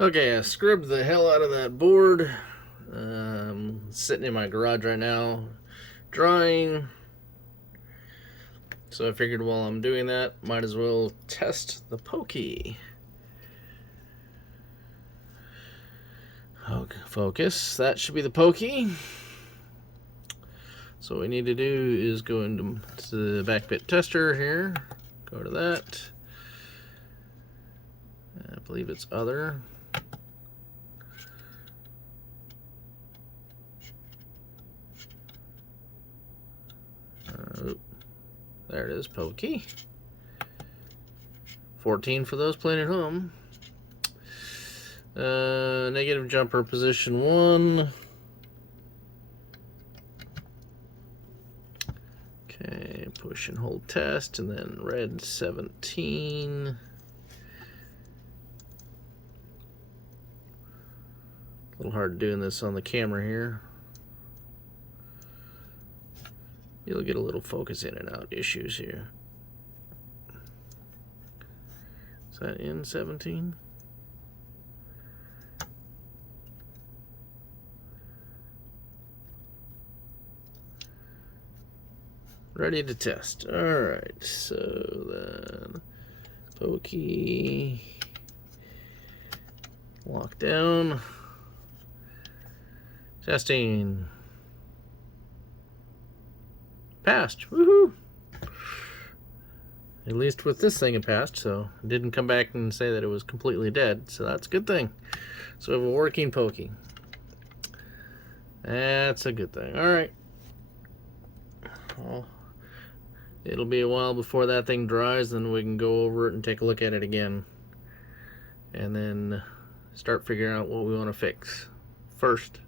Okay, I scrubbed the hell out of that board. Sitting in my garage right now, drying. So I figured while I'm doing that, might as well test the Pokey. Okay, focus. That should be the Pokey. So what we need to do is go into the back bit tester here. Go to that. I believe it's other. There it is, Pokey. 14 for those playing at home. Negative jumper position 1. Okay, push and hold test, and then red 17. A little hard doing this on the camera here. You'll get a little focus in and out issues here. Is that in 17? Ready to test. Alright, so then Pokey. Lock down. Testing. Passed. Woohoo! At least with this thing it passed, so it didn't come back and say that it was completely dead, so that's a good thing. So we have a working Pokey. That's a good thing. Alright. Well, it'll be a while before that thing dries, then we can go over it and take a look at it again. And then start figuring out what we want to fix first.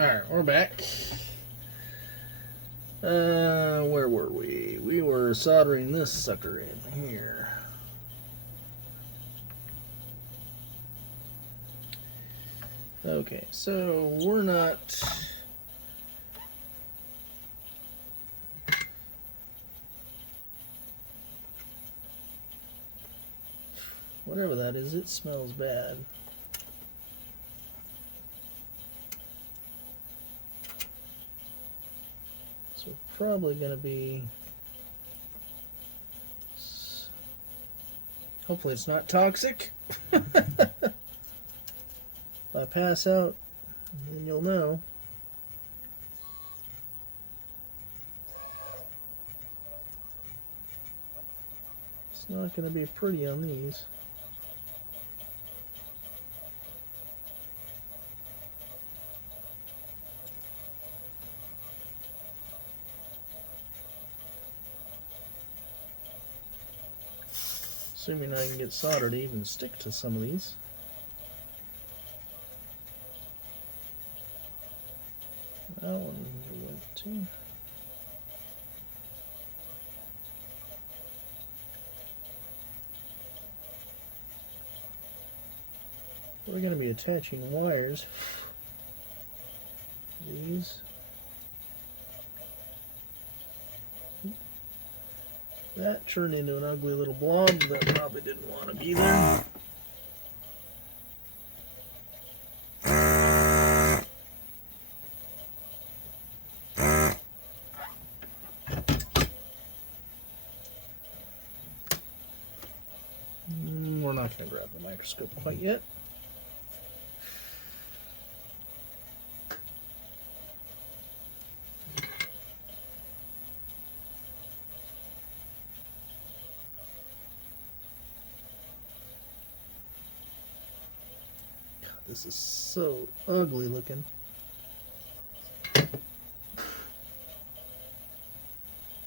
Alright, we're back. Where were we? We were soldering this sucker in here. Okay, so we're not... Whatever that is, it smells bad. So probably going to be... Hopefully it's not toxic. If I pass out, then you'll know. It's not going to be pretty on these. Assuming I can get solder to even stick to some of these. That one went too. We're going to be attaching wires. These. That turned into an ugly little blob that probably didn't want to be there. We're not going to grab the microscope quite yet. This is so ugly looking.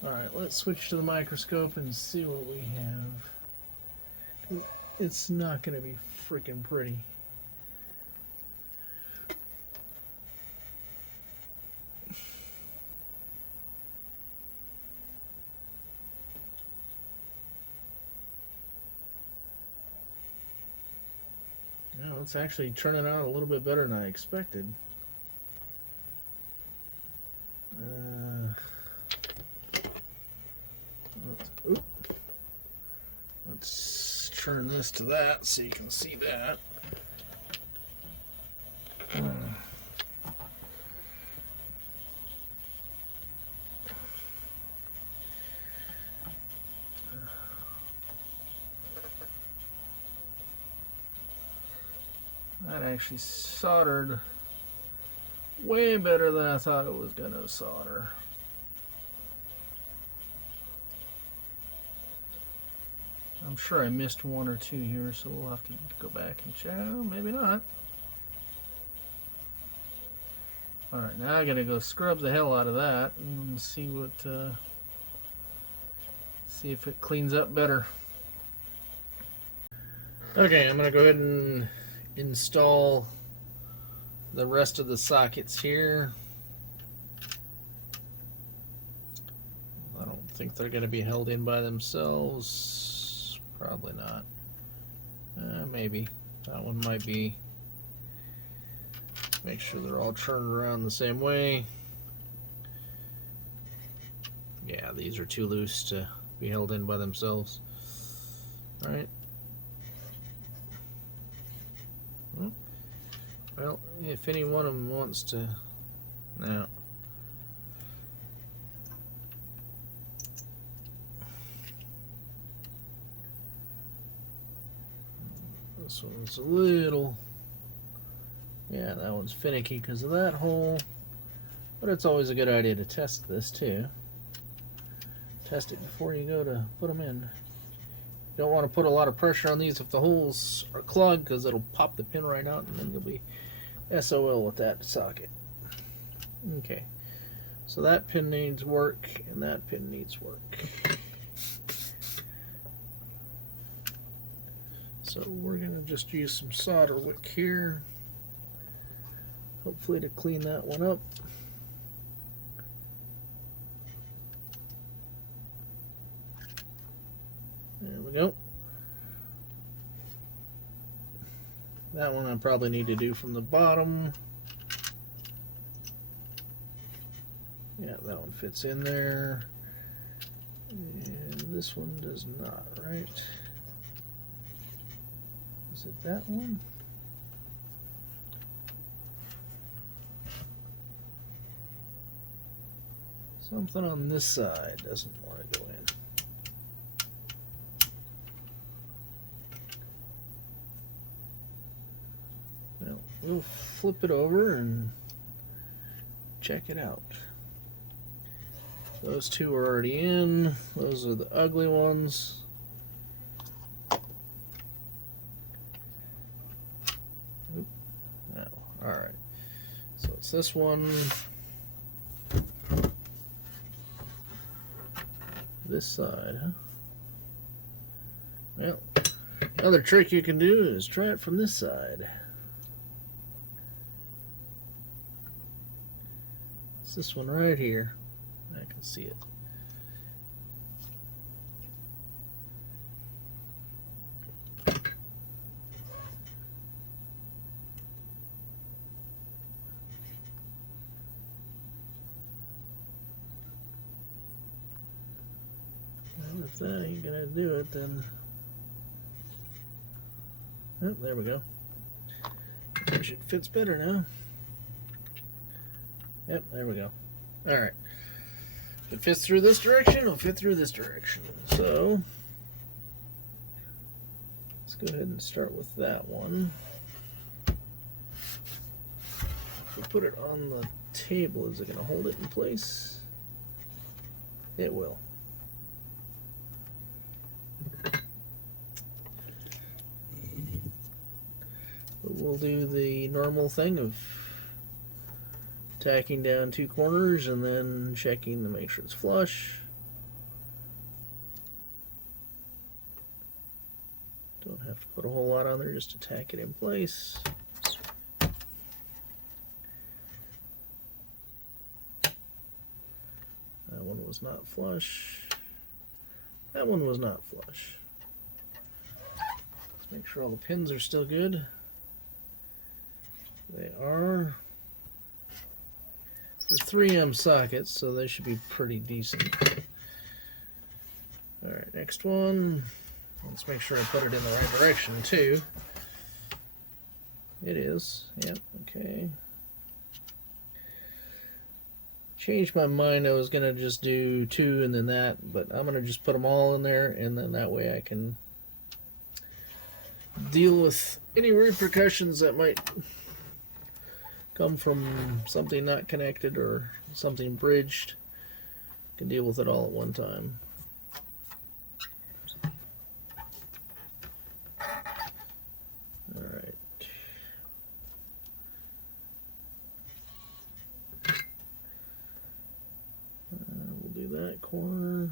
Alright, let's switch to the microscope and see what we have. It's not going to be freaking pretty. Well, it's actually turning out a little bit better than I expected. Let's turn this to that so you can see that. That actually soldered way better than I thought it was going to solder. I'm sure I missed one or two here, so we'll have to go back and check. Oh, maybe not. Alright, now I gotta go scrub the hell out of that and see what, see if it cleans up better. Okay, I'm gonna go ahead and install the rest of the sockets here. I don't think they're gonna be held in by themselves. Probably not. Maybe. That one might be. Make sure they're all turned around the same way. Yeah, these are too loose to be held in by themselves. Alright. Well, if any one of them wants to... Now. This one's a little... Yeah, that one's finicky because of that hole. But it's always a good idea to test this too. Test it before you go to put them in. You don't want to put a lot of pressure on these if the holes are clogged, because it'll pop the pin right out and then you'll be SOL with that socket. Okay, so that pin needs work and that pin needs work. So we're going to just use some solder wick here. Hopefully to clean that one up. There we go. That one I probably need to do from the bottom. Yeah, that one fits in there. And this one does not, right? Is it that one? Something on this side doesn't want to go in. Well, we'll flip it over and check it out. Those two are already in. Those are the ugly ones. Oop. No. Alright. So it's this one. This side, huh? Well, another trick you can do is try it from this side. It's this one right here. I can see it. If that ain't gonna do it, then oh, there we go. Wish it fits better now. Yep, there we go. Alright. If it fits through this direction, it'll fit through this direction. So let's go ahead and start with that one. If we put it on the table, is it gonna hold it in place? It will. We'll do the normal thing of tacking down two corners and then checking to make sure it's flush. Don't have to put a whole lot on there just to tack it in place. That one was not flush. That one was not flush. Let's make sure all the pins are still good. They are. They're 3M sockets, so they should be pretty decent. Alright, next one. Let's make sure I put it in the right direction, too. It is. Yep, okay. Changed my mind. I was going to just do two and then that, but I'm going to just put them all in there, and then that way I can deal with any repercussions that might come from something not connected or something bridged, can deal with it all at one time. Alright. We'll do that corner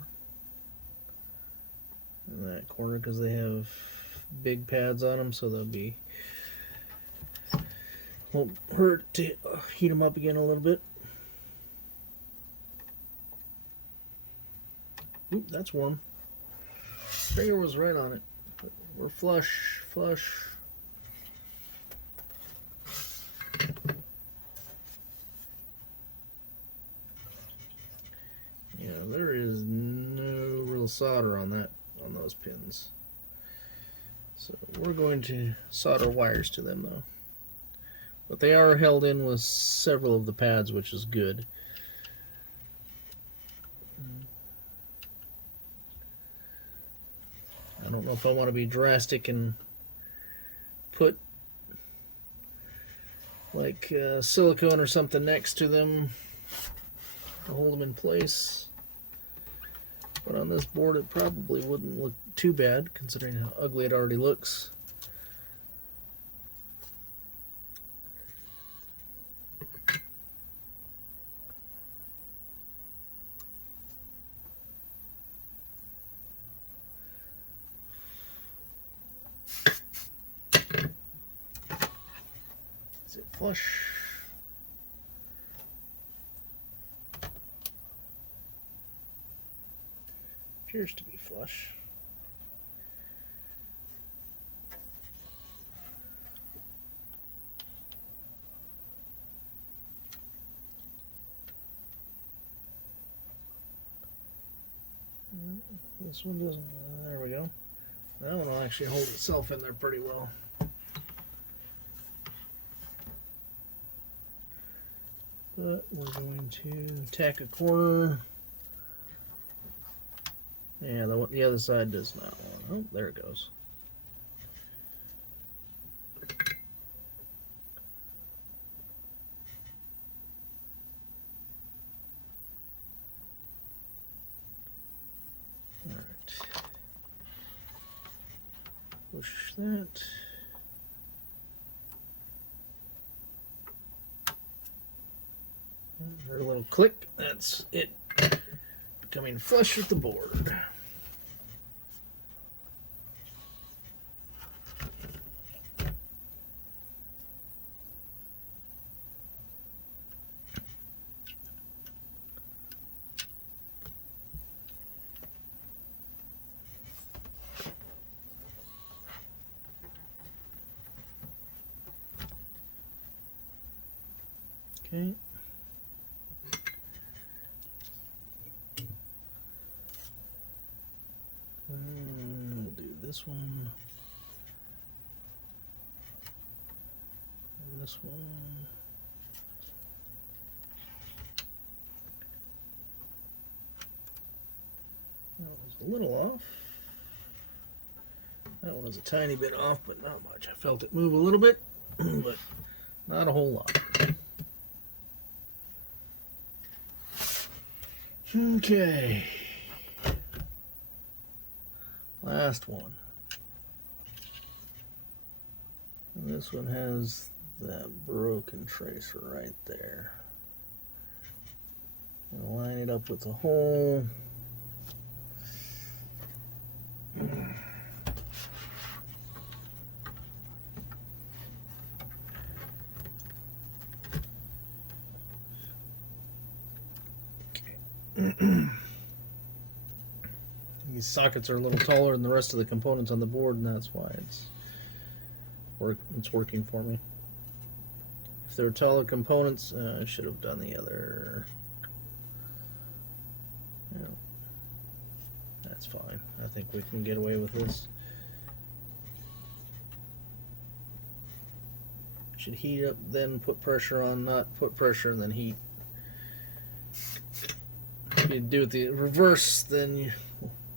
and that corner because they have big pads on them, so they'll be, won't hurt to heat them up again a little bit. Oop, that's warm. Finger was right on it. We're flush, flush. Yeah, there is no real solder on that, on those pins. So we're going to solder wires to them though. But they are held in with several of the pads, which is good. I don't know if I want to be drastic and put like silicone or something next to them to hold them in place. But on this board it probably wouldn't look too bad considering how ugly it already looks. Is it flush? Appears to be flush. This one doesn't. There we go. That one will actually hold itself in there pretty well. But we're going to tack a corner. Yeah, the other side does not want. Oh, there it goes. All right. Push that. Heard a little click. That's it. Becoming flush with the board. Okay. We'll do this one. And this one. That was a little off. That one was a tiny bit off, but not much. I felt it move a little bit, but not a whole lot. Okay. Last one. And this one has that broken tracer right there. I'm gonna line it up with the hole. These sockets are a little taller than the rest of the components on the board, and that's why it's working for me. If they were taller components, I should have done the other. Yeah, that's fine. I think we can get away with this. Should heat up, then put pressure on, not put pressure and then heat. If you do it the reverse, then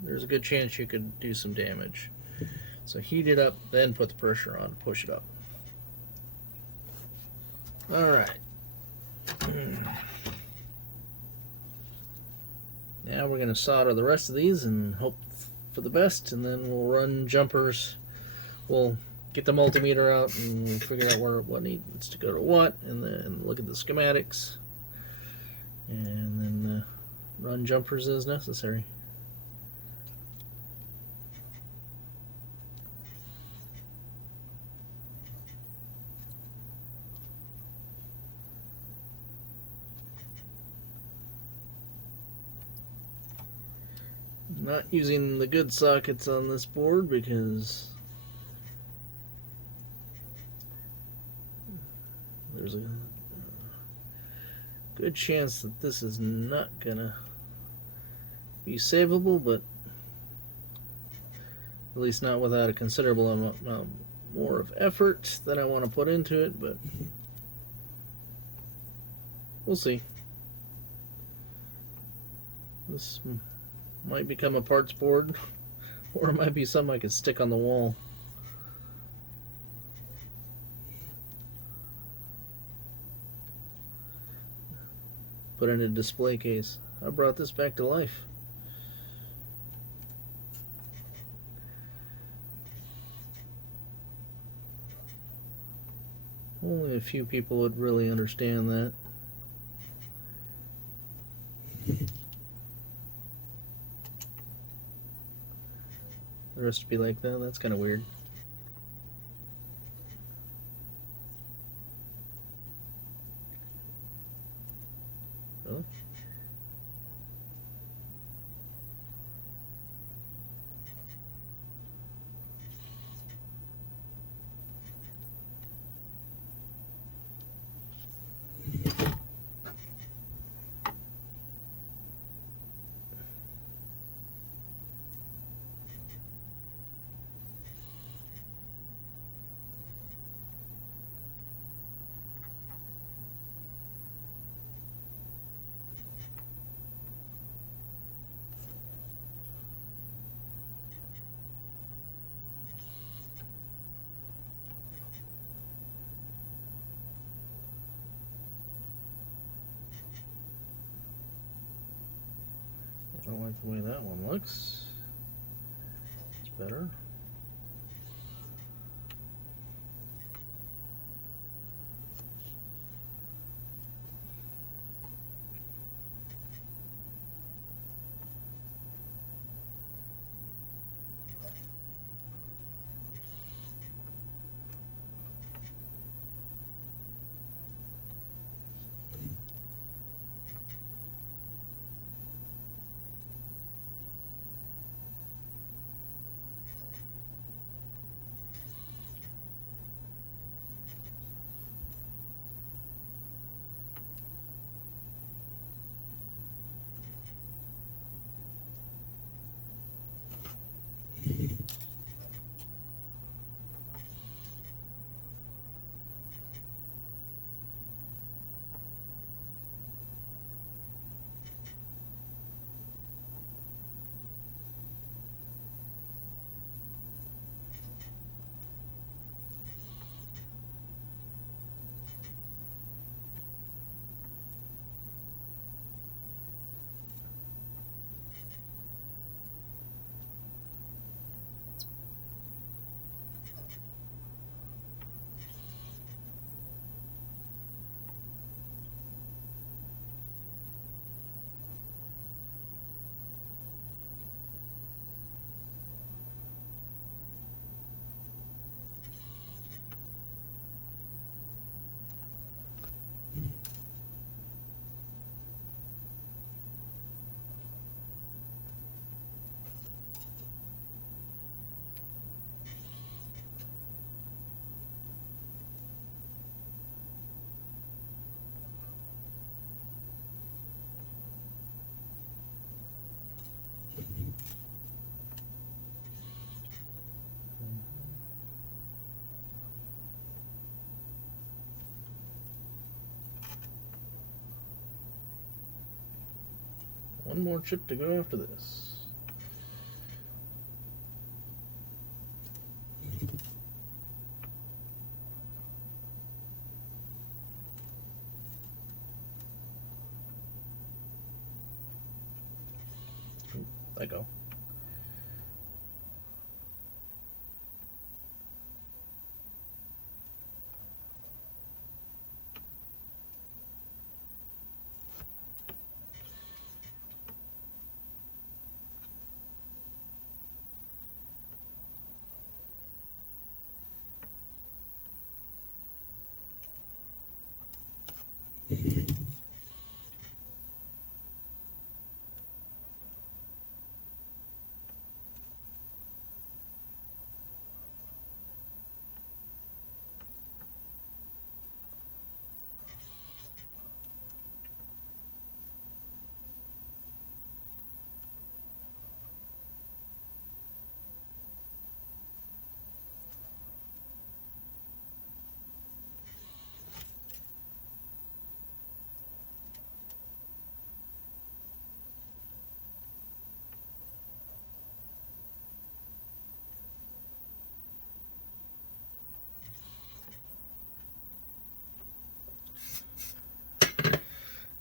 there's a good chance you could do some damage. So heat it up, then put the pressure on, push it up. All right. Now we're going to solder the rest of these and hope for the best, and then we'll run jumpers. We'll get the multimeter out and we'll figure out what needs to go to what, and then look at the schematics, and then run jumpers as necessary. I'm not using the good sockets on this board because there's a good chance that this is not gonna be savable, but at least not without a considerable amount more of effort that I want to put into it, but we'll see. This might become a parts board, or it might be something I could stick on the wall. Put in a display case. I brought this back to life. Only a few people would really understand that. The rest would be like, no, that's kind of weird. Really? I don't like the way that one looks. It's better. One more chip to go after this. let go.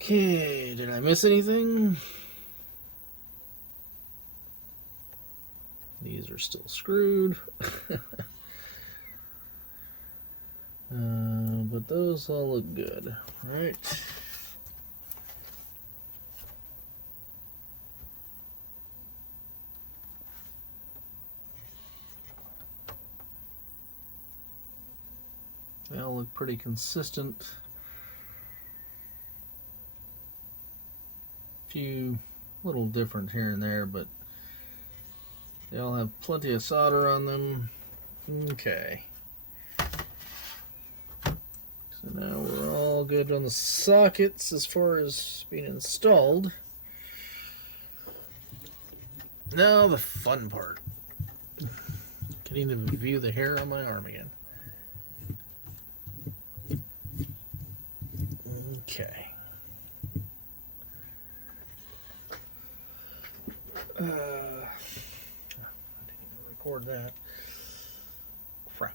Okay, did I miss anything? These are still screwed. But those all look good, right? They all look pretty consistent. Few little different here and there, but they all have plenty of solder on them. Okay. So now we're all good on the sockets as far as being installed. Now the fun part. Getting to view the hair on my arm again. Okay. I didn't even record that. Crap.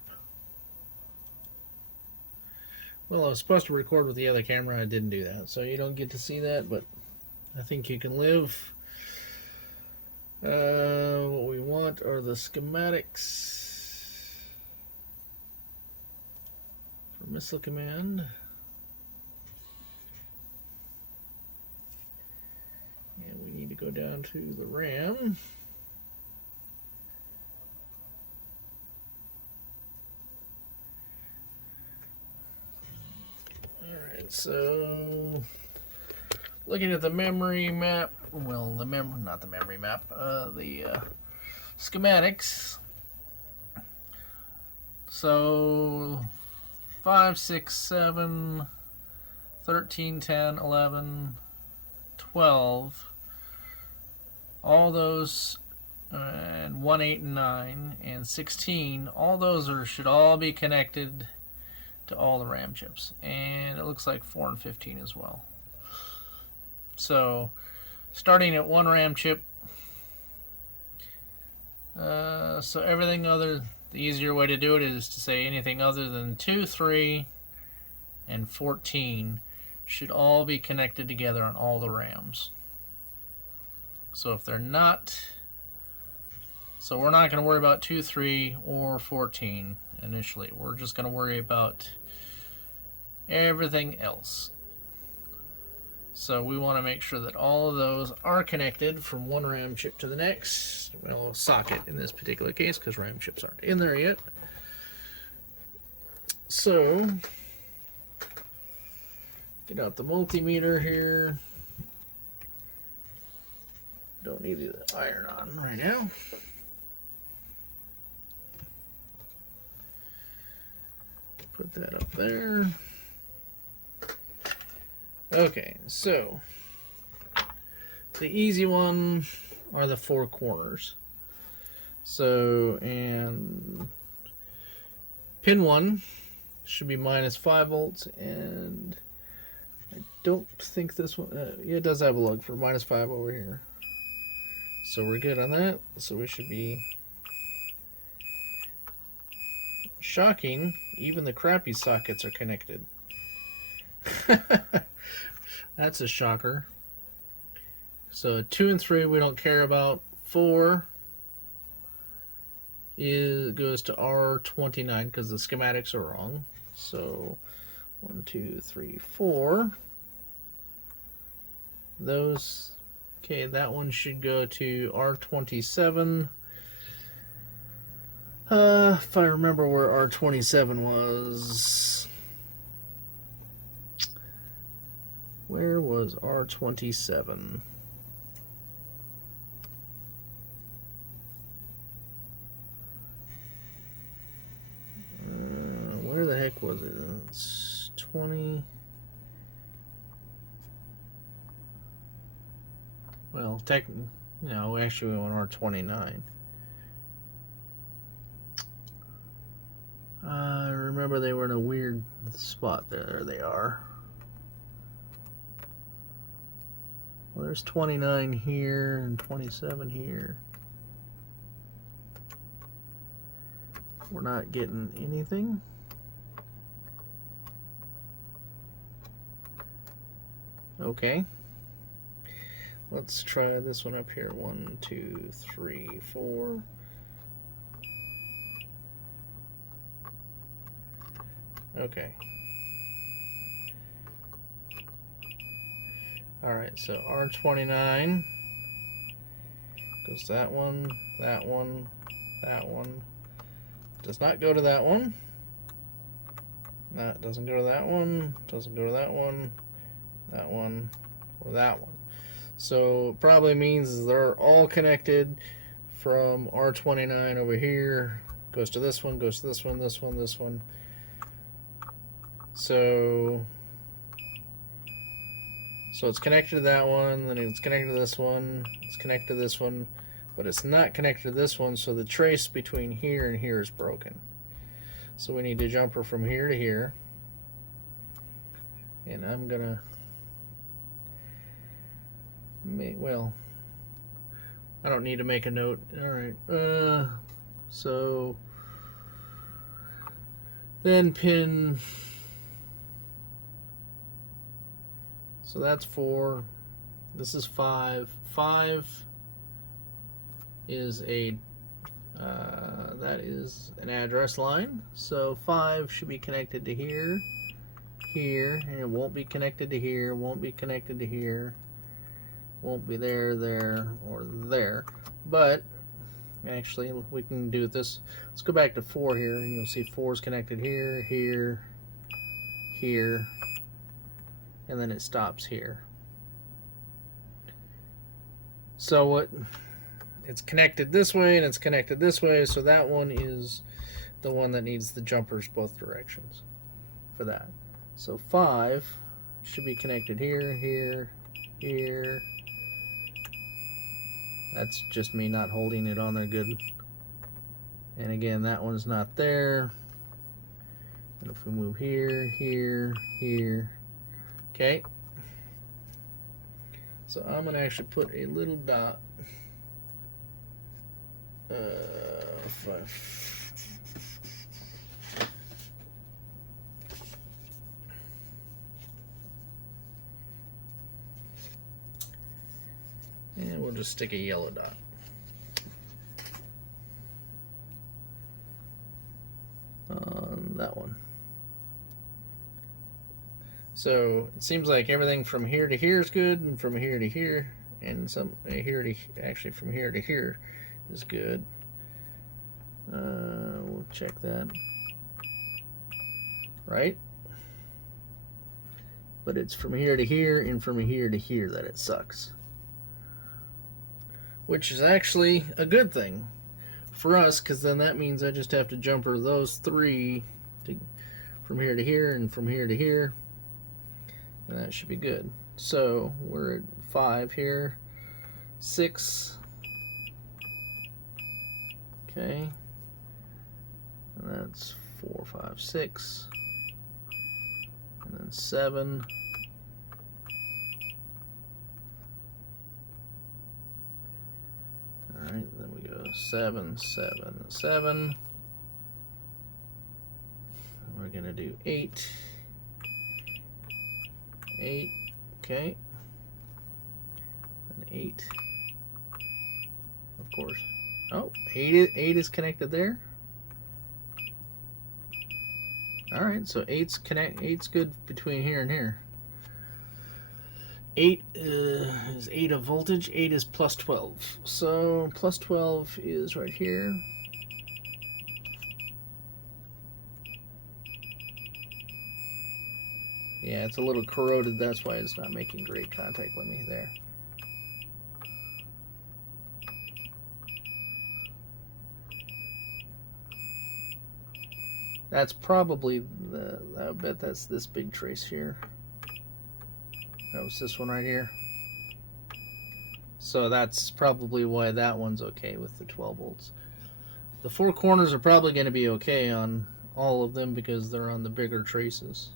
Well, I was supposed to record with the other camera. I didn't do that, so you don't get to see that, but I think you can live. What we want are the schematics for Missile Command. And we need to go down to the RAM. Alright, so looking at the memory map, well, not the memory map, the schematics. So 5, 6, 7, 13, 10, 11, 12, all those, and 1, 8, and 9, and 16, all those should all be connected to all the RAM chips. And it looks like 4 and 15 as well. So starting at one RAM chip, so everything other, the easier way to do it is to say anything other than 2, 3, and 14 should all be connected together on all the RAMs. So if they're not, so we're not going to worry about 2, 3, or 14 initially. We're just going to worry about everything else. So we want to make sure that all of those are connected from one RAM chip to the next. Well, socket in this particular case, because RAM chips aren't in there yet. So get out the multimeter here. Don't need the iron on right now. Put that up there. Okay, so the easy one are the 4 corners. So, and pin 1 should be minus 5 volts, and I don't think this one, yeah, it does have a lug for minus 5 over here. So we're good on that. So we should be, shocking, even the crappy sockets are connected. That's a shocker. So 2 and 3 we don't care about. 4 goes to R29 because the schematics are wrong. So 1, 2, 3, 4. Those, okay, that one should go to R27. If I remember where R27 was. Where was R27? Where the heck was it? It's 20. Well, no, actually we want R29. I remember they were in a weird spot there. There they are. Well, there's 29 here and 27 here. We're not getting anything. Okay. Let's try this one up here. 1, 2, 3, 4. Okay. Alright, so R29 goes to that one, that one, that one. Does not go to that one. That doesn't go to that one, doesn't go to that one, or that one. So it probably means they're all connected from R29 over here. Goes to this one, goes to this one, this one, this one. So it's connected to that one, then it's connected to this one, it's connected to this one, but it's not connected to this one, so the trace between here and here is broken. So we need to jumper from here to here. And I'm gonna well, I don't need to make a note. Alright, so then pin, so that's 4, this is 5. 5 is a that is an address line, so 5 should be connected to here, here, and it won't be connected to here, won't be connected to here, won't be there, there, or there. But actually we can do this. Let's go back to 4 here, and you'll see 4 is connected here, here, here, and then it stops here. So it's connected this way and it's connected this way, so that one is the one that needs the jumpers both directions for that. So 5 should be connected here, here, here. That's just me not holding it on there good. And again, that one's not there. And if we move here, here, here. Okay. So I'm going to actually put a little dot. 5. And we'll just stick a yellow dot. On that one. So it seems like everything from here to here is good, and from here to here, and some here to actually from here to here is good. We'll check that. Right? But it's from here to here and from here to here that it sucks. Which is actually a good thing for us, because then that means I just have to jumper those 3 from here to here and from here to here, and that should be good. So we're at 5 here, 6, okay, and that's 4, 5, 6, and then 7. Alright, then we go 7, 7, 7. We're going to do 8. 8, okay. And 8. Of course. Oh, 8 is connected there. All right, so 8's good between here and here. 8 is 8 of voltage. 8 is plus 12. So plus 12 is right here. Yeah, it's a little corroded. That's why it's not making great contact with me there. That's probably I bet that's this big trace here. That was this one right here. So that's probably why that one's okay with the 12 volts. The 4 corners are probably going to be okay on all of them because they're on the bigger traces,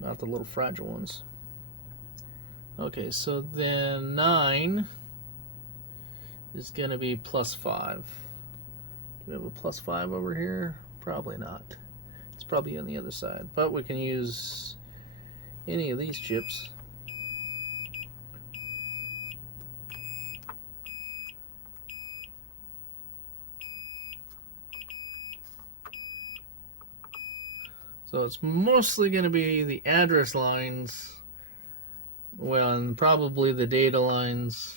not the little fragile ones. Okay, so then 9 is going to be plus 5. Do we have a plus 5 over here? Probably not. It's probably on the other side, but we can use any of these chips. So it's mostly going to be the address lines, well, and probably the data lines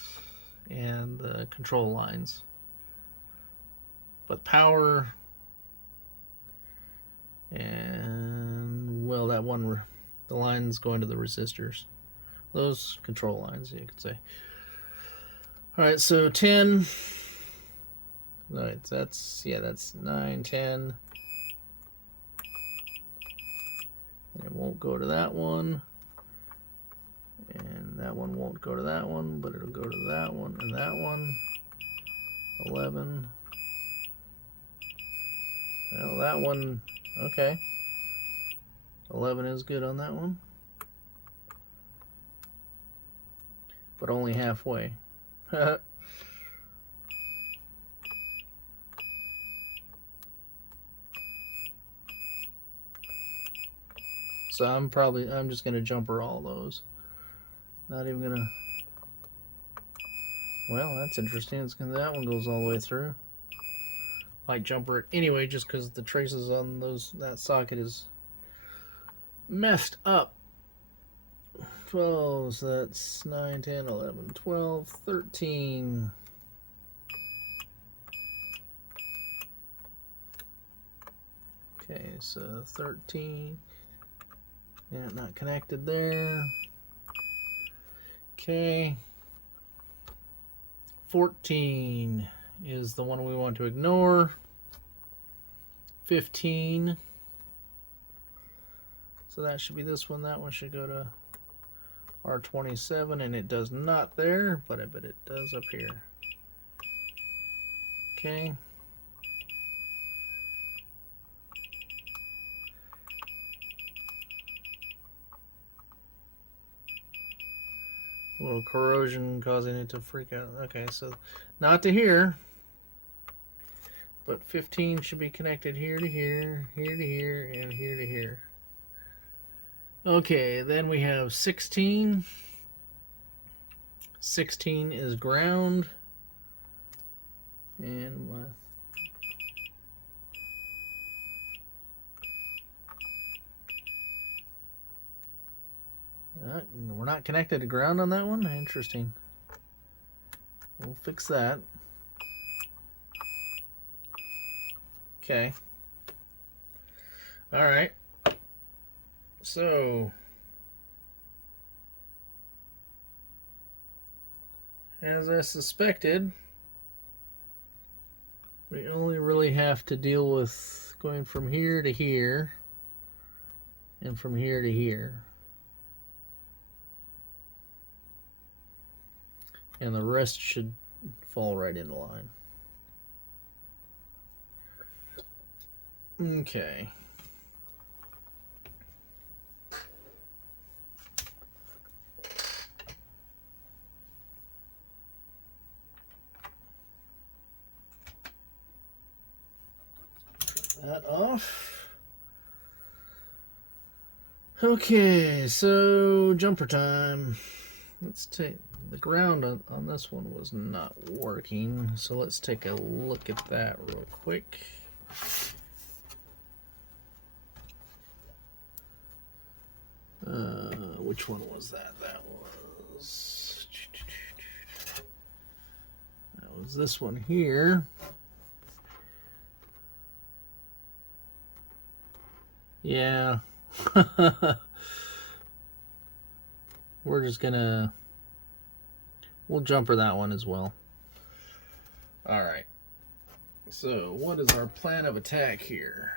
and the control lines. But power and, well, that one, the lines going to the resistors. Those control lines, you could say. All right, so 10. All right, that's 9, 10. And it won't go to that one. And that one won't go to that one, but it'll go to that one and that one. 11. Well, that one, okay. 11 is good on that one. But only halfway. So I'm just gonna jumper all those. Not even gonna. Well, that's interesting. That one goes all the way through. Might jumper it anyway, just because the traces on that socket is messed up. 12, so that's 9, 10, 11, 12, 13. Okay, so 13. Yeah, not connected there. Okay. 14 is the one we want to ignore. 15. So that should be this one. That one should go to R27, and it does not there, but I bet it does up here. Okay. A little corrosion causing it to freak out. Okay, so not to here, but 15 should be connected here to here, here to here, and here to here. Okay, then we have 16. 16 is ground. And we're not connected to ground on that one? Interesting. We'll fix that. Okay. All right. So, as I suspected, we only really have to deal with going from here to here and from here to here. And the rest should fall right into line. Okay. That off. Okay, so jumper time. let's take the ground on this one was not working, so let's take a look at that real quick. Which one was that? That was this one here. Yeah. We're just gonna, we'll jumper that one as well. All right. So what is our plan of attack here?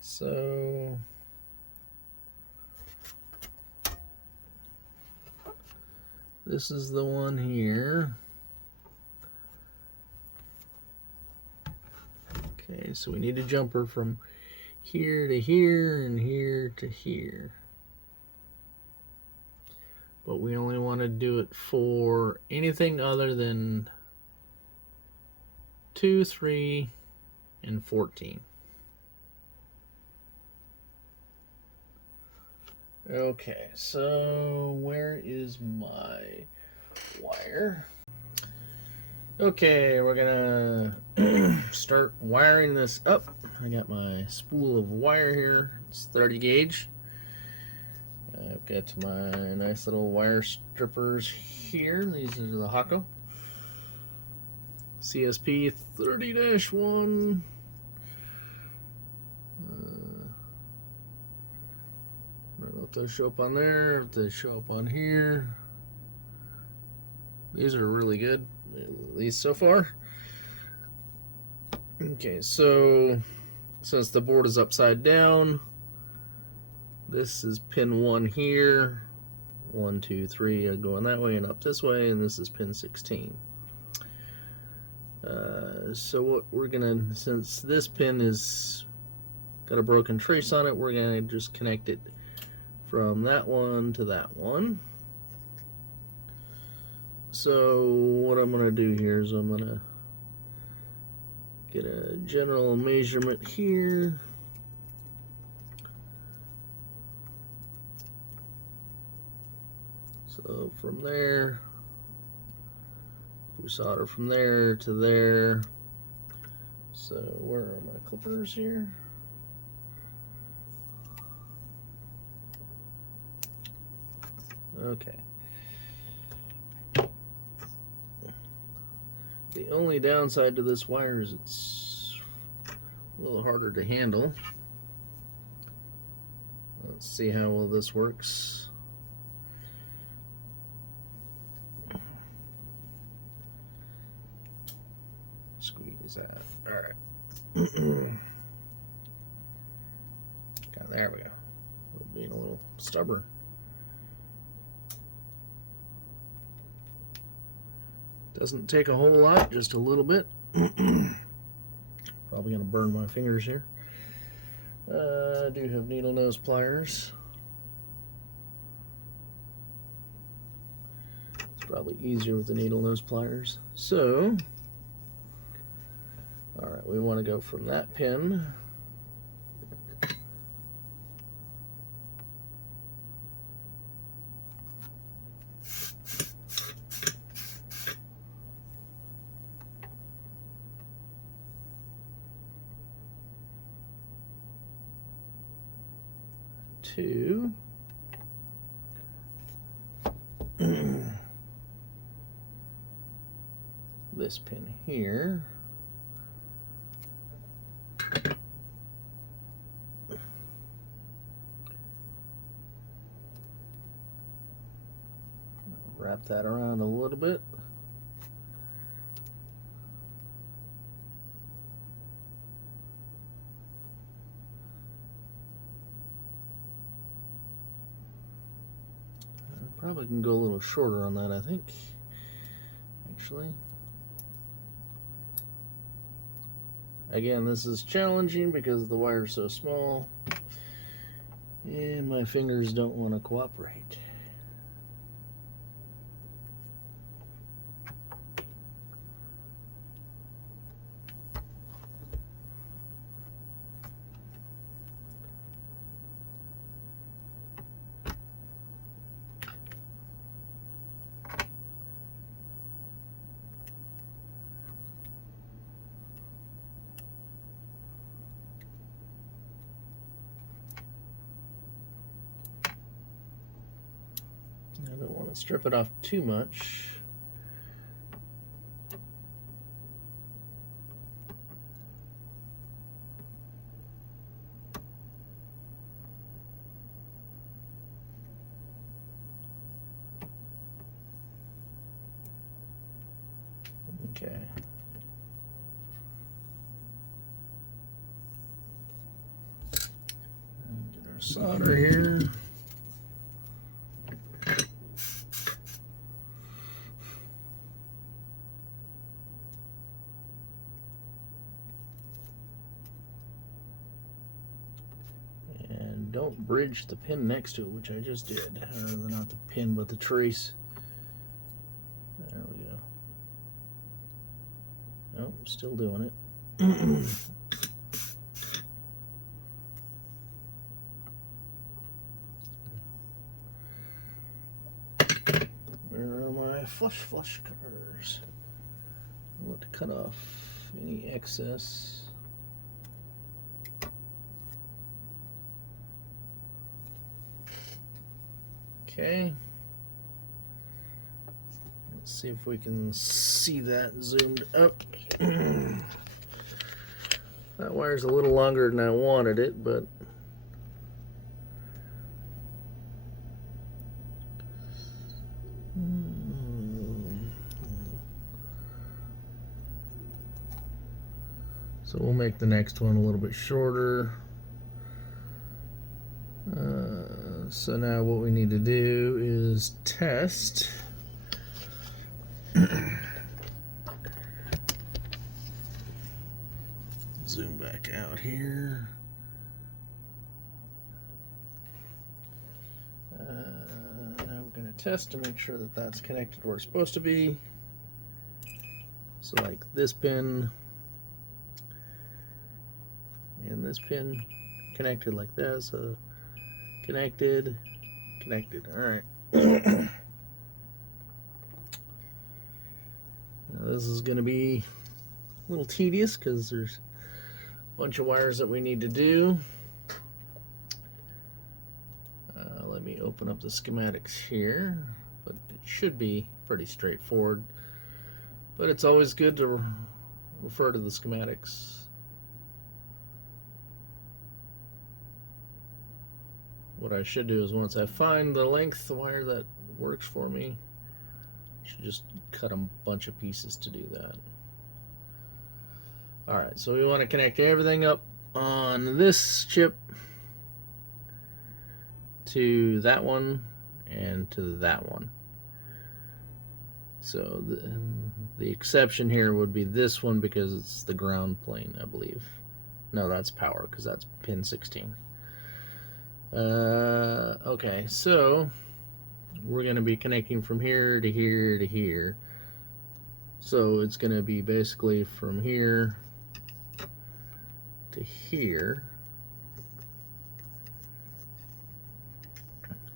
So this is the one here. Okay, so we need a jumper from here to here and here to here. But we only want to do it for anything other than 2, 3, and 14. Okay, so where is my wire? Okay, we're gonna start wiring this up. I got my spool of wire here. It's 30 gauge. I've got my nice little wire strippers here. These are the Hakko CSP 30-1. I don't know if they show up on there, if they show up on here. These are really good, at least so far. Okay, so since the board is upside down, this is pin 1 here. 1, 2, 3 are going that way and up this way, and this is pin 16. So what we're gonna, since this pin is got a broken trace on it, we're gonna just connect it from that one to that one. So what I'm gonna do here is I'm gonna get a general measurement here. So from there, we solder from there to there. So where are my clippers here? Okay. The only downside to this wire is it's a little harder to handle. Let's see how well this works. Squeeze that. All right. God, there we go. Being a little stubborn. Doesn't take a whole lot, just a little bit. Probably gonna burn my fingers here. I do have needle nose pliers. It's probably easier with the needle nose pliers. So, all right, we want to go from that pin to this pin here. Wrap that around a little bit. Probably can go a little shorter on that, I think, actually. Again, this is challenging because the wire is so small and my fingers don't want to cooperate. I don't want to strip it off too much. Okay. Get our solder here. And don't bridge the pin next to it, which I just did. Or not the pin, but the trace. There we go. Nope, still doing it. Where are my flush cutters? I want to cut off any excess. Okay. Let's see if we can see that zoomed up. That wire's a little longer than I wanted it, but so we'll make the next one a little bit shorter. So now what we need to do is test. Zoom back out here. Now we're going to test to make sure that that's connected where it's supposed to be. So like this pin and this pin connected like that. So connected. All right. Now this is going to be a little tedious because there's a bunch of wires that we need to do. Let me open up the schematics here, but it should be pretty straightforward. But it's always good to refer to the schematics. What I should do is once I find the length of the wire that works for me, I should just cut a bunch of pieces to do that. Alright, so we want to connect everything up on this chip to that one and to that one. So the exception here would be this one because it's the ground plane, I believe. No, that's power because that's pin 16. Okay, so we're going to be connecting from here to here to here. So it's going to be basically from here to here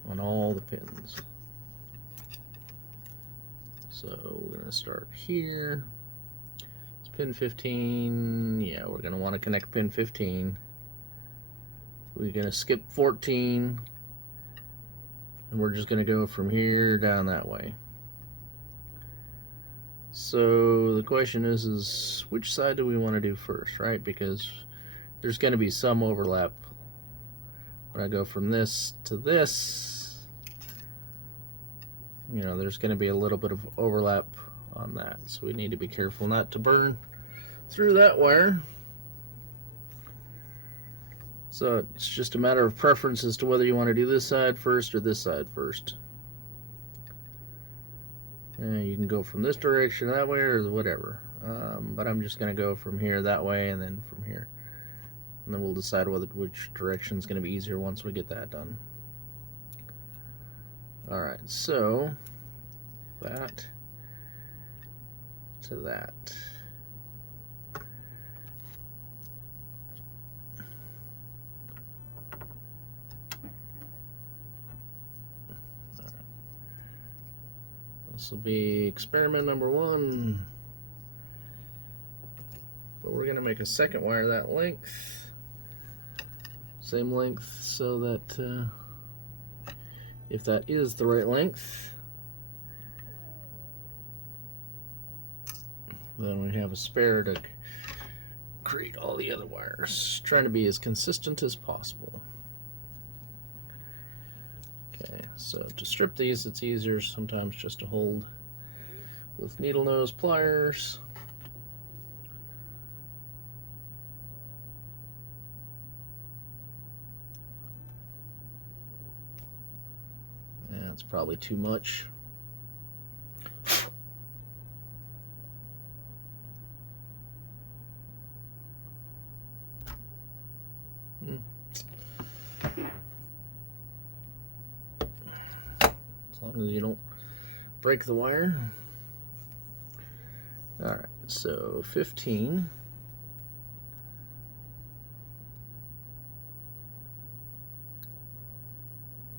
on all the pins. So we're going to start here. It's pin 15. Yeah, we're going to want to connect pin 15. We're going to skip 14, and we're just going to go from here down that way. So the question is which side do we want to do first, right? Because there's going to be some overlap. When I go from this to this, you know, there's going to be a little bit of overlap on that. So we need to be careful not to burn through that wire. So it's just a matter of preference as to whether you want to do this side first or this side first. And you can go from this direction that way or whatever. But I'm just going to go from here that way and then from here. And then we'll decide which direction is going to be easier once we get that done. Alright, so that to that. This will be experiment number 1. But we're going to make a second wire that length. Same length so that if that is the right length. Then we have a spare to create all the other wires. Trying to be as consistent as possible. Okay, so to strip these, it's easier sometimes just to hold with needle nose pliers. That's probably too much. As long as you don't break the wire. Alright, so 15.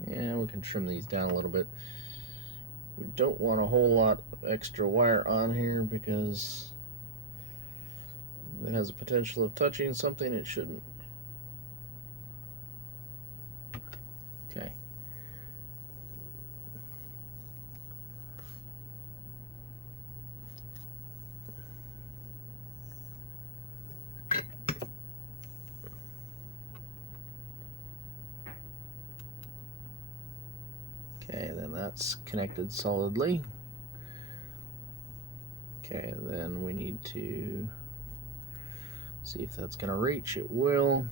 And we can trim these down a little bit. We don't want a whole lot of extra wire on here because it has a potential of touching something it shouldn't. Okay. Okay, then that's connected solidly. Okay, then we need to see if that's going to reach. It will.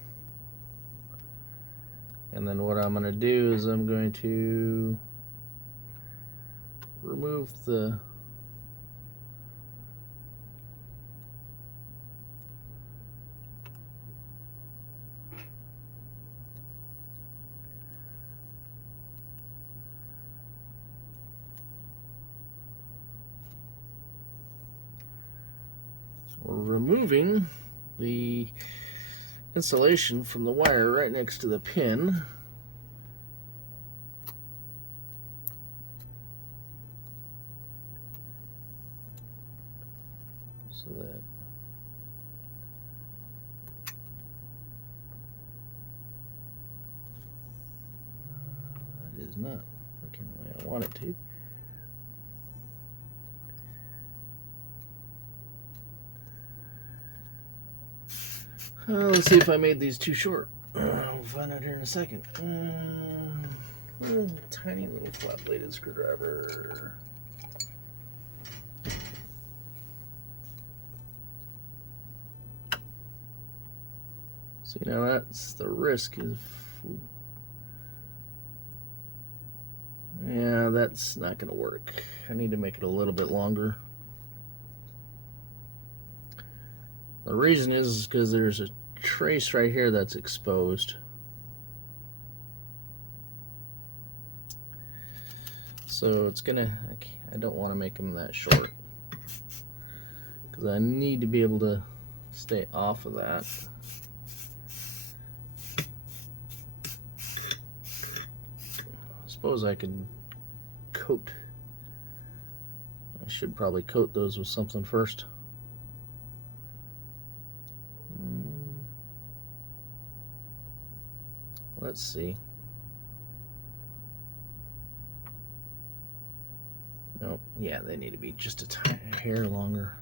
And then what I'm going to do is I'm going to remove the removing the insulation from the wire right next to the pin. So that that is not working the way I want it to. Let's see if I made these too short. We'll find out here in a second. Tiny little flat-bladed screwdriver. See, now that's the risk of... Yeah, that's not going to work. I need to make it a little bit longer. The reason is because there's a trace right here that's exposed. So it's gonna, I don't want to make them that short because I need to be able to stay off of that. I suppose I could coat. I should probably coat those with something first. Let's see. Nope. Yeah, they need to be just a tiny hair longer.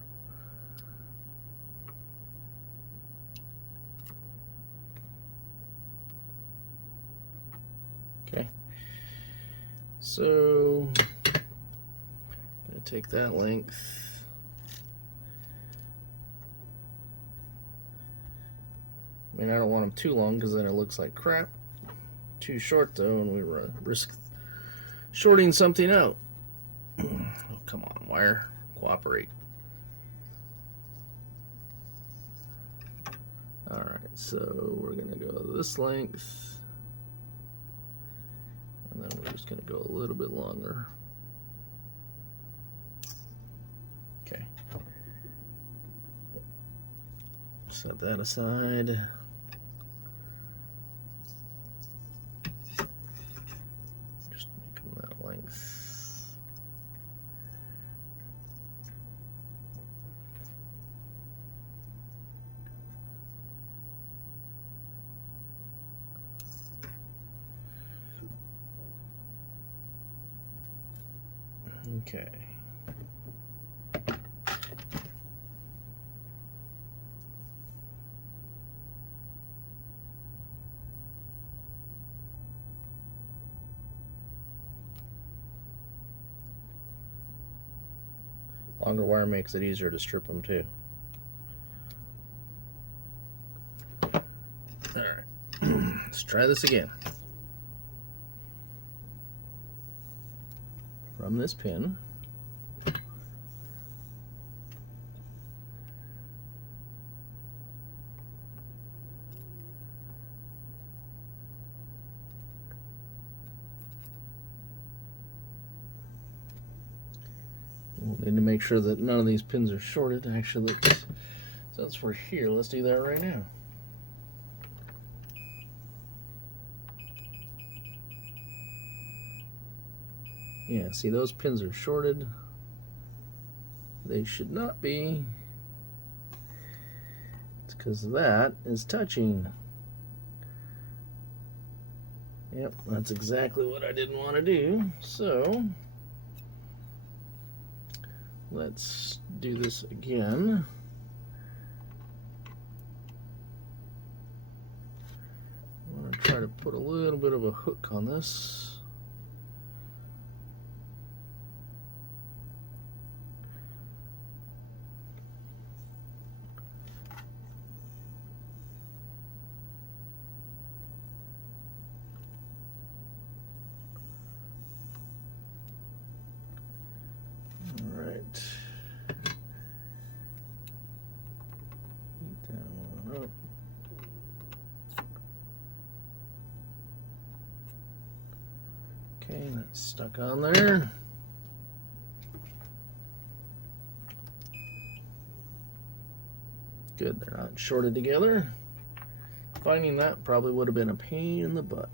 Okay. So, I'm gonna take that length. I mean, I don't want them too long because then it looks like crap. Too short though, and we risk shorting something out. Oh, come on, wire, cooperate. Alright, so we're gonna go this length, and then we're just gonna go a little bit longer. Okay. Set that aside. Okay. Longer wire makes it easier to strip them too. Alright, let's try this again. From this pin, we'll need to make sure that none of these pins are shorted. Actually, since we're here, let's do that right now. Yeah, see, those pins are shorted. They should not be. It's because that is touching. Yep, that's exactly what I didn't want to do. So let's do this again. I want to try to put a little bit of a hook on this. Okay, that's stuck on there. Good, they're not shorted together. Finding that probably would have been a pain in the butt.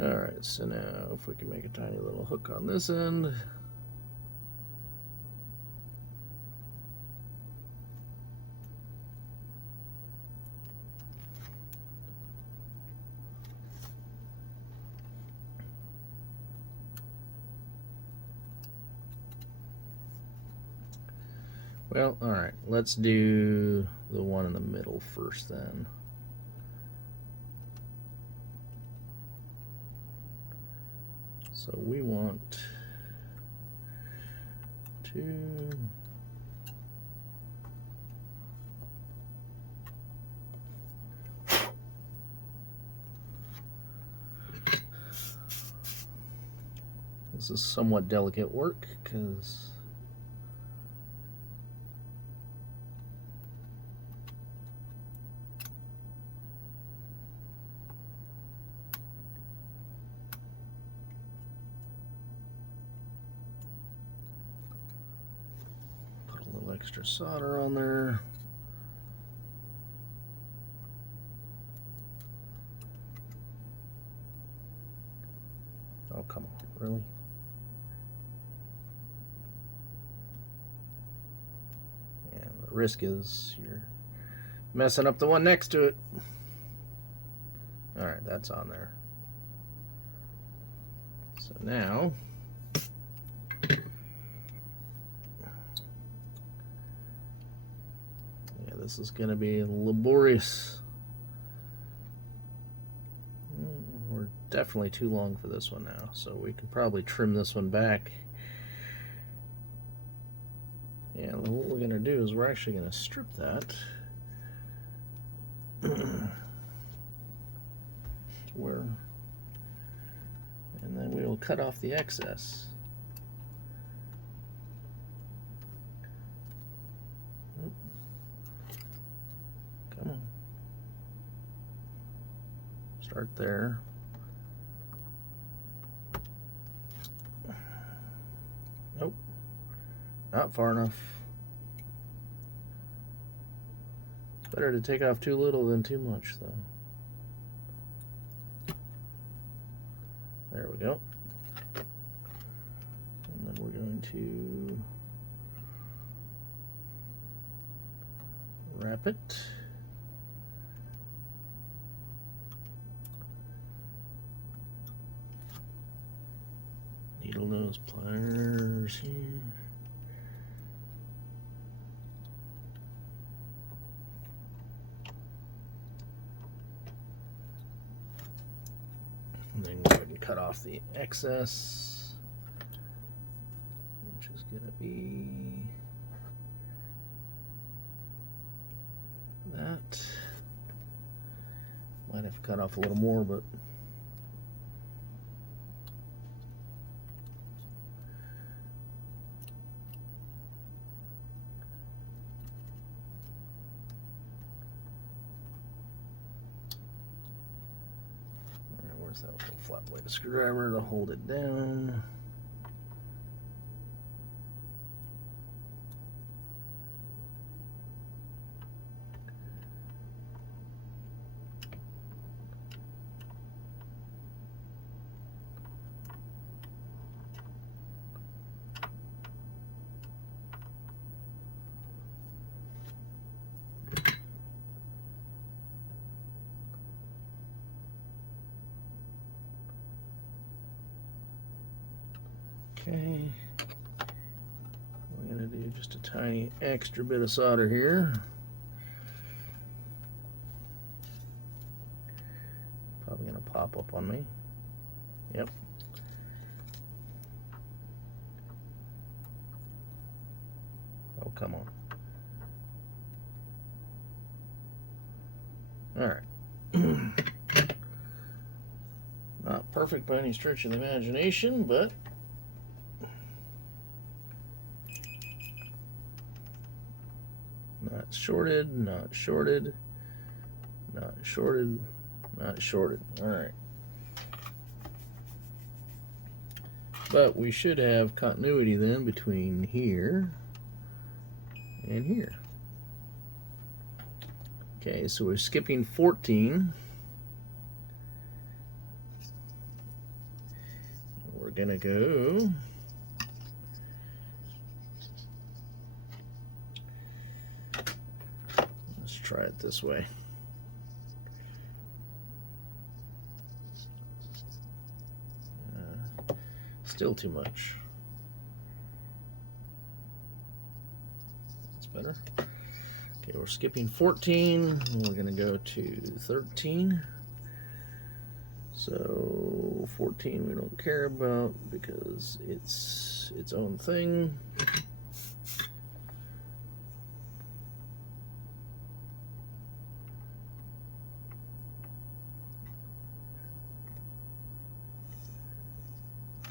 Alright, so now if we can make a tiny little hook on this end. Well, alright, let's do the one in the middle first then. So we want to this is somewhat delicate work because extra solder on there. Oh, come on, really? And the risk is you're messing up the one next to it. Alright, that's on there. So now this is going to be laborious. We're definitely too long for this one now, so we can probably trim this one back. And what we're going to do is we're actually going to strip that to where, and then we will cut off the excess. Start there. Nope, not far enough. It's better to take off too little than too much, though. There we go. And then we're going to wrap it. needle nose pliers here. And then go ahead and cut off the excess, which is going to be that. Might have to cut off a little more, but that little flat blade screwdriver to hold it down. Okay, we're going to do just a tiny extra bit of solder here. Probably going to pop up on me. Yep. Oh, come on. All right. Not perfect by any stretch of the imagination, but not shorted, not shorted, not shorted, not shorted. All right. But we should have continuity then between here and here. Okay, so we're skipping 14. We're gonna go try it this way. Still too much. That's better. Okay, we're skipping 14. We're going to go to 13. So 14 we don't care about because it's its own thing.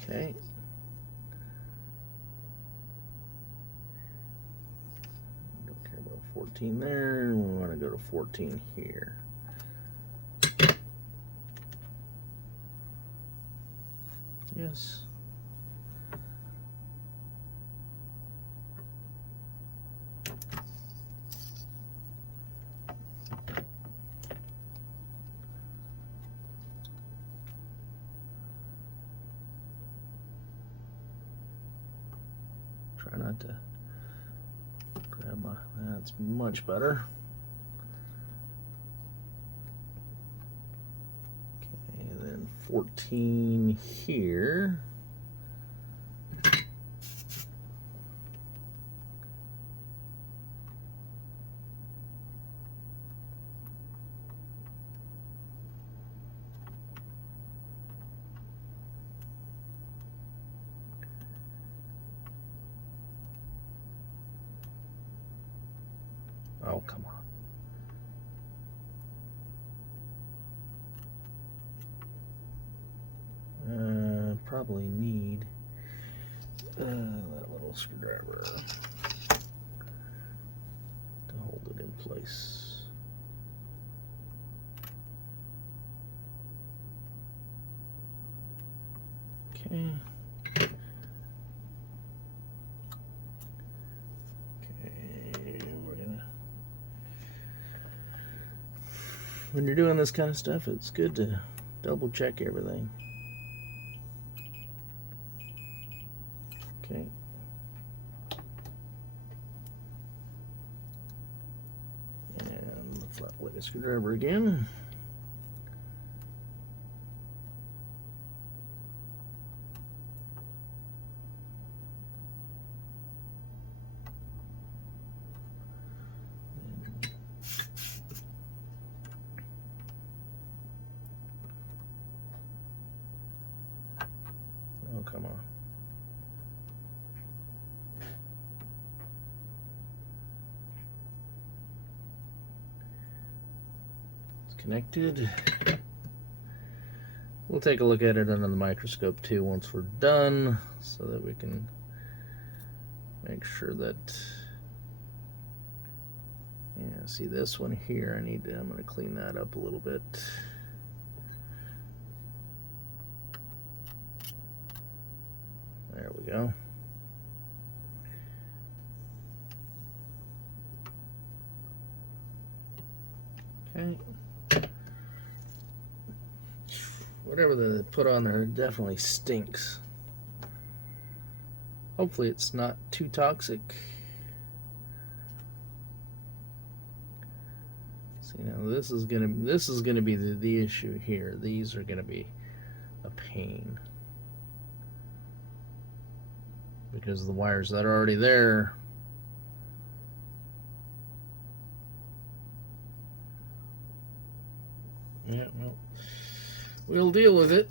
Okay. Don't care about 14 there. We want to go to 14 here. Yes. Try not to grab my, that's much better. Okay, and then 14 here. Oh, come on. Probably need that little screwdriver to hold it in place. Okay. When you're doing this kind of stuff, it's good to double check everything. Okay. And the flat blade screwdriver again. come on. It's connected. We'll take a look at it under the microscope too once we're done, so that we can make sure that, yeah, see this one here, I'm going to clean that up a little bit. There we go. Okay. Whatever they put on there definitely stinks. Hopefully it's not too toxic. See, now this is gonna be the issue here. These are gonna be a pain because the wires that are already there. Yeah, well, we'll deal with it.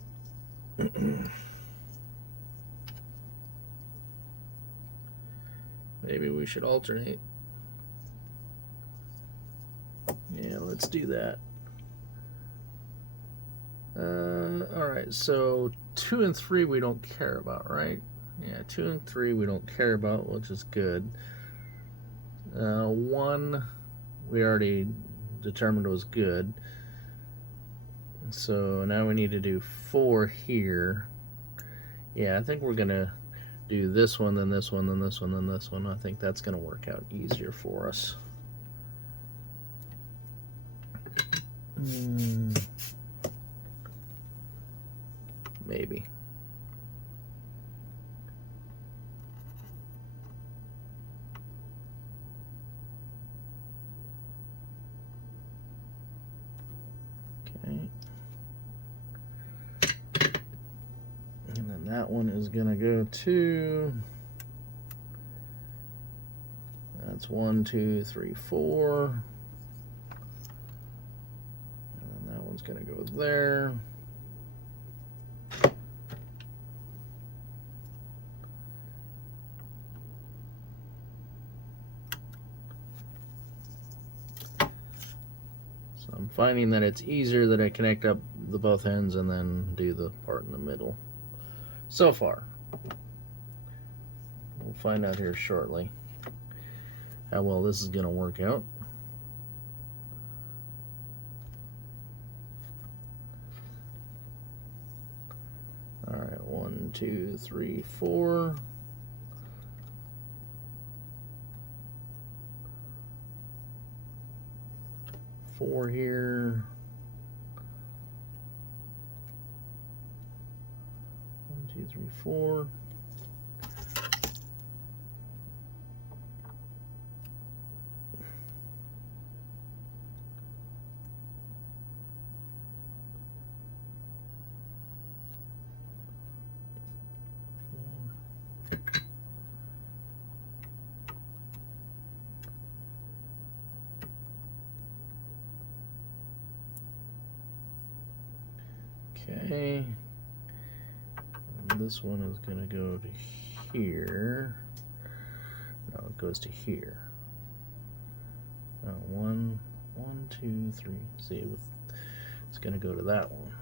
Maybe we should alternate. Yeah, let's do that. Alright, so 2 and 3 we don't care about, right? Yeah, 2 and 3 we don't care about, which is good. 1 we already determined was good. So now we need to do 4 here. Yeah, I think we're gonna do this one, then this one, then this one, then this one. I think that's gonna work out easier for us. Maybe. Okay. And then that one is gonna go to, that's 1, 2, 3, 4. And then that one's gonna go there. I'm finding that it's easier that I connect up the both ends and then do the part in the middle. So far. We'll find out here shortly how well this is going to work out. Alright, 1, 2, 3, 4. Four here. 1, 2, 3, 4. Okay, and this one is going to go to here. No, it goes to here. 1, 2, 3. See, it's going to go to that one.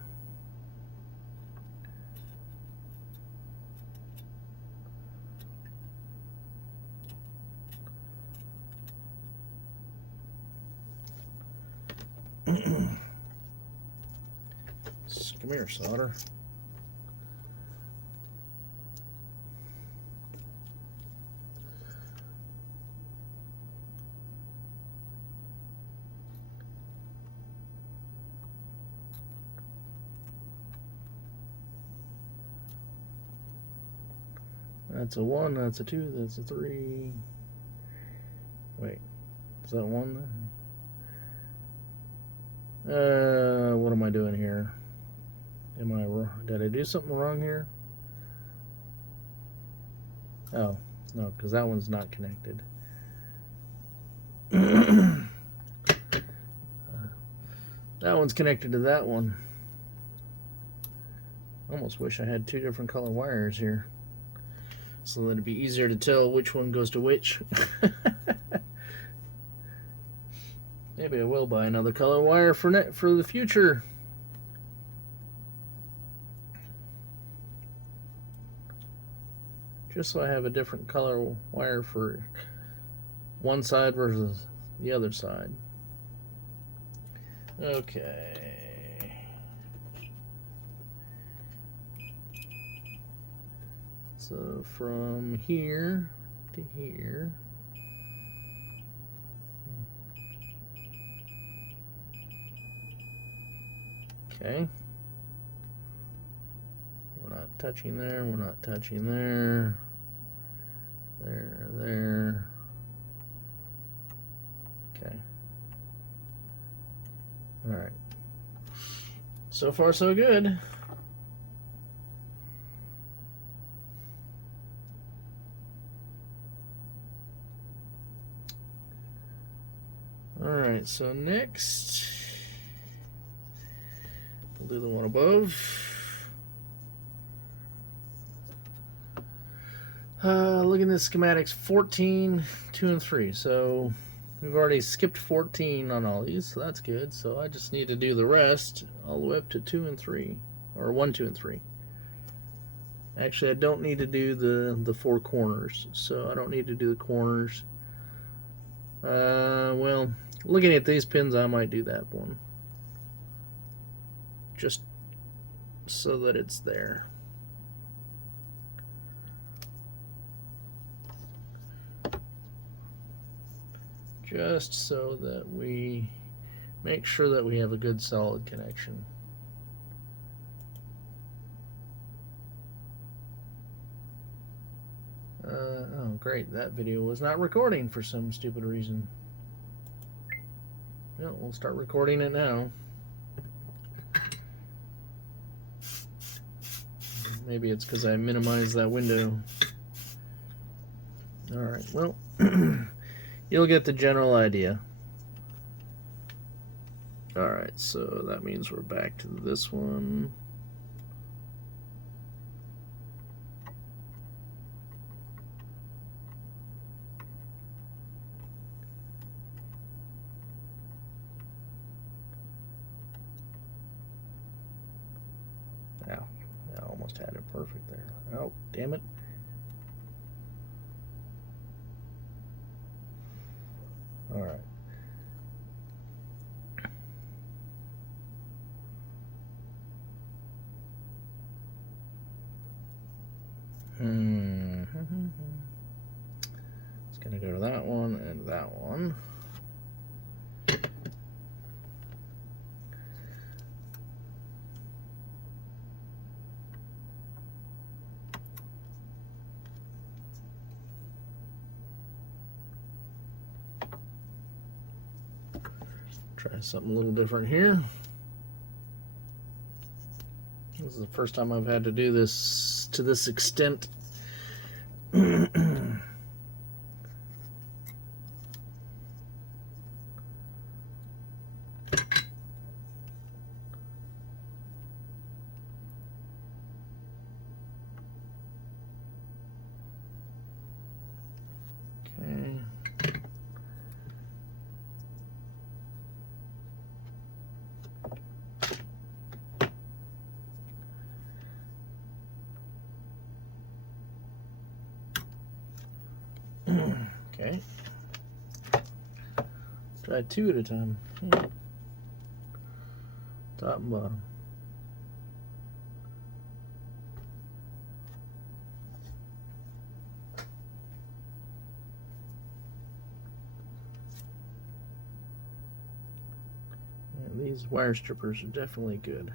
Come here, solder. That's a 1, that's a 2, that's a 3. Wait, is that 1? What am I doing here? Did I do something wrong here? Oh, no, because that one's not connected. That one's connected to that one. Almost wish I had two different color wires here, so that it'd be easier to tell which one goes to which. Maybe I will buy another color wire for the future. Just so I have a different color wire for one side versus the other side. Okay. So from here to here. Okay. We're not touching there, we're not touching there. There. Okay. Alright. So far, so good. Alright, so next, we'll do the one above. Look at the schematics, 14, 2, and 3. So we've already skipped 14 on all these, so that's good. So I just need to do the rest all the way up to 2 and 3, or 1, 2, and 3. Actually, I don't need to do the 4 corners, so I don't need to do the corners. Well, looking at these pins, I might do that one, just so that it's there. Just so that we make sure that we have a good solid connection. Oh great, that video was not recording for some stupid reason. Well, we'll start recording it now. Maybe it's because I minimized that window. Alright, well, you'll get the general idea. Alright, so that means we're back to this one. Ow, I almost had it perfect there. Oh, damn it. Alright. It's going to go to that one and that one. Try something a little different here. This is the first time I've had to do this to this extent. Okay. Try 2 at a time. Top and bottom. Yeah, these wire strippers are definitely good.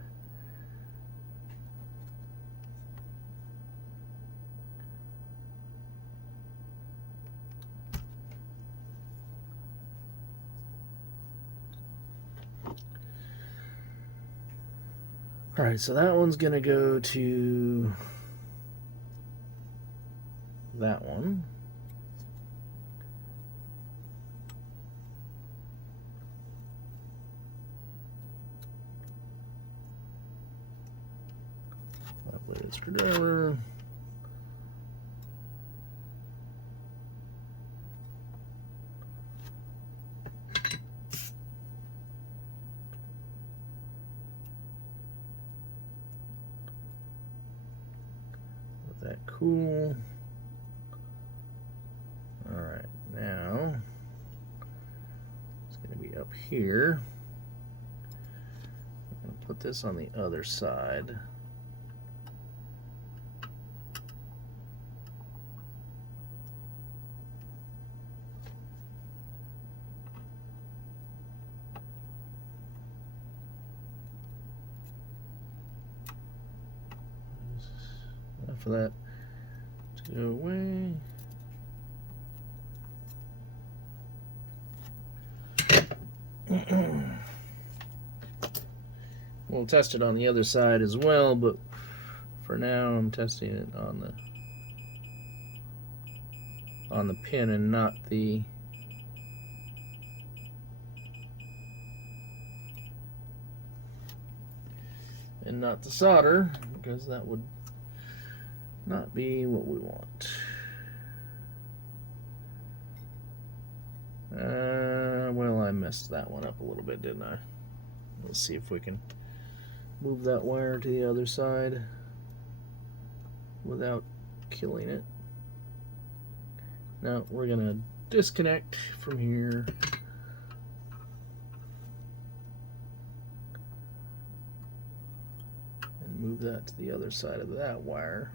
Alright, so that one's going to go to that one. Flat-bladed screwdriver. Let that cool. All right, now it's going to be up here. I'm going to put this on the other side. Enough of that to go away. We'll test it on the other side as well, but for now I'm testing it on the pin and not the solder, because that would not be what we want. Well, I messed that one up a little bit, didn't I? Let's see if we can move that wire to the other side without killing it. Now we're gonna disconnect from here. And move that to the other side of that wire.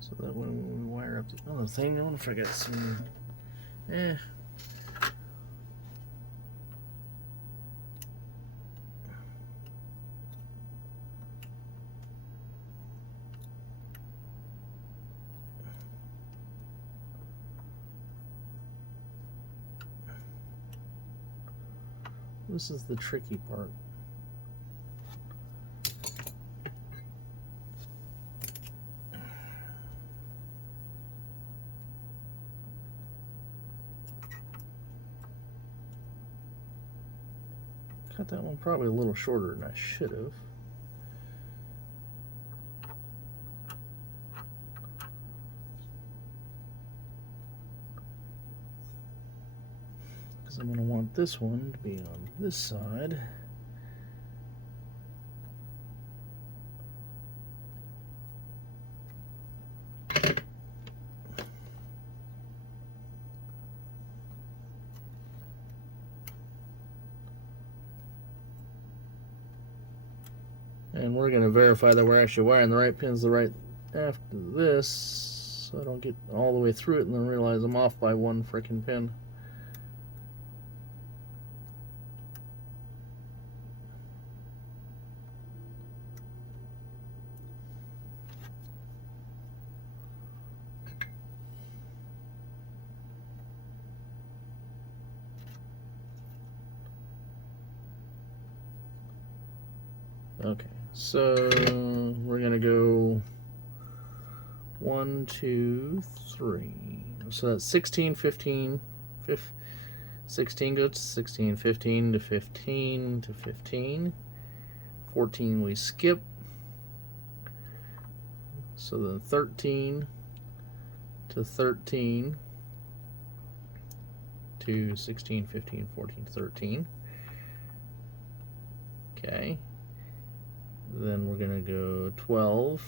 So that when we wire up the other thing, I wonder if I got some. This is the tricky part. Cut that one probably a little shorter than I should have. Because I'm going to want this one to be on this side. And we're going to verify that we're actually wiring the right pins the right after this, so I don't get all the way through it and then realize I'm off by one frickin' pin. Okay, so we're gonna go 1, 2, 3. So that's 16, 15, 16 goes to 16, 15 to 15 to 15, 14 we skip. So then 13 to 13 to 16, 15, 14, 13. Okay. Then we're going to go 12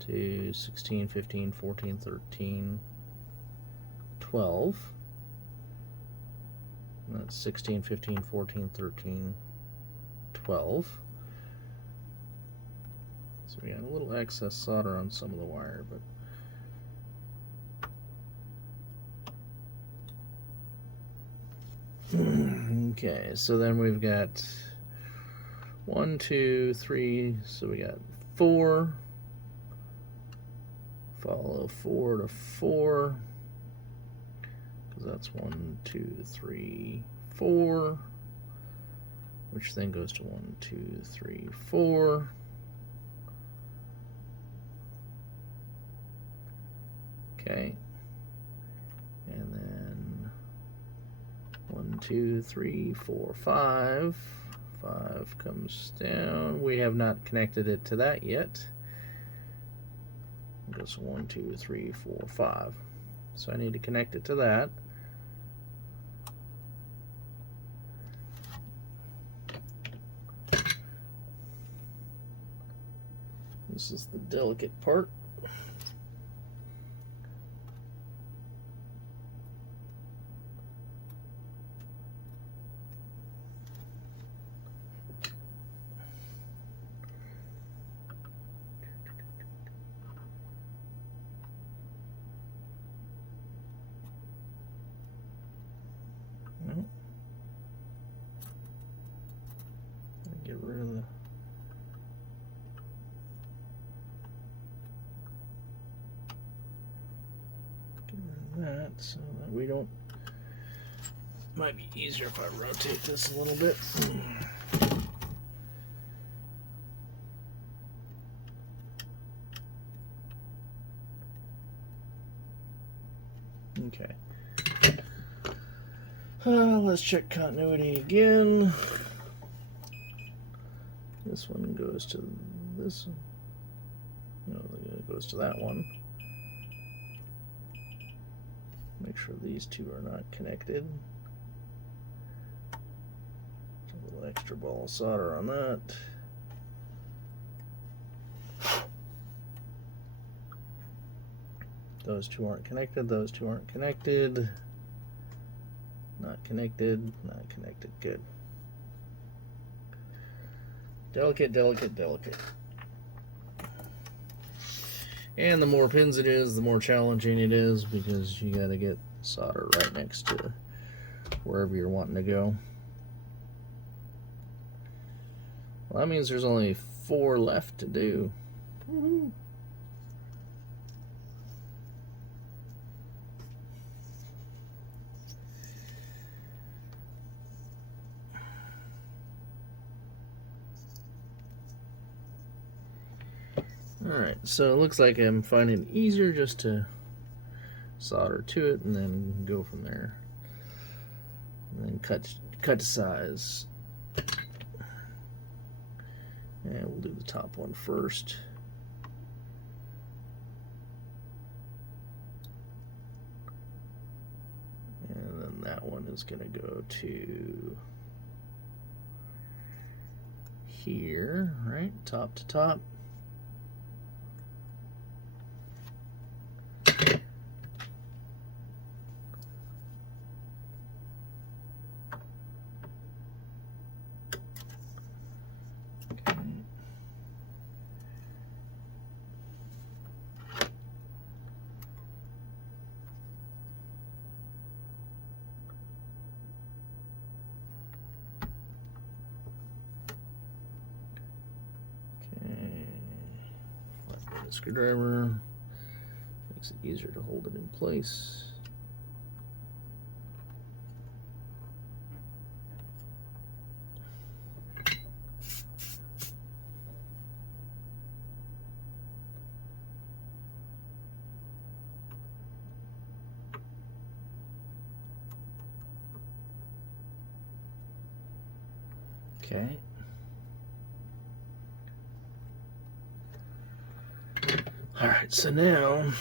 to 16, 15, 14, 13, 12. And that's 16, 15, 14, 13, 12. So we got a little excess solder on some of the wire, but okay, so then we've got 1, 2, 3, so we got 4, follow 4 to 4, because that's 1, 2, 3, 4, which then goes to 1, 2, 3, 4. Okay, and then 1, 2, 3, 4, 5. 5 comes down. We have not connected it to that yet. It goes 1, 2, 3, 4, 5. So I need to connect it to that. This is the delicate part. Get rid of the that so that we don't. Might be easier if I rotate this a little bit. Okay. Let's check continuity again. This one goes to this one. No, it goes to that one. Make sure these two are not connected. A little extra ball of solder on that. Those two aren't connected. Those two aren't connected. Not connected. Not connected. Good. Delicate, delicate, delicate. And the more pins it is, the more challenging it is because you got to get solder right next to wherever you're wanting to go. Well, that means there's only 4 left to do. Woohoo. Alright, so it looks like I'm finding it easier just to solder to it and then go from there. And then cut to size. And we'll do the top one first. And then that one is going to go to here, right? Top to top. Screwdriver makes it easier to hold it in place. Okay. All right, so now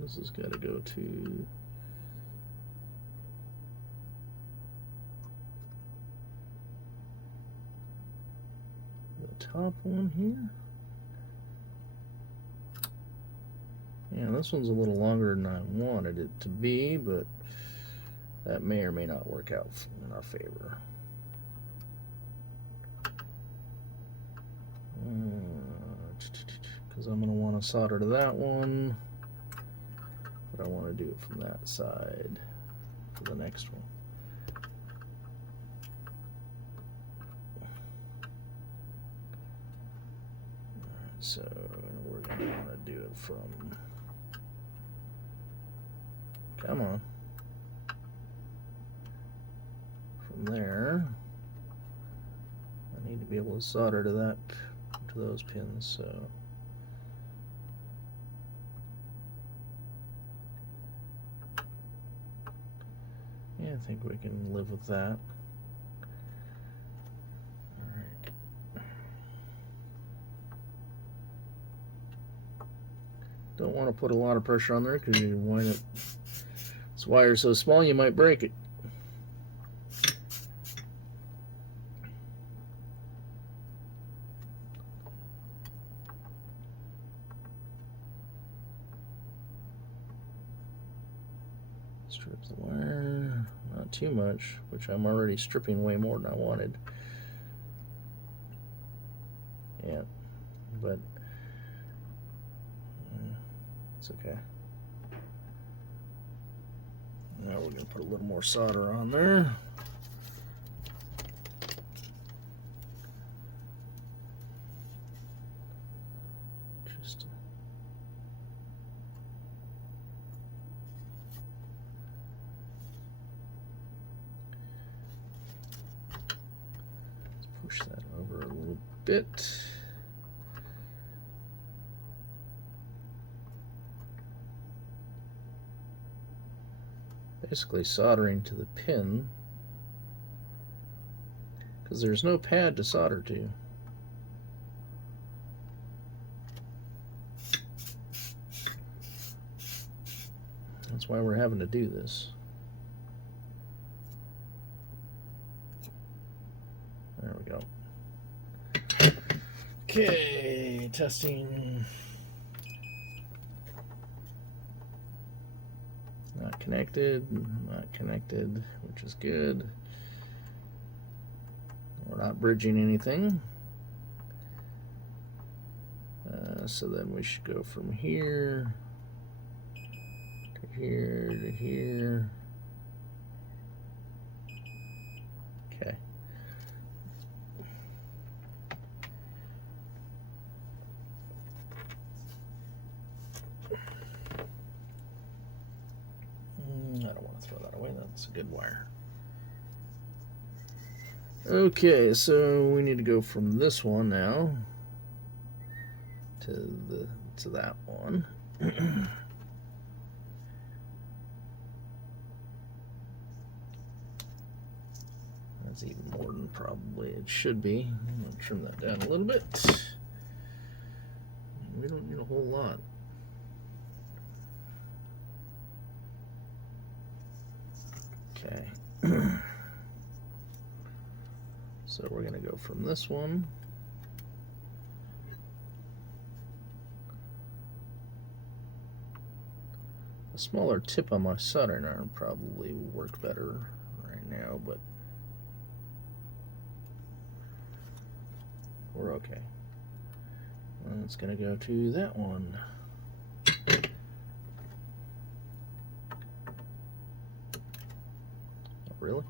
this has got to go to the top one here. Yeah, this one's a little longer than I wanted it to be, but that may or may not work out in our favor. Because I'm going to want to solder to that one, but I want to do it from that side for the next one. Alright, so we're going to want to do it from, come on, from there. I need to be able to solder to that, to those pins, so. I think we can live with that. Don't want to put a lot of pressure on there because you wind up, this wire's so small you might break it. Strip the wire, not too much, which I'm already stripping way more than I wanted. Yeah, but it's okay. Now we're going to put a little more solder on there. Just let's push that over a little bit. Basically soldering to the pin because there's no pad to solder to. That's why we're having to do this. There we go. Okay, testing. Not connected, not connected, which is good. We're not bridging anything. So then we should go from here to here to here. Okay. I don't want to throw that away. That's a good wire. Okay, so we need to go from this one now to that one. That's even more than probably it should be. I'm going to trim that down a little bit. We don't need a whole lot. Okay. So we're going to go from this one. A smaller tip on my soldering iron probably will work better right now, but we're okay. And it's going to go to that one. Really?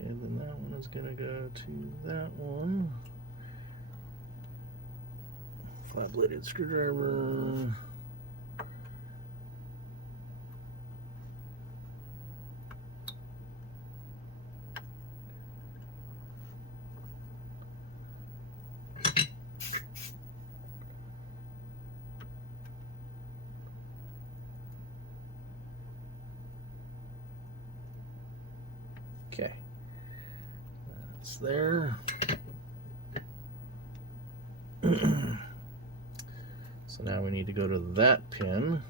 Okay, then that one is going to go to that one. Flat-bladed screwdriver. Okay, that's there. So now we need to go to that pin.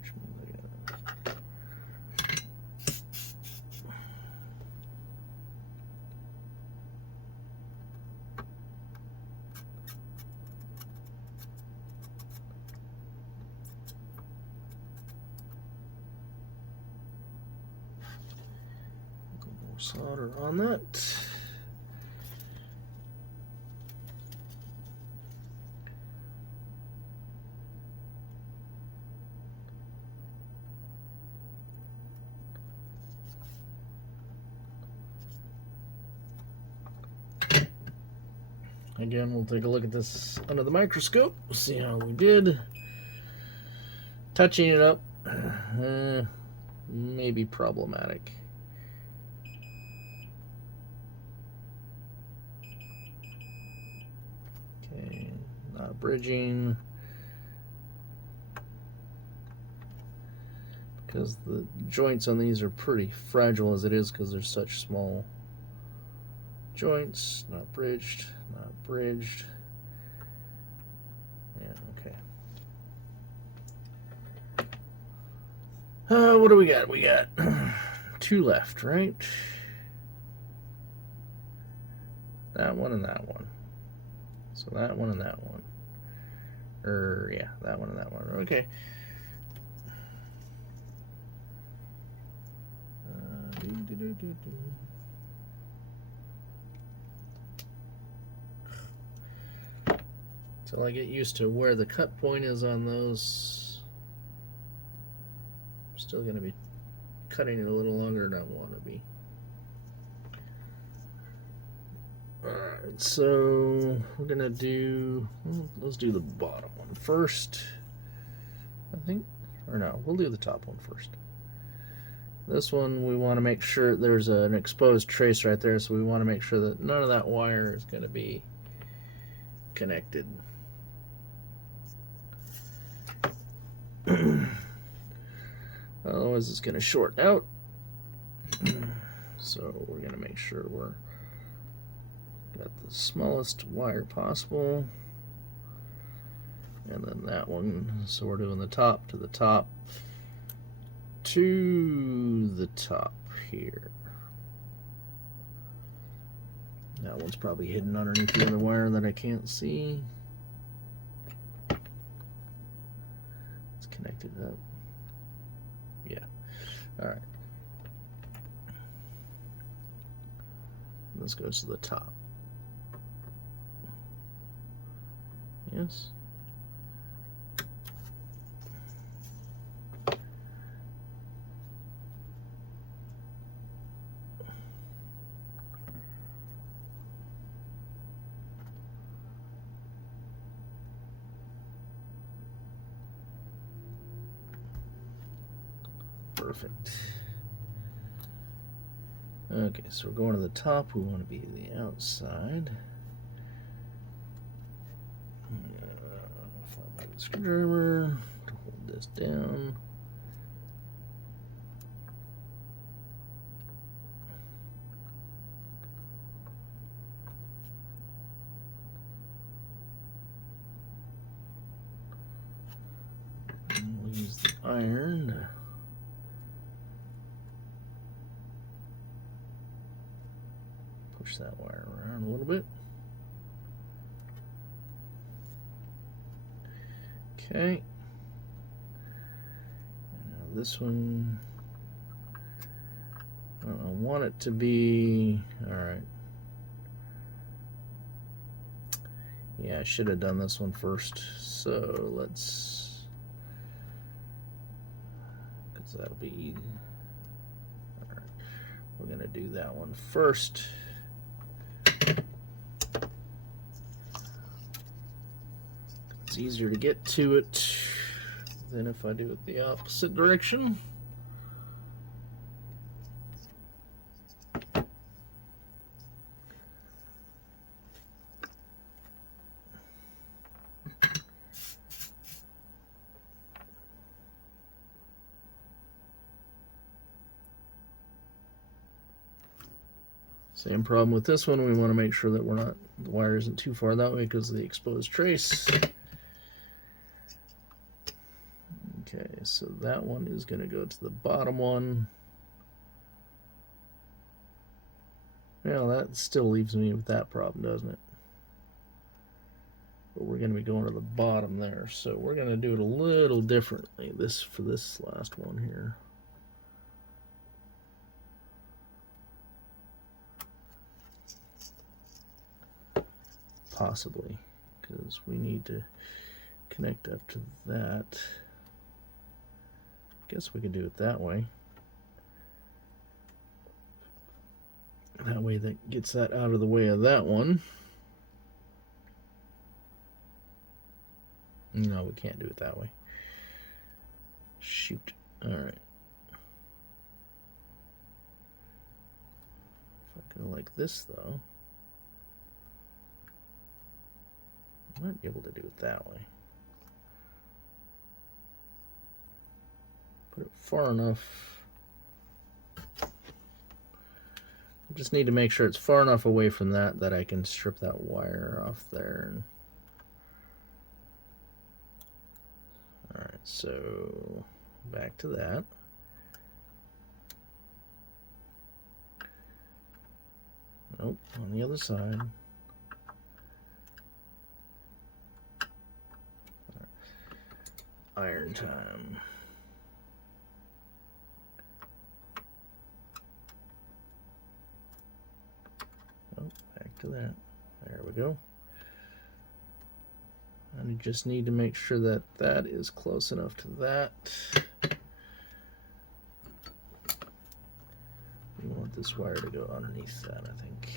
Which means I gotta... more solder on that. Again, we'll take a look at this under the microscope, see how we did. Touching it up may be problematic. Okay, not bridging. Because the joints on these are pretty fragile as it is because they're such small joints. Not bridged, not bridged. Yeah, okay. What do we got? We got 2 left, right? That one and that one. So that one and that one. Yeah, that one and that one. Okay. Until I get used to where the cut point is on those, I'm still going to be cutting it a little longer than I want to be. Alright, so we're going to do, let's do the bottom one first, I think, or no, we'll do the top one first. This one, we want to make sure there's an exposed trace right there, so we want to make sure that none of that wire is going to be connected. Otherwise, it's going to short out. So we're going to make sure we're got the smallest wire possible. And then that one, so we're doing the top to the top to the top here. That one's probably hidden underneath the other wire that I can't see. It's connected up. Yeah. Alright. This goes to the top. Yes. Perfect. Okay, so we're going to the top. We want to be the outside. Flat body screwdriver to hold this down. And we'll use the iron to push that wire around a little bit. Okay. Now this one, I want it to be, alright. Yeah, I should have done this one first. So let's, because that'll be, alright. We're going to do that one first. It's easier to get to it than if I do it the opposite direction. Same problem with this one. We want to make sure that the wire isn't too far that way because of the exposed trace. Okay, so that one is going to go to the bottom one. Well, that still leaves me with that problem, doesn't it? But we're going to be going to the bottom there, so we're going to do it a little differently for this last one here. Possibly, because we need to connect up to that. Guess we could do it that way. That way that gets that out of the way of that one. No, we can't do it that way. Shoot. Alright. If I go like this, though, I might be able to do it that way. Put it far enough. I just need to make sure it's far enough away from that that I can strip that wire off there. Alright, so back to that. Nope, on the other side. Iron time. Oh, back to that. There we go. I just need to make sure that that is close enough to that. We want this wire to go underneath that, I think.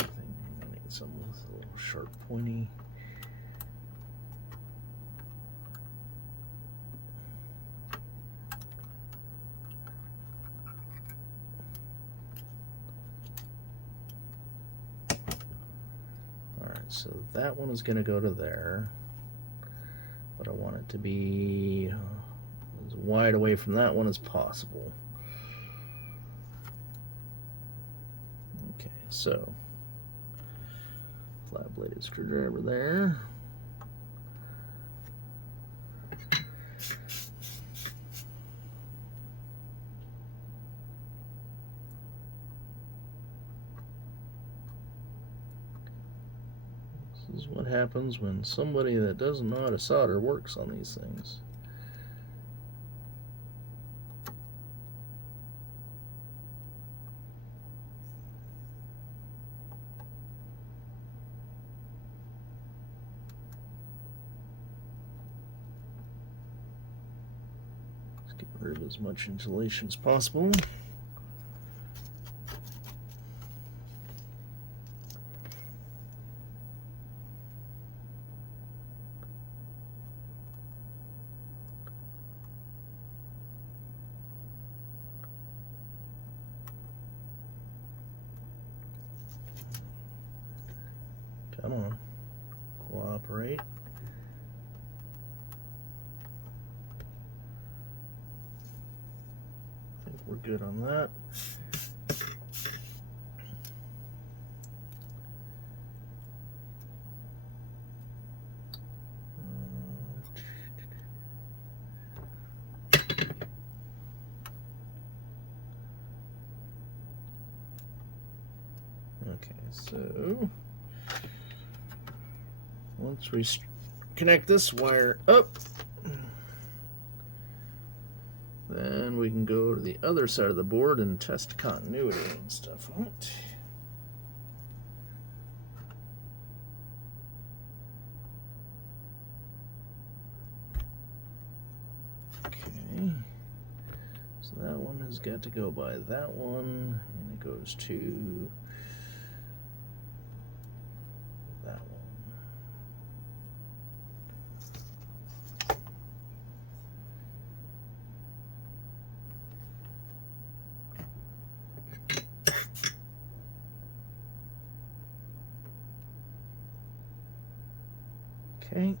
I need something with a little sharp, pointy. So that one is going to go to there, but I want it to be as wide away from that one as possible. Okay, so flat bladed screwdriver there. This is what happens when somebody that doesn't know how to solder works on these things. Let's get rid of as much insulation as possible. Come on, cooperate. I think we're good on that. Okay, so once we connect this wire up, then we can go to the other side of the board and test continuity and stuff on it. Okay, so that one has got to go by that one, and it goes to that one. Okay,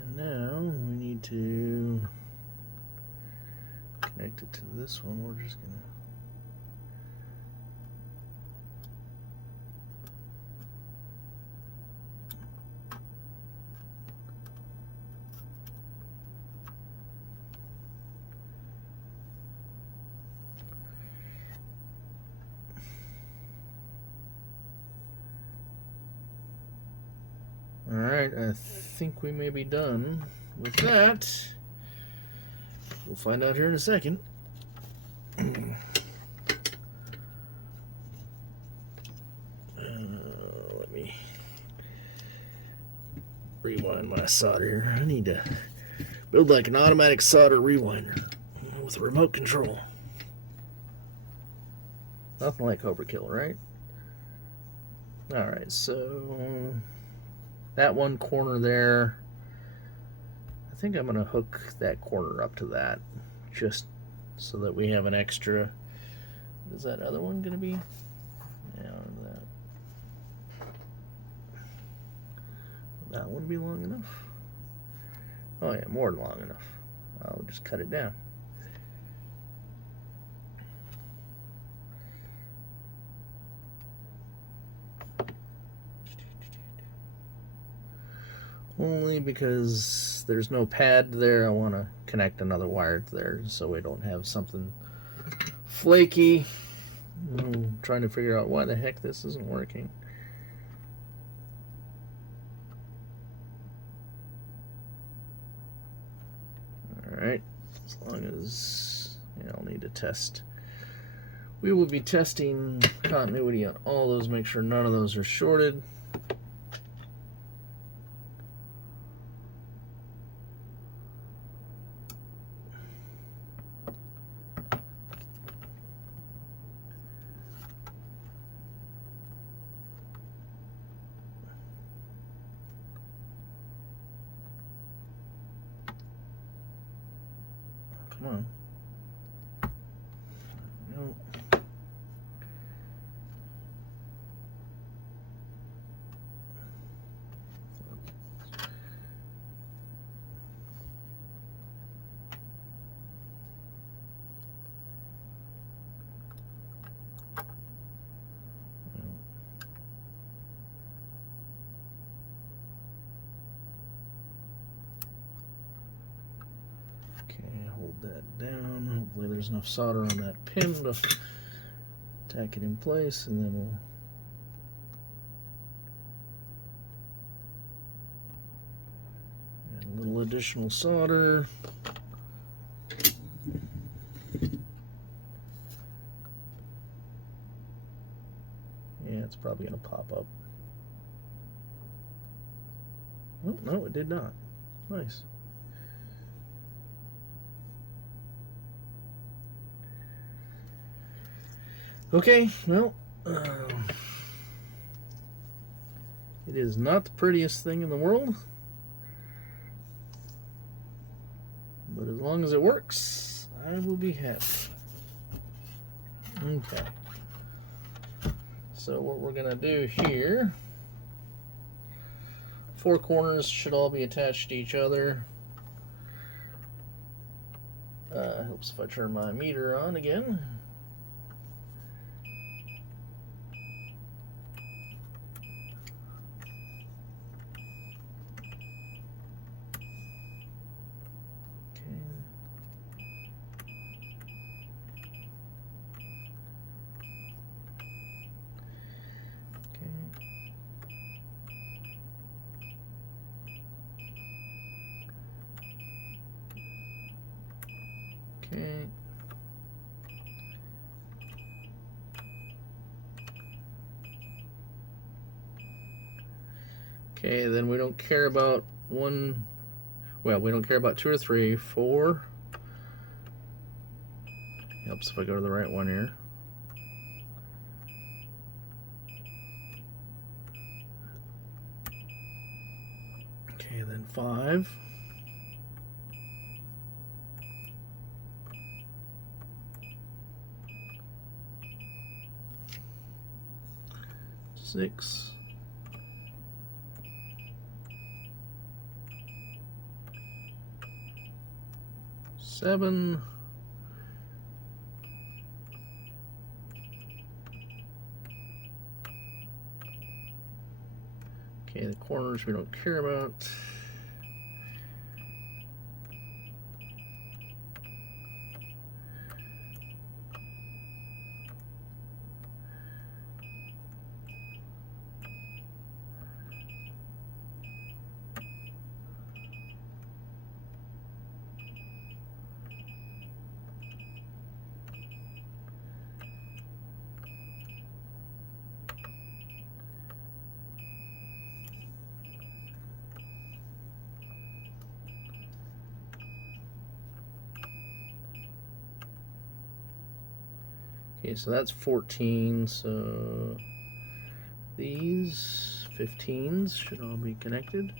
and now we need to connect it to this one. We're just gonna Alright, I think we may be done with that. We'll find out here in a second. Let me rewind my solder here. I need to build like an automatic solder rewinder with a remote control. Nothing like overkill, right? Alright, so that one corner there, I think I'm going to hook that corner up to that just so that we have an extra. Is that other one going to be? Yeah, that one be long enough? Oh yeah, more than long enough. I'll just cut it down. Only because there's no pad there, I want to connect another wire there so we don't have something flaky. I'm trying to figure out why the heck this isn't working. Alright, as long as, I'll need to test. We will be testing continuity on all those, make sure none of those are shorted. Come on. No. Hold that down. Hopefully there's enough solder on that pin to tack it in place, and then we'll add a little additional solder. Yeah, it's probably going to pop up. Oh, no, it did not. Nice. Okay, well, it is not the prettiest thing in the world, but as long as it works, I will be happy. Okay. So what we're going to do here, 4 corners should all be attached to each other. Helps if I turn my meter on again. Okay. Okay, then we don't care about one, well, we don't care about 2 or 3, 4. Helps if I go to the right one here. Okay, then 5. 6. 7. Okay, the corners we don't care about. Okay, so that's 14, so these 15s should all be connected.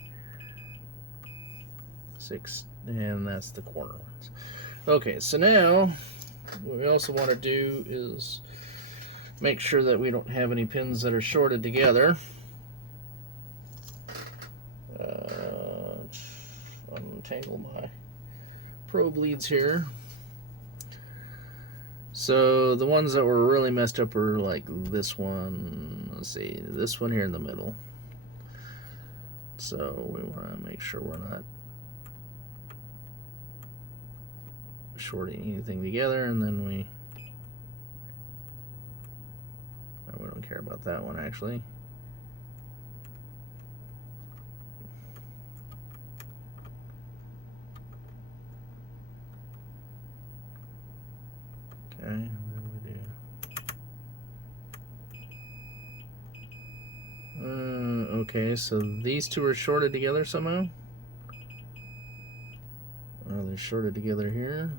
6, and that's the corner ones. Okay, so now what we also want to do is make sure that we don't have any pins that are shorted together. Untangle my probe leads here. So the ones that were really messed up are like this one, let's see, this one here in the middle. So we want to make sure we're not shorting anything together, and then we don't care about that one actually. Okay, and then we do. Okay, so these two are shorted together somehow. They're shorted together here.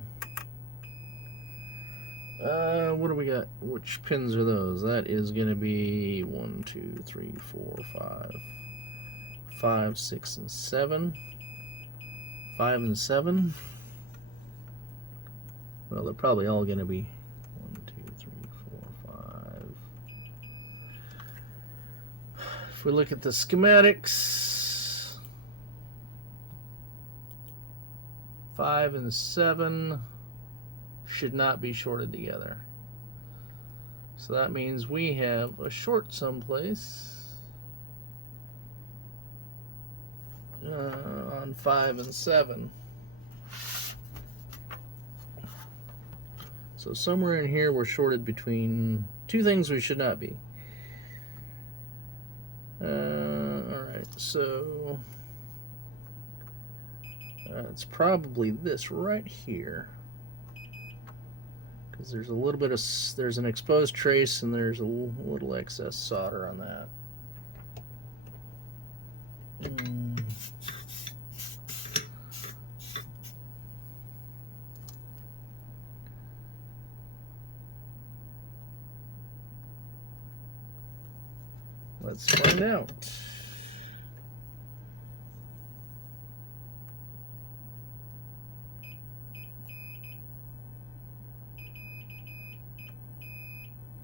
What do we got? Which pins are those? That is going to be 1, 2, 3, 4, 5, 5, 6, and 7. 5 and 7. Well, they're probably all going to be 1, 2, 3, 4, 5. If we look at the schematics, 5 and 7 should not be shorted together. So that means we have a short someplace on 5 and 7. So somewhere in here we're shorted between two things we should not be. Alright, so it's probably this right here. Because there's a little bit of, there's an exposed trace and there's a little excess solder on that. Let's find out.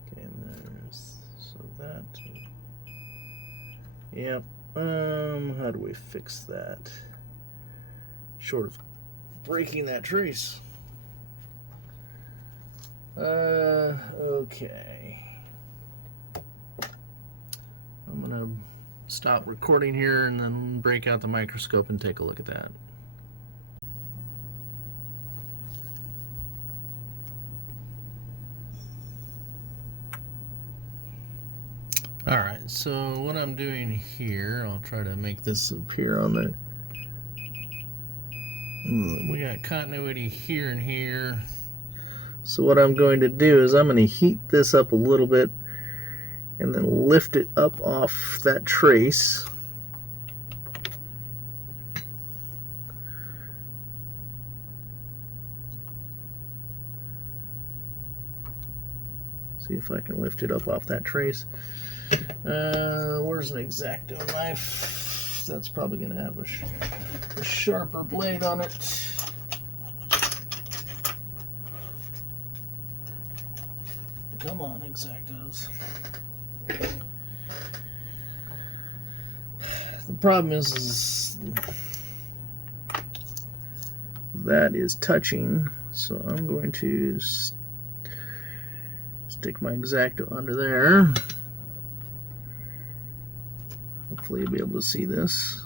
Okay, and there's, so that. Yep. How do we fix that? Short of breaking that trace. Okay. I'm gonna stop recording here and then break out the microscope and take a look at that. Alright, so what I'm doing here, I'll try to make this appear on there. We got continuity here and here. So what I'm going to do is I'm going to heat this up a little bit and then lift it up off that trace. See if I can lift it up off that trace. Where's an X-Acto knife? That's probably going to have a sharper blade on it. Come on, X-Actos. The problem is that is touching, so I'm going to stick my X-Acto under there. Hopefully you'll be able to see this.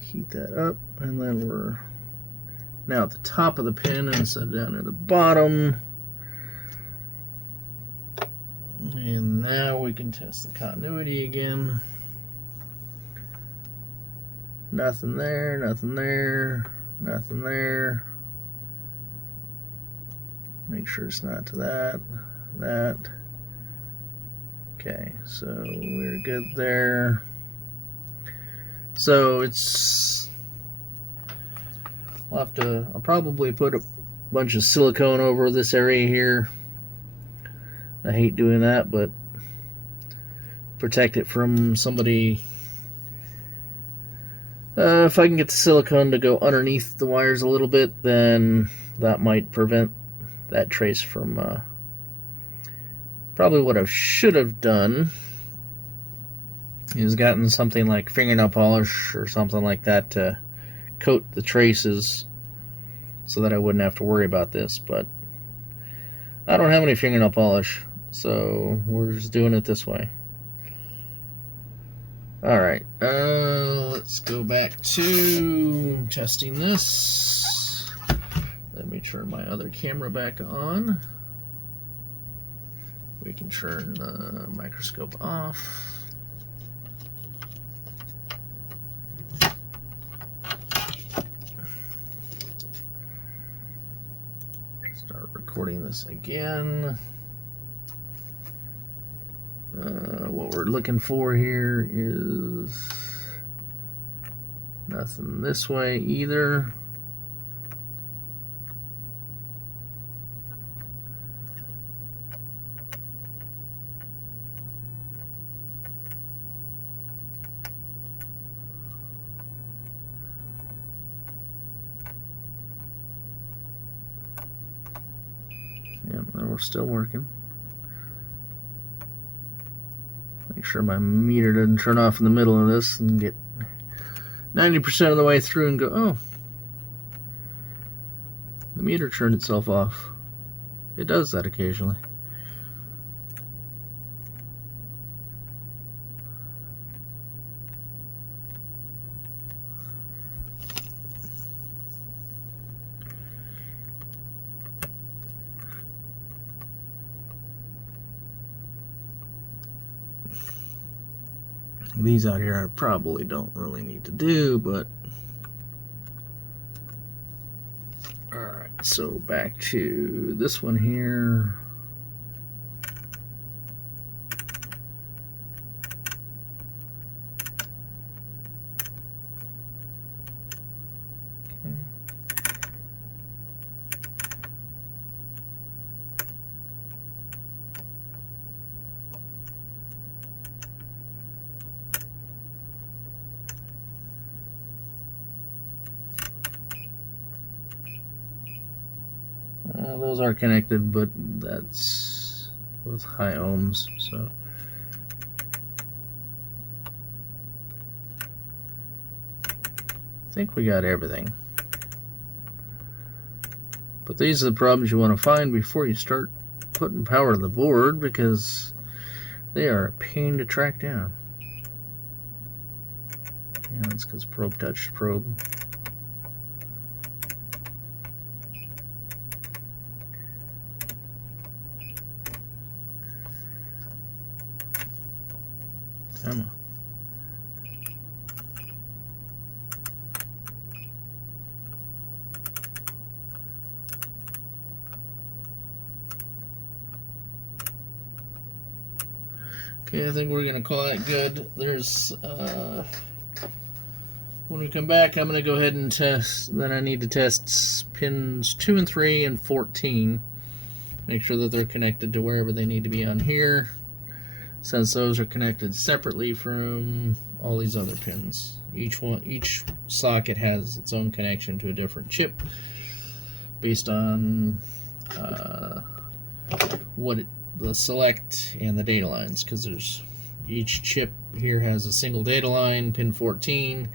Heat that up, and then we're now at the top of the pin instead of down at the bottom. And now we can test the continuity again. Nothing there, nothing there, nothing there. Make sure it's not to that. Okay, so we're good there. So it's, I'll probably put a bunch of silicone over this area here. I hate doing that, but protect it from somebody. If I can get the silicone to go underneath the wires a little bit, then that might prevent that trace from probably what I should have done is gotten something like fingernail polish or something like that to coat the traces so that I wouldn't have to worry about this, but I don't have any fingernail polish, so we're just doing it this way. Alright, let's go back to testing this. Let me turn my other camera back on. We can turn the microscope off. Start recording this again. What we're looking for here is nothing this way either. Yep, we're still working. Make sure my meter doesn't turn off in the middle of this and get 90% of the way through and go, oh, the meter turned itself off. It does that occasionally. These out here I probably don't really need to do, but alright, so back to this one here. Those are connected, but that's with high ohms, so I think we got everything. But these are the problems you want to find before you start putting power to the board, because they are a pain to track down. Yeah, that's because probe touched probe. Come on. Okay, I think we're gonna call that good. There's when we come back, I'm gonna go ahead and test. Then I need to test pins 2 and 3 and 14. Make sure that they're connected to wherever they need to be on here, since those are connected separately from all these other pins. Each socket has its own connection to a different chip based on the select and the data lines, because there's each chip here has a single data line, pin 14,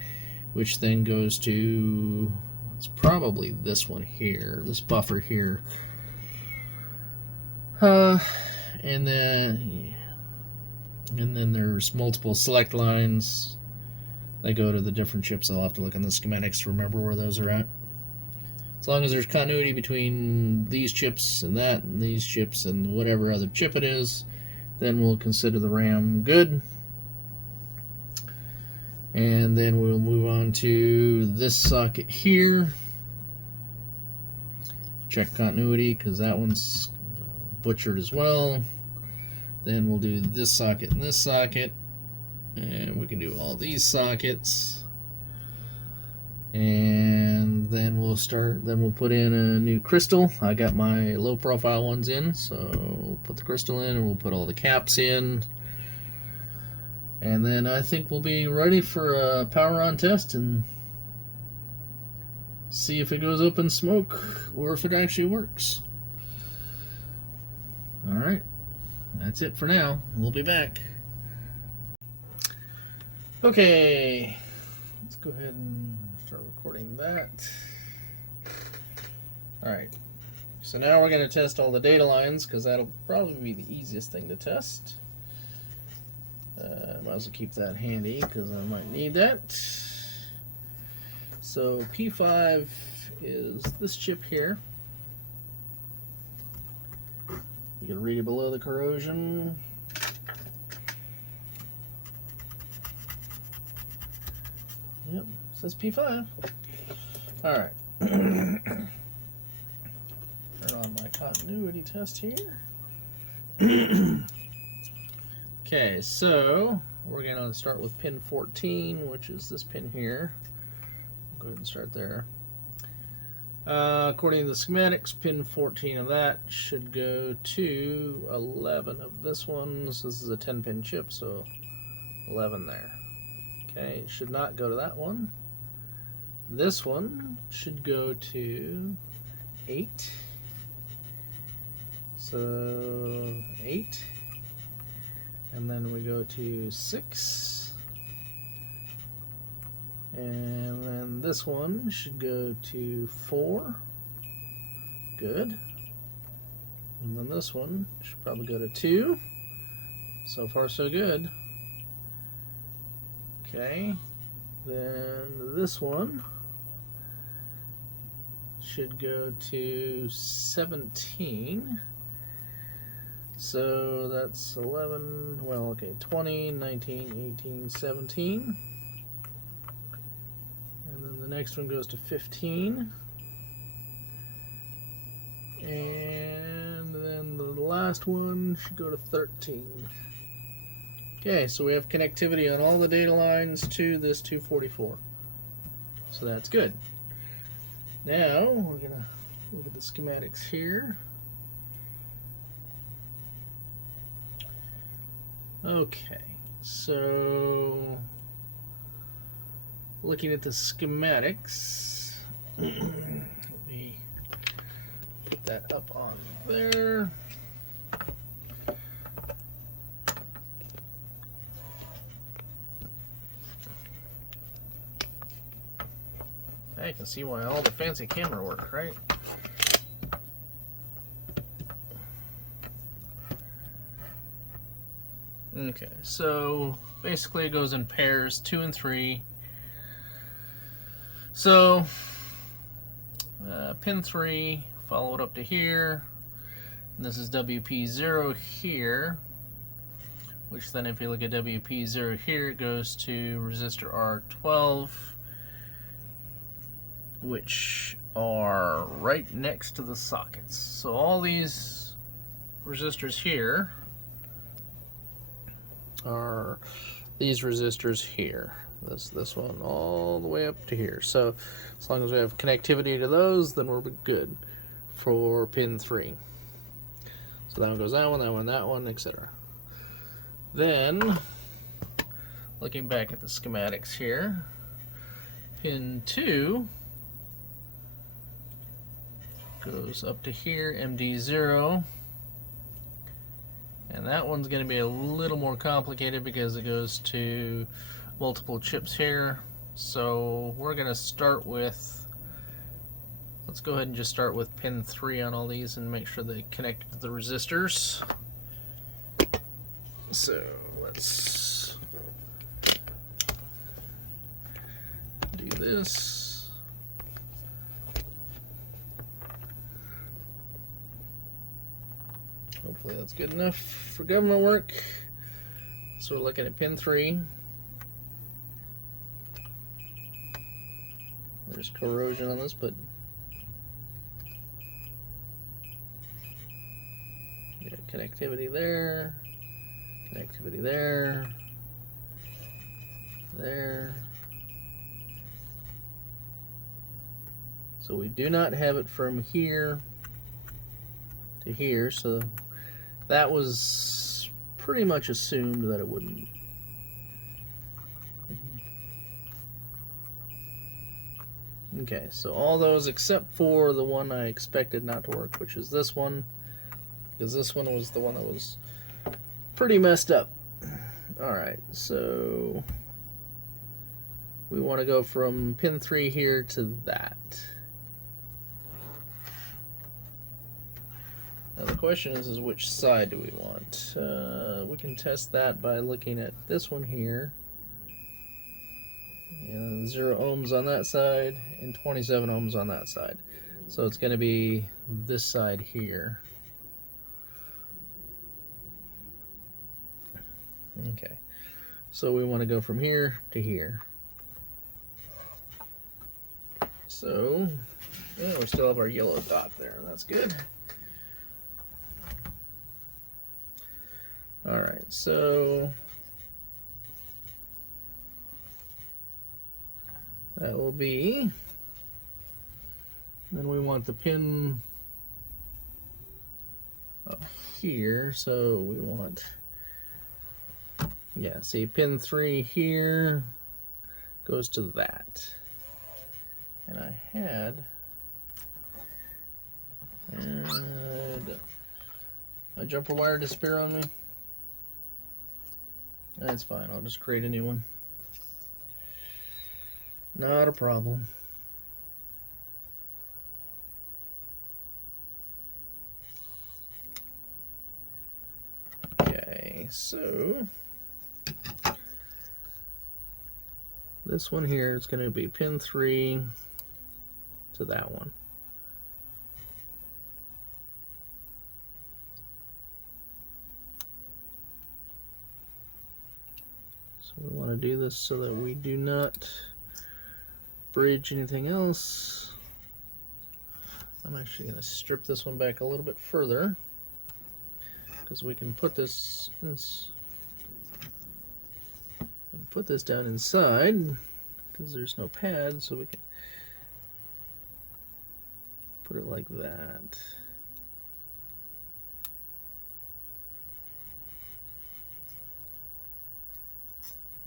which then goes to, it's probably this one here, this buffer here, and then there's multiple select lines that go to the different chips. I'll have to look in the schematics to remember where those are at. As long as there's continuity between these chips and that, and these chips and whatever other chip it is, then we'll consider the RAM good. And then we'll move on to this socket here. Check continuity, because that one's butchered as well. Then we'll do this socket and this socket, and we can do all these sockets, and then we'll we'll put in a new crystal. I got my low profile ones in, so we'll put the crystal in and we'll put all the caps in. And then I think we'll be ready for a power on test and see if it goes up in smoke or if it actually works. Alright, that's it for now. We'll be back. Okay, let's go ahead and start recording that. Alright, so now we're going to test all the data lines because that'll probably be the easiest thing to test. Might as well keep that handy because I might need that. So P5 is this chip here. You can read it below the corrosion. Yep, it says P5. Alright. Turn on my continuity test here. Okay, so we're going to start with pin 14, which is this pin here. Go ahead and start there. According to the schematics, pin 14 of that should go to 11 of this one. So this is a 10-pin chip, so 11 there. Okay, it should not go to that one. This one should go to 8. So 8. And then we go to 6. And then this one should go to 4. Good. And then this one should probably go to 2. So far so good. Okay. Then this one should go to 17. So that's 11, well, okay, 20, 19, 18, 17. And then the next one goes to 15. And then the last one should go to 13. Okay, so we have connectivity on all the data lines to this 244. So that's good. Now, we're going to look at the schematics here. Okay, so looking at the schematics, let me put that up on there. Now you can see why all the fancy camera work, right? Okay, so basically it goes in pairs 2 and 3. So pin 3, follow it up to here. And this is WP0 here, which then if you look at WP0 here, it goes to resistor R12, which are right next to the sockets. So all these resistors here are these resistors here. This one all the way up to here. So as long as we have connectivity to those, then we're good for pin 3. So that one goes that one, that one, that one, etc. Then, looking back at the schematics here, pin 2 goes up to here, MD0. And that one's going to be a little more complicated because it goes to multiple chips here. So we're going to start with, let's go ahead and just start with pin 3 on all these and make sure they connect to the resistors. So let's do this. Hopefully that's good enough for government work. So we're looking at pin 3. There's corrosion on this, but yeah, connectivity there, connectivity there, there. So we do not have it from here to here, so that was pretty much assumed that it wouldn't. Okay, so all those except for the one I expected not to work, which is this one, because this one was the one that was pretty messed up. Alright, so we want to go from pin 3 here to that. Now the question is which side do we want? We can test that by looking at this one here. 0 ohms on that side and 27 ohms on that side. So it's going to be this side here. Okay, so we want to go from here to here. So yeah, we still have our yellow dot there. That's good. All right, so that will be, then we want the pin up here, so we want, yeah, see, pin 3 here goes to that. And I had a jumper wire disappear on me. That's fine, I'll just create a new one. Not a problem. Okay, so this one here is going to be pin 3 to that one. So we want to do this so that we do not bridge anything else. I'm actually going to strip this one back a little bit further because we can put this down inside because there's no pad, so we can put it like that.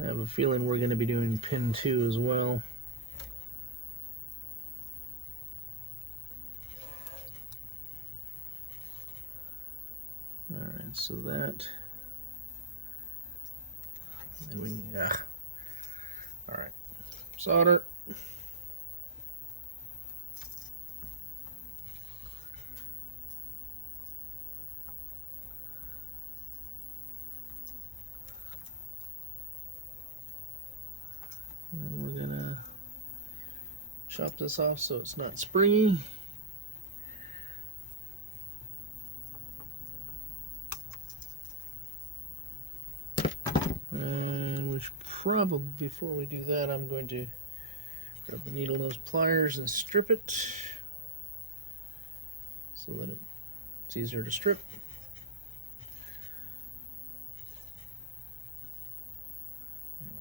I have a feeling we're going to be doing pin 2 as well. Alright, so that, and we need, alright, solder. And we're gonna chop this off so it's not springy. And we should probably, before we do that, I'm going to grab the needle nose pliers and strip it so that it's easier to strip.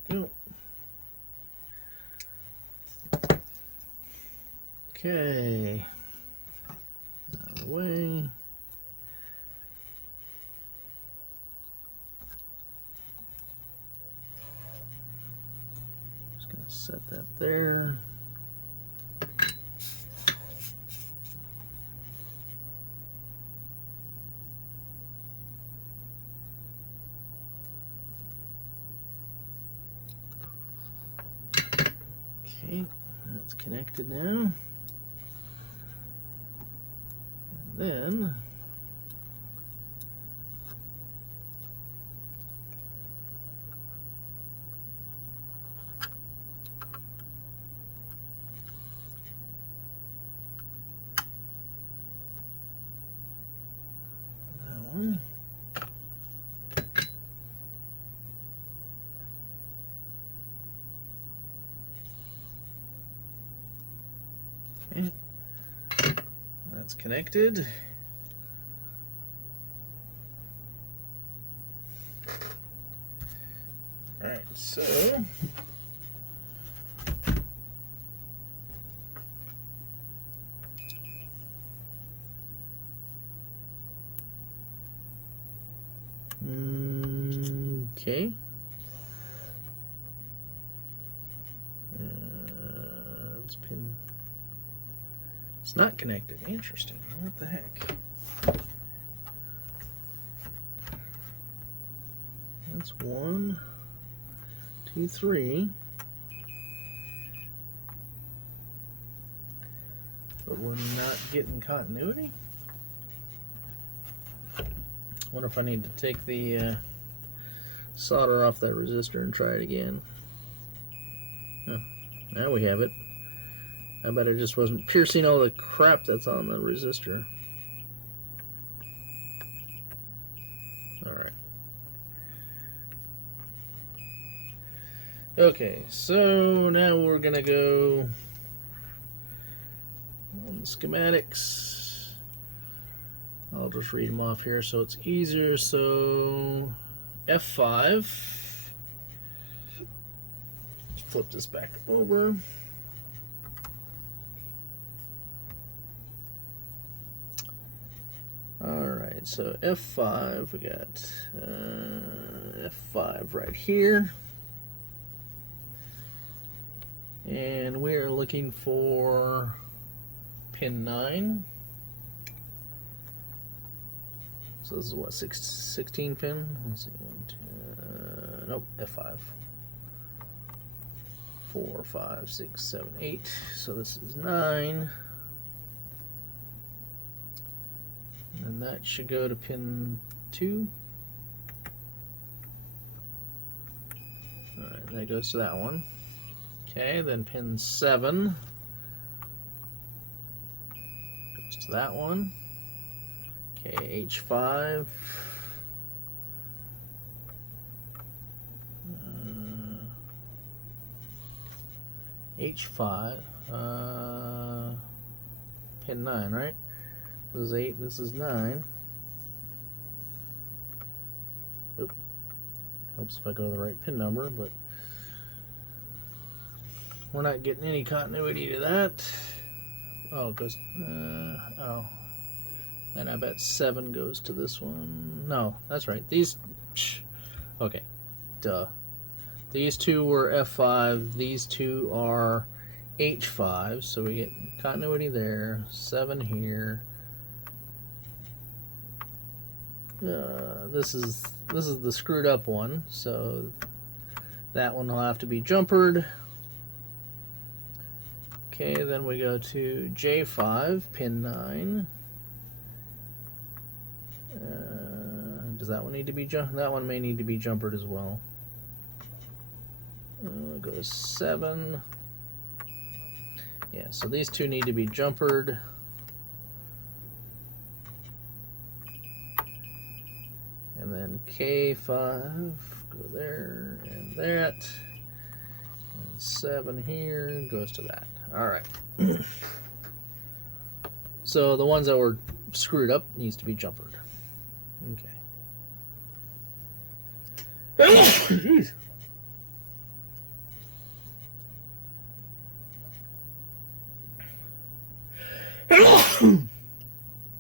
There we go. Okay, out of the way. Just gonna set that there. Okay, that's connected now. Then that one. Okay, that's connected. All right, so Okay. It's pin. It's not connected. Interesting. What the heck? That's 1, 2, 3. But we're not getting continuity. Wonder if I need to take the solder off that resistor and try it again. Oh, now we have it. I bet it just wasn't piercing all the crap that's on the resistor. Alright. Okay, so now we're gonna go on the schematics. I'll just read them off here so it's easier. So F5. Flip this back over. Alright, so F5, we got F5 right here. And we're looking for pin 9. So this is what, 16 pin? Let's see, 1, 2, nope, F5. 4, 5, 6, 7, 8. So this is 9. And that should go to pin 2. Alright, that goes to that one. Okay, then pin 7 goes to that one. Okay, H5. H5. Pin 9, right? This is 8, this is 9. Oop. Helps if I go to the right pin number, but we're not getting any continuity to that. Oh, it goes, oh. And I bet 7 goes to this one. No, that's right. These, okay, duh. These two were F5, these two are H5, so we get continuity there. 7 here. This is the screwed up one, so that one will have to be jumpered. Okay, then we go to J5, pin 9. Does that one need to be jumpered? That one may need to be jumpered as well. Go to 7. Yeah, so these two need to be jumpered. And then K5, go there and that. And 7 here goes to that. Alright. So the ones that were screwed up needs to be jumpered. Okay. Jeez.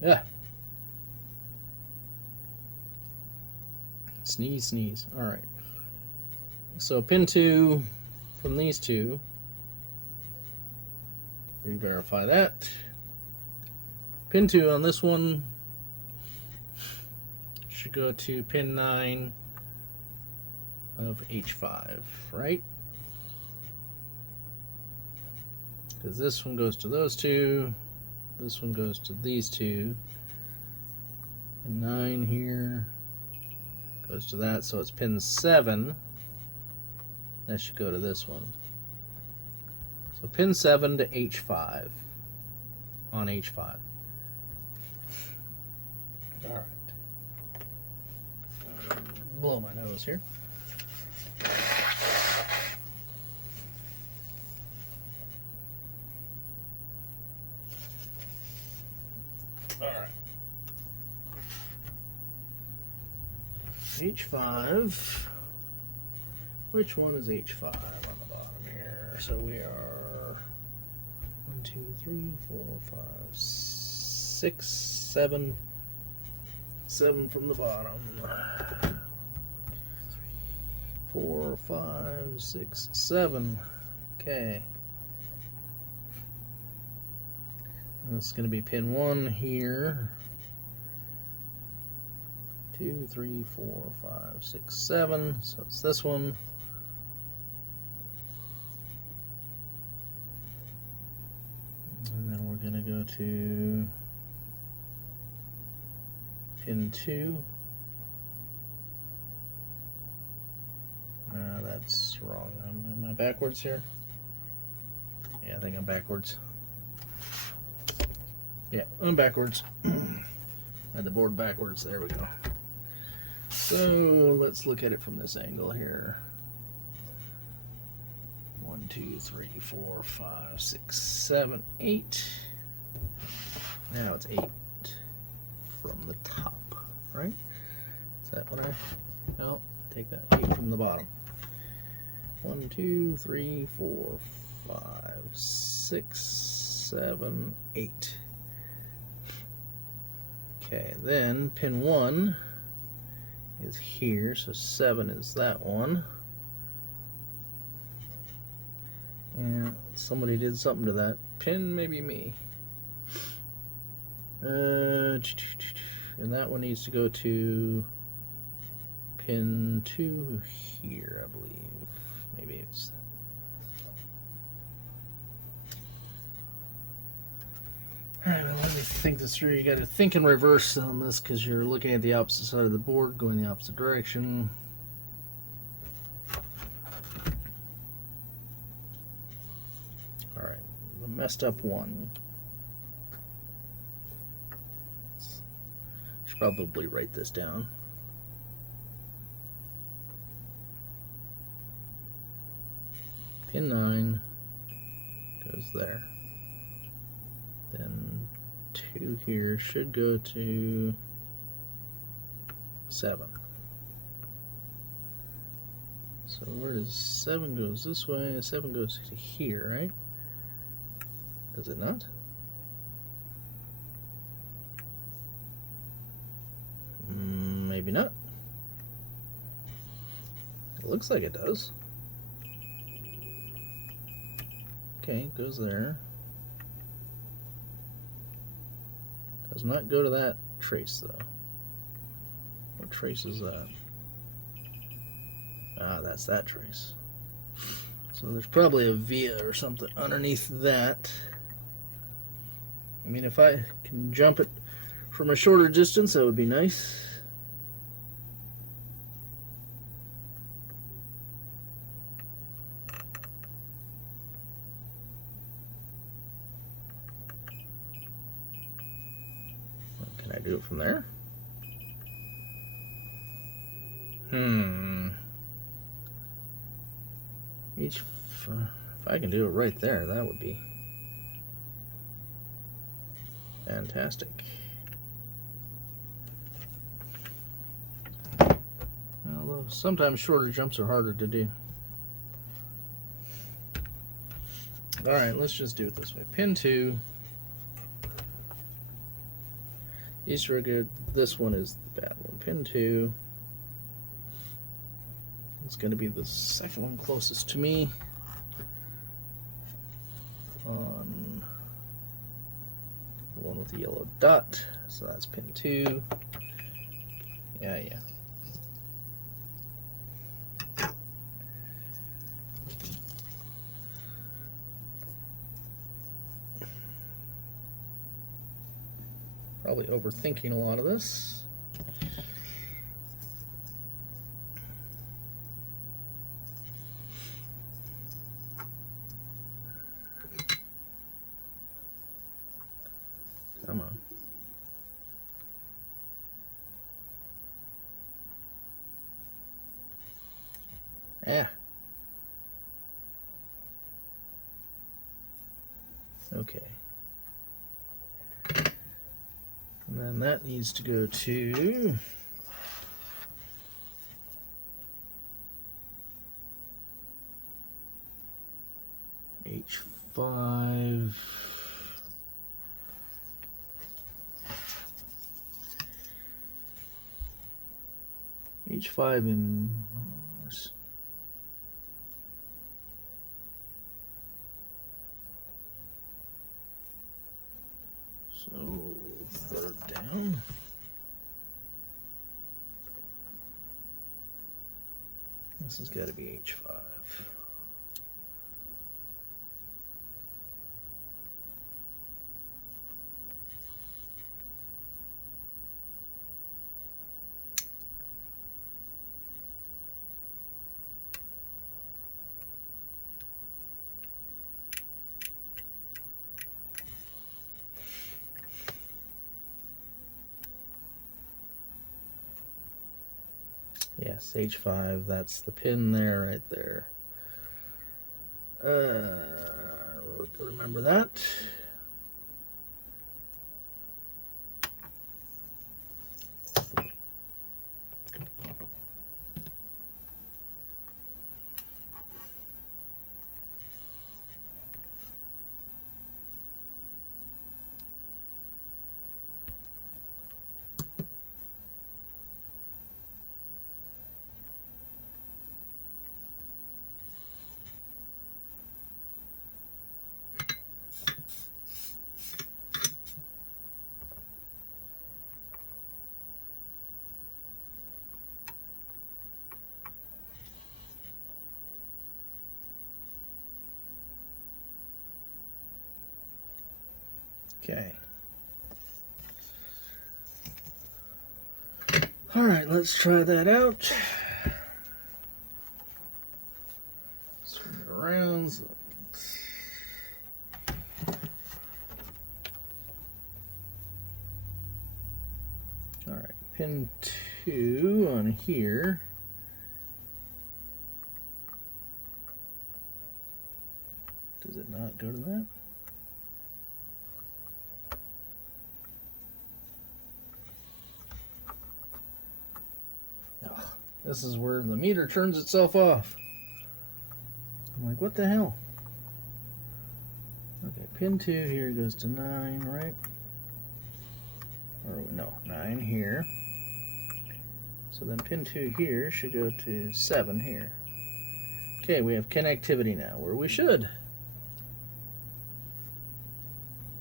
Yeah. Sneeze, sneeze. All right. So pin 2 from these two. Re-verify that. Pin 2 on this one should go to pin 9 of H5, right? Because this one goes to those two. This one goes to these two. And 9 here goes to that, so it's pin 7. That should go to this one. So pin 7 to H5 on H5. All right. Blow my nose here. All right. H5. Which one is H5 on the bottom here? So we are 1, 2, 3, 4, 5, 6, 7. 7 from the bottom. 3, 4, 5, 6, 7. Okay. This is going to be pin 1 here. 2, 3, 4, 5, 6, 7. So it's this one. And then we're going to go to pin 2. That's wrong. Am I backwards here? Yeah, I think I'm backwards. Yeah, I'm backwards. Had the board backwards. There we go. So let's look at it from this angle here. 1, 2, 3, 4, 5, 6, 7, 8. Now it's 8 from the top, right? Is that what I... No, take that 8 from the bottom. 1, 2, 3, 4, 5, 6, 7, 8. Okay, then pin 1 is here, so 7 is that one. And somebody did something to that pin, maybe me. And that one needs to go to pin 2 here, I believe. Maybe it's... Alright, well, let me think this through. You got to think in reverse on this because you're looking at the opposite side of the board, going the opposite direction. Alright, the messed up one. Should probably write this down. Pin 9 goes there. Then 2 here should go to 7. So where does 7 goes this way? 7 goes to here, right? Does it not? Maybe not. It looks like it does. Okay, it goes there. Does not go to that trace though. What trace is that? Ah, that's that trace. So there's probably a via or something underneath that. I mean, if I can jump it from a shorter distance, that would be nice. Can I do it from there? If I can do it right there, that would be fantastic. Although sometimes shorter jumps are harder to do. Alright, let's just do it this way. Pin 2. Easter egg, this one is the bad one. Pin 2. It's going to be the second one closest to me. On the one with the yellow dot. So that's pin 2. Yeah. Probably overthinking a lot of this. Come on. Yeah. Okay. And then that needs to go to H5. H5 in So third down. This has got to be H5. Yes, H5, that's the pin there, right there. Remember that. Okay. All right, let's try that out. Swing it around. So all right, pin 2 on here. Does it not go to that? Oh, this is where the meter turns itself off. I'm like, what the hell? Okay, pin 2 here goes to 9, right? Or no, 9 here. So then pin 2 here should go to 7 here. Okay, we have connectivity now, where we should.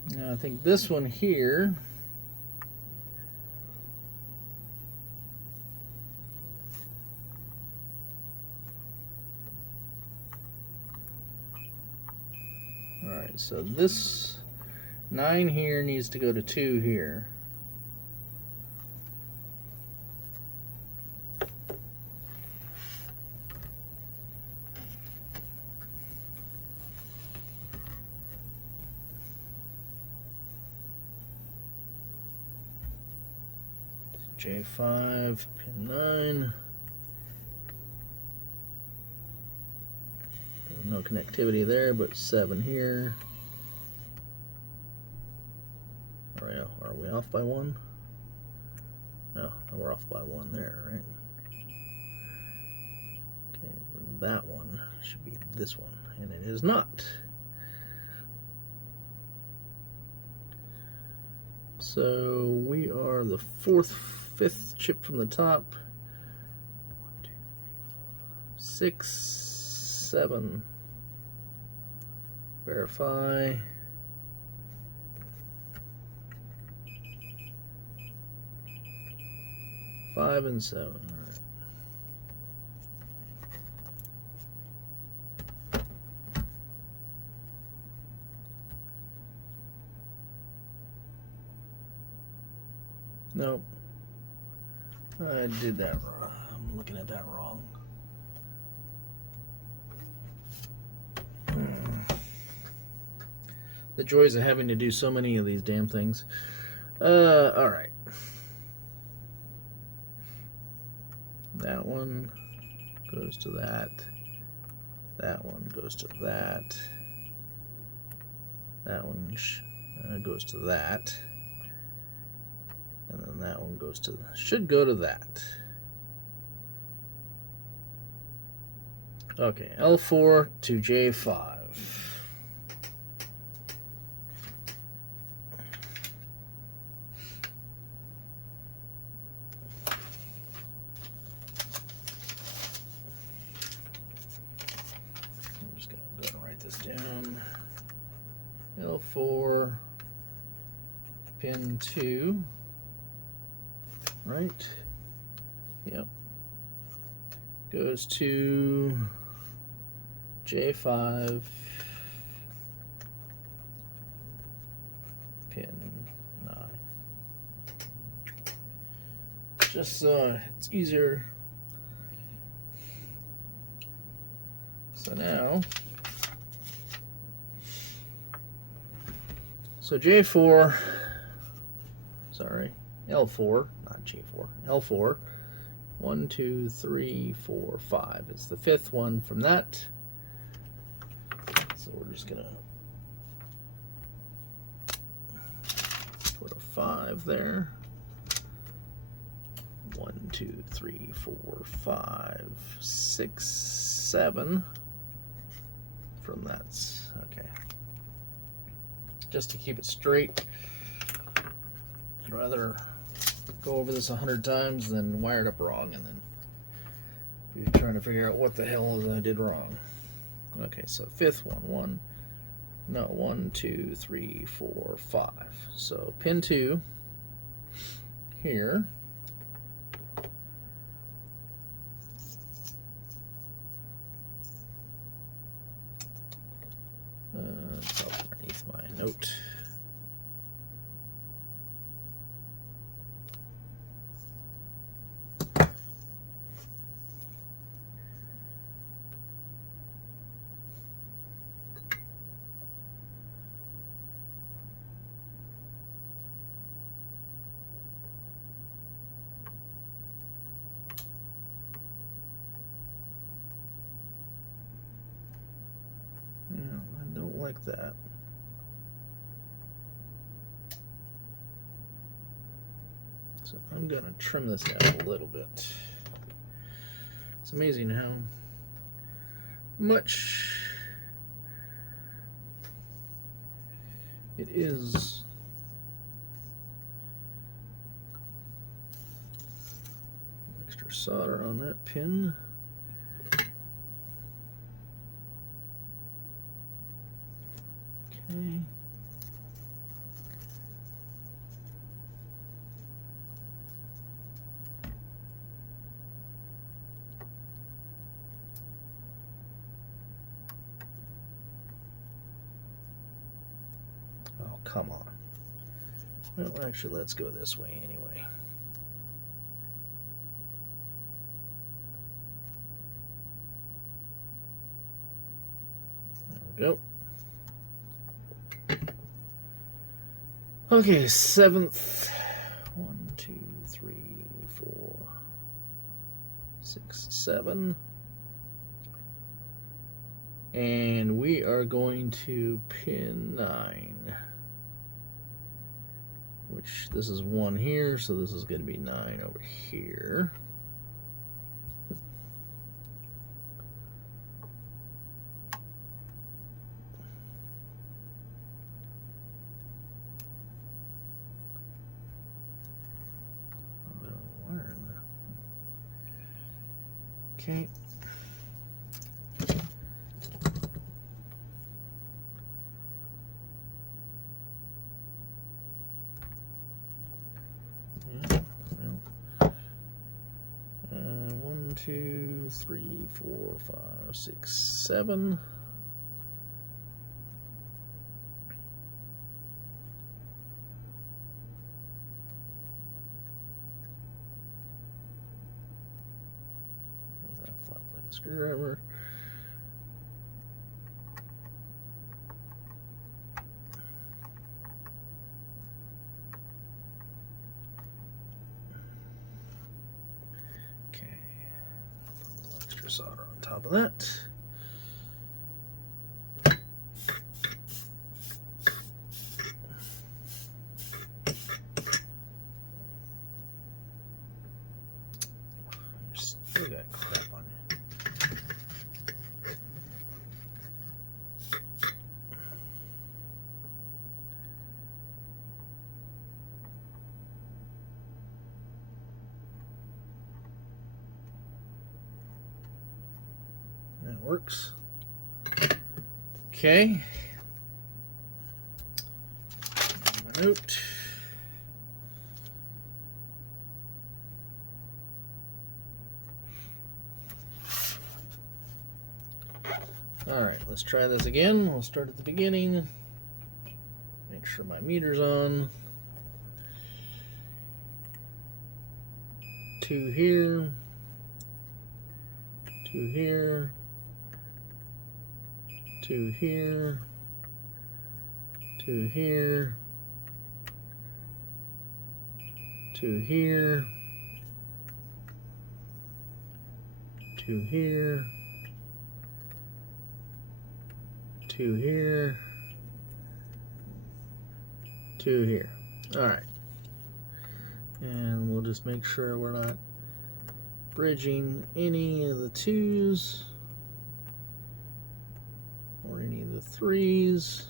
Now I think this one here alright, so this 9 here needs to go to 2 here. J5, pin 9. No connectivity there, but 7 here. Are we off by 1? No, we're off by 1 there, right? Okay, that one should be this one, and it is not. So we are the 4th, 5th chip from the top. 1, 2, 3, 4, 5, 6, 7. Verify. Five and 7. All right. Nope. I did that wrong. I'm looking at that wrong. The joys of having to do so many of these damn things. All right. That one goes to that. That one goes to that. That one goes to that. And then that one goes to, should go to that. Okay, L4 to J5. I'm just going to go and write this down. L4, pin 2, right? Yep. Goes to J5, pin 9. Just so it's easier. So now, so J4, sorry, L4, not J4, L4, 1, 2, 3, 4, 5. It's the 5th one from that. So we're just gonna put a 5 there. 1, 2, 3, 4, 5, 6, 7 from that. Okay. Just to keep it straight, I'd rather go over this 100 times than wire it up wrong and then you're trying to figure out what the hell I did wrong. Okay, so 5th one, 1, 2, 3, 4, 5. So pin 2 here. It's underneath my note. I don't like that. So I'm going to trim this down a little bit. It's amazing how much it is extra solder on that pin. Okay. Oh, come on. Well, actually, let's go this way anyway. There we go. Okay, 7th. 1, 2, 3, 4, 6, 7. And we are going to pin 9. Which this is 1 here, so this is going to be 9 over here. Okay. Yeah, well, 1, 2, 3, 4, 5, 6, 7. There's that flat blade screwdriver. Solder on top of that. You still got crap on you. That works. Okay. My note. let's try this again. We'll start at the beginning. Make sure my meter's on. 2 here. 2 here. 2 here. 2 here. 2 here. 2 here. 2 here. 2 here. Alright. And we'll just make sure we're not bridging any of the 2s or any of the 3s.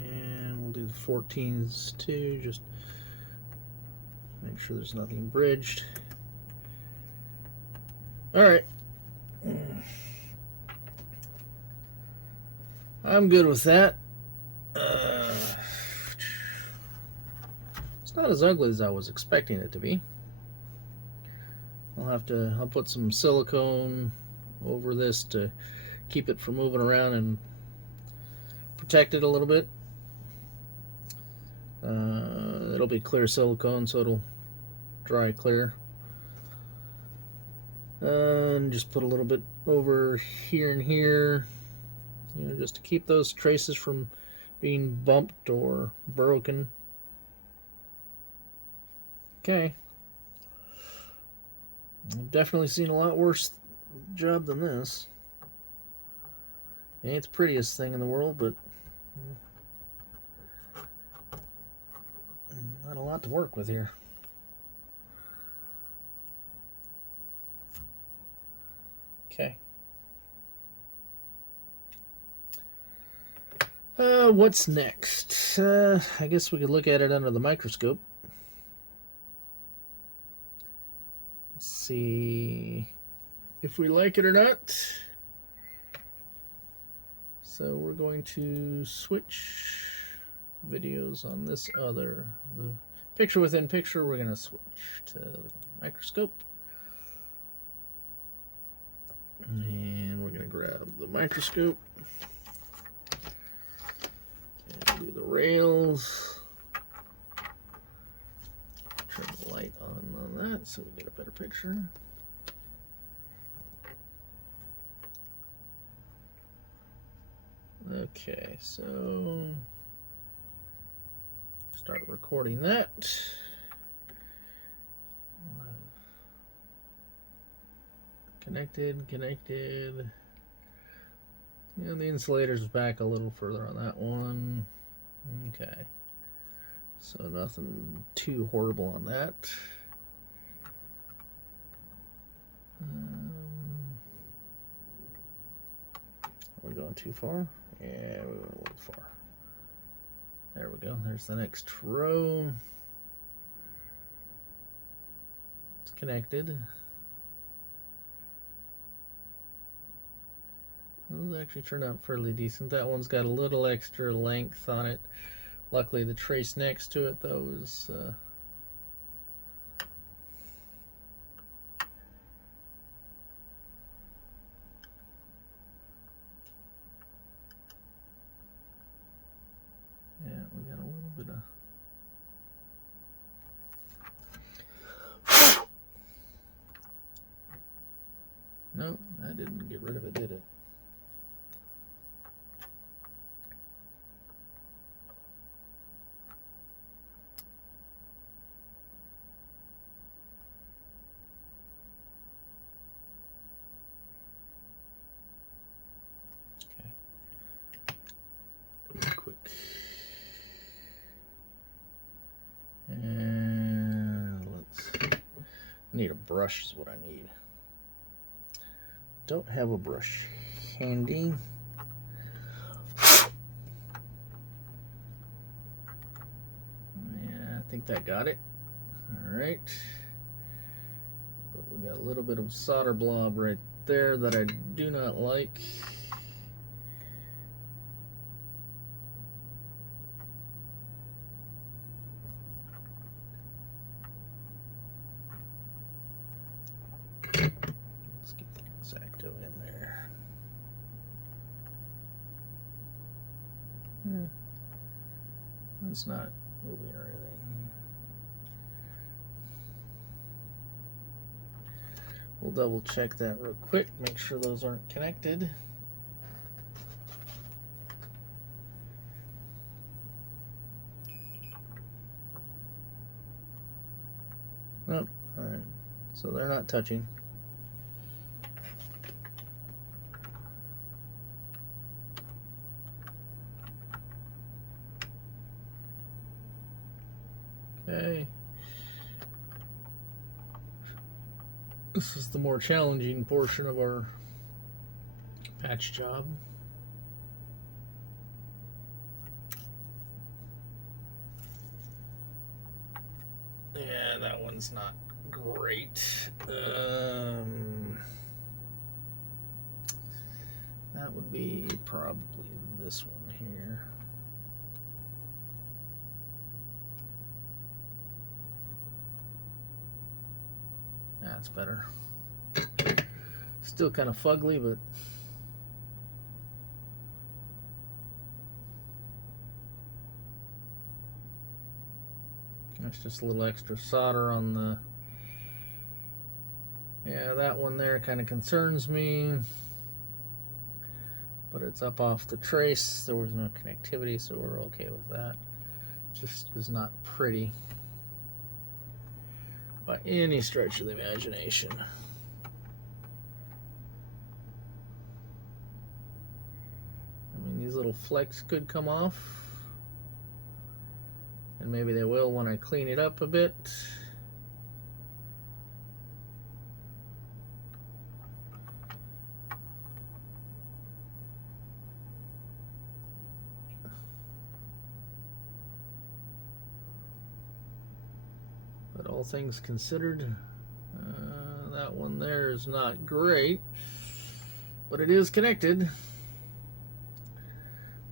And we'll do the 14s too, just make sure there's nothing bridged. Alright. I'm good with that. It's not as ugly as I was expecting it to be. I'll put some silicone over this to keep it from moving around and protect it a little bit. It'll be clear silicone, so it'll dry clear. And just put a little bit over here and here, you know, just to keep those traces from being bumped or broken. Okay. I've definitely seen a lot worse job than this. It ain't the prettiest thing in the world, but not a lot to work with here. Okay. What's next? I guess we could look at it under the microscope. Let's see if we like it or not. So we're going to switch videos on this other, the picture within picture. We're going to switch to the microscope. And we're going to grab the microscope and do the rails. Turn the light on that so we get a better picture. Okay, so start recording that. Connected. Yeah, the insulator's back a little further on that one. Okay. So nothing too horrible on that. Are we going too far? Yeah, we went a little far. There we go. There's the next row. It's connected. Those actually turned out fairly decent. That one's got a little extra length on it. Luckily, the trace next to it, though, is yeah, we got a little bit of. No, that didn't get rid of it, did it? Need a brush is what I need. Don't have a brush handy. Yeah, I think that got it. All right. But we got a little bit of solder blob right there that I do not like. It's not moving or anything. We'll double check that real quick, make sure those aren't connected. Nope. Alright. So they're not touching. Okay. This is the more challenging portion of our patch job. Yeah, that one's not great. That would be probably this one here. That's better. Still kind of fugly, but that's just a little extra solder on the... Yeah, that one there kind of concerns me, but it's up off the trace. There was no connectivity, so we're okay with that. Just is not pretty by any stretch of the imagination. I mean, these little flecks could come off, and maybe they will when I clean it up a bit. But all things considered, that one there is not great, but it is connected.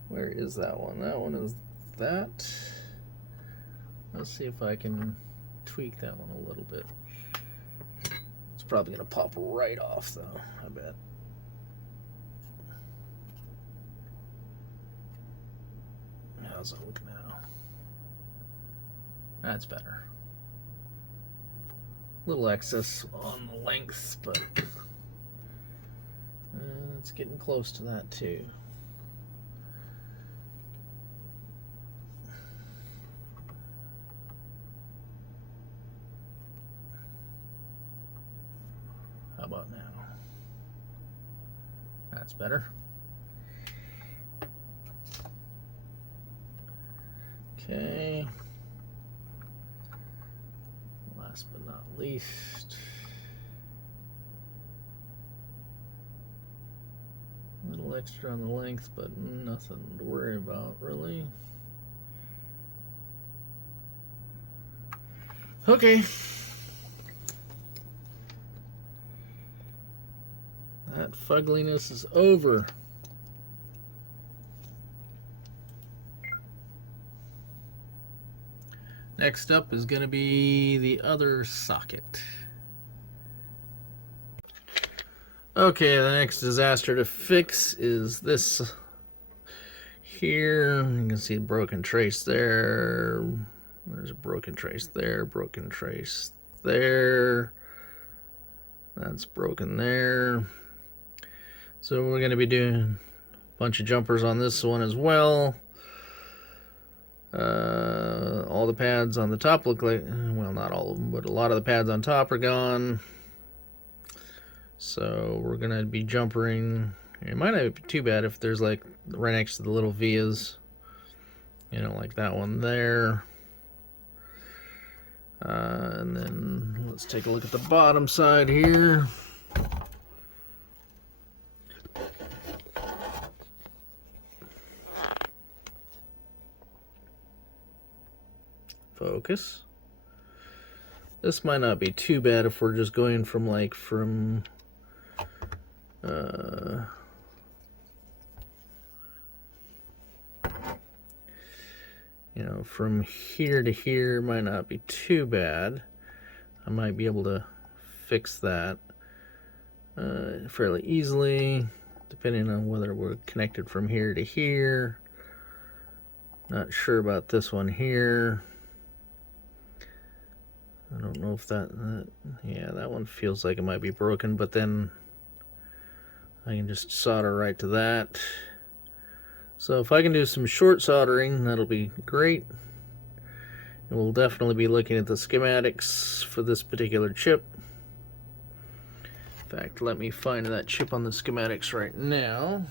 Where is that one? That one is that. Let's see if I can tweak that one a little bit. It's probably going to pop right off though, I bet. How's it look now? That's better. Little excess on the length, but it's getting close to that too. How about now? That's better. Okay. Last but not least, a little extra on the length, but nothing to worry about really. Okay. That fugliness is over. Next up is going to be the other socket. Okay, the next disaster to fix is this here. You can see a broken trace there. There's a broken trace there, broken trace there. That's broken there. So we're going to be doing a bunch of jumpers on this one as well. All the pads on the top look like, well, not all of them, but a lot of the pads on top are gone. So we're going to be jumpering. It might not be too bad if there's like right next to the little vias, you know, like that one there. And then let's take a look at the bottom side here. Focus. This might not be too bad if we're just going from you know, from here to here might not be too bad. I might be able to fix that fairly easily, depending on whether we're connected from here to here. Not sure about this one here. I don't know if yeah, that one feels like it might be broken, but then I can just solder right to that. So if I can do some short soldering, that'll be great. And we'll definitely be looking at the schematics for this particular chip. In fact, let me find that chip on the schematics right now.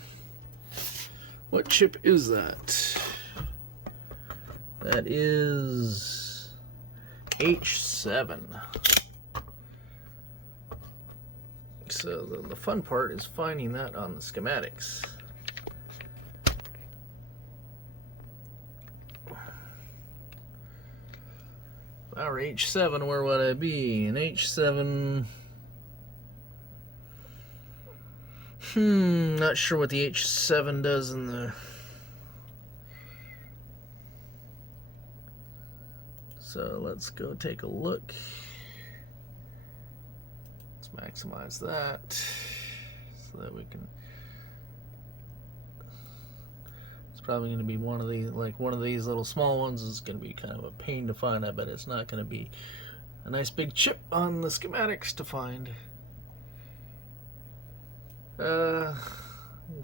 What chip is that? That is H7. So the fun part is finding that on the schematics. If I were H7, where would I be? In H7... not sure what the H7 does in the... So let's go take a look. Let's maximize that so that we can... It's probably going to be one of these, like one of these little small ones is going to be kind of a pain to find. I bet it's not going to be a nice big chip on the schematics to find. We'll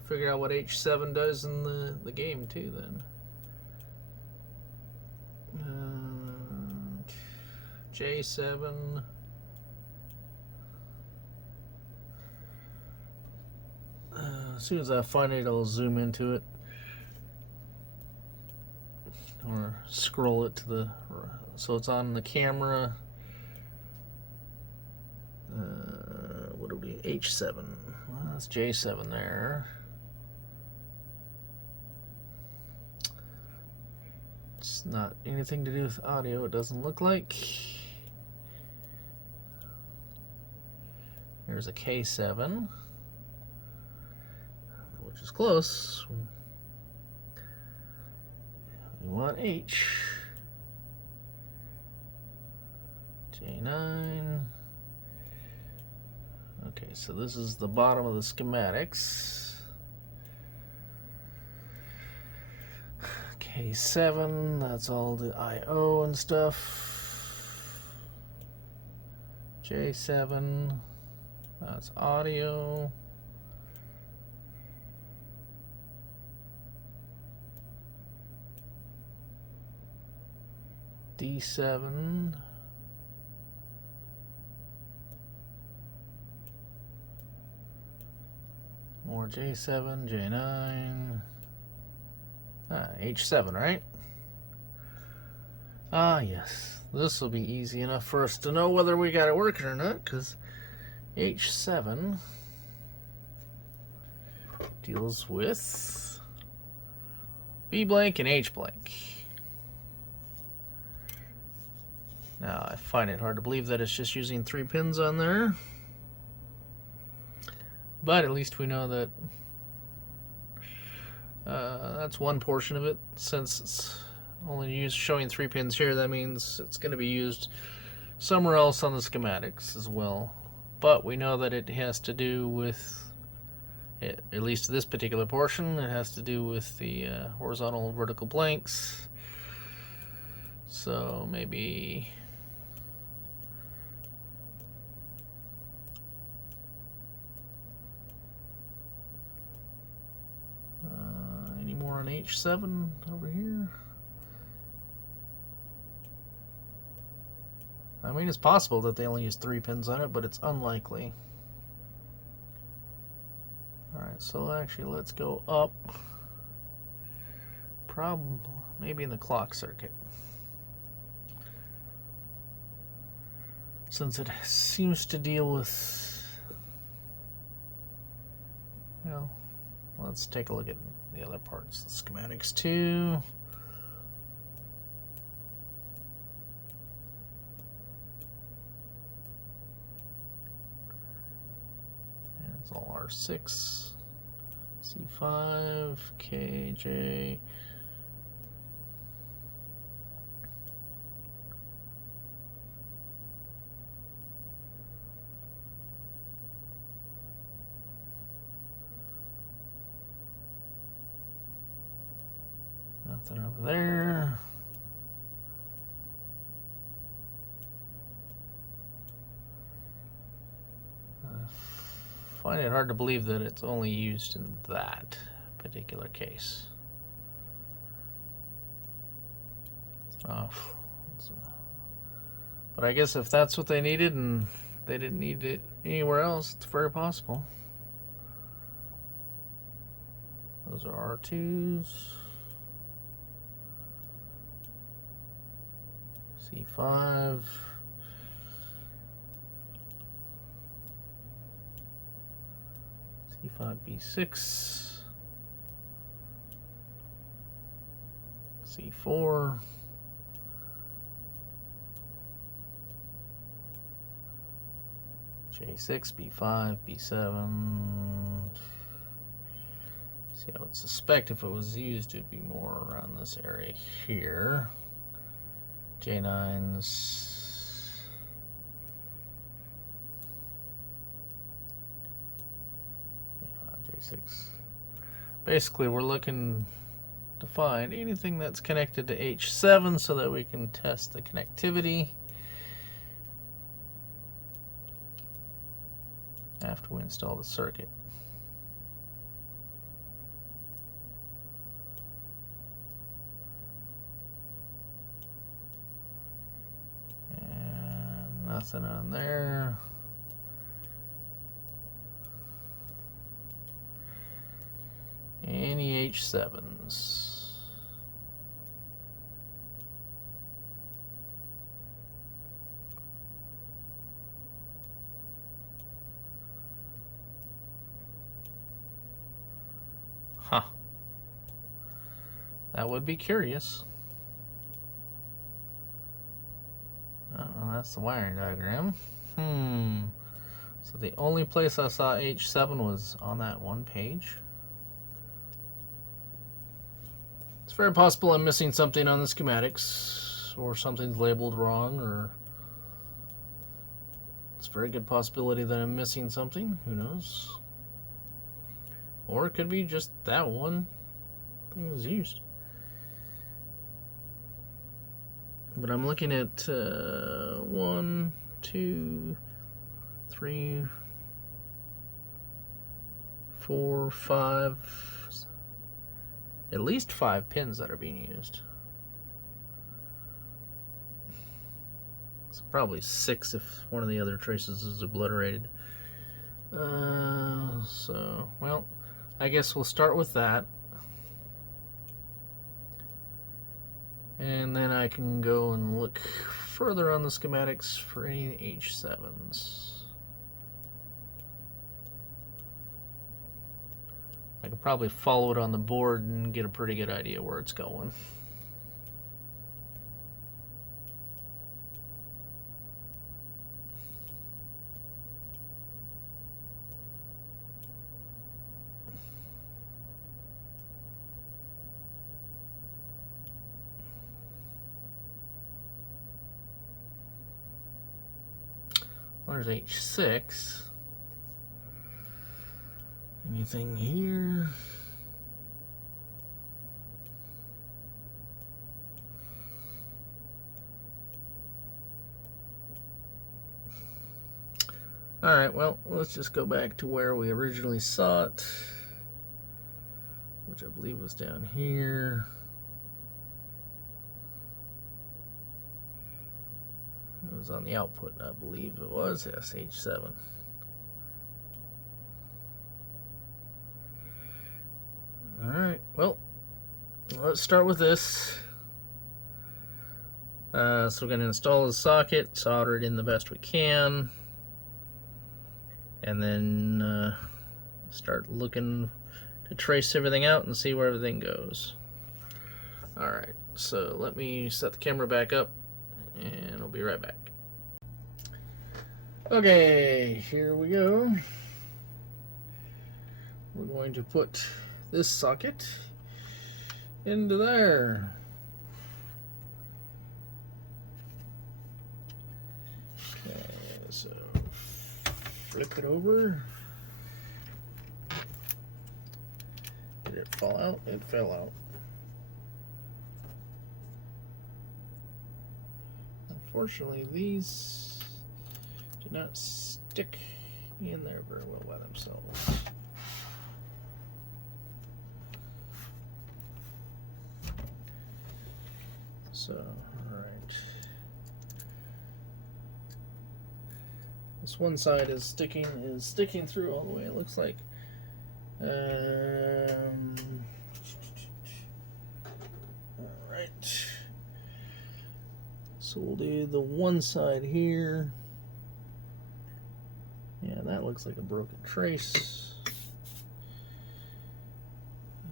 figure out what H7 does in the game too then. J7. As soon as I find it, I'll zoom into it or scroll it to the so it's on the camera. What do we H7? Well, that's J7 there. It's not anything to do with audio, it doesn't look like. There's a K7, which is close. We want H. J9. Okay, so this is the bottom of the schematics. K7, that's all the I/O and stuff. J7, that's audio. D7. More J7, J9. H7, right? Yes. This will be easy enough for us to know whether we got it working or not, because H7 deals with V blank and H blank. Now, I find it hard to believe that it's just using 3 pins on there. But at least we know that that's one portion of it. Since it's only showing 3 pins here, that means it's going to be used somewhere else on the schematics as well. But we know that it has to do with, at least this particular portion, it has to do with the horizontal and vertical blanks. So maybe... any more on H7 over here? I mean, it's possible that they only use 3 pins on it, but it's unlikely. Alright, so actually let's go up. Maybe in the clock circuit. Since it seems to deal with... Well, let's take a look at the other parts. The schematics too. And it's all R6, C5, KJ. Nothing over there. I find it hard to believe that it's only used in that particular case. It's off. But I guess if that's what they needed and they didn't need it anywhere else, it's very possible. Those are R2s. C5. C5, B6. C4. J6, B5, B7. See, I would suspect if it was used, it'd be more around this area here. J9s. J6. Basically, we're looking to find anything that's connected to H7 so that we can test the connectivity after we install the circuit. And nothing on there. Any H7s. Huh. That would be curious. Oh, that's the wiring diagram. So the only place I saw H7 was on that one page. It's very possible I'm missing something on the schematics, or something's labeled wrong, or it's a very good possibility that I'm missing something. Who knows? Or it could be just that one thing was used. But I'm looking at 1, 2, 3, 4, 5, at least 5 pins that are being used. It's probably 6 if one of the other traces is obliterated. So, well, I guess we'll start with that. And then I can go and look further on the schematics for any H7s. I could probably follow it on the board and get a pretty good idea where it's going. There's H6. Anything here? Alright, well, let's just go back to where we originally saw it, which I believe was down here. It was on the output, I believe it was. Yes, H7. Alright, well, let's start with this. So we're going to install the socket, solder it in the best we can, and then start looking to trace everything out and see where everything goes. Alright, so let me set the camera back up and I'll be right back. Okay, here we go. We're going to put this socket into there. Okay, so flip it over. Did it fall out? It fell out. unfortunately, these do not stick in there very well by themselves. So, alright. This one side is sticking through all the way, it looks like. Alright. So we'll do the one side here. Yeah, that looks like a broken trace.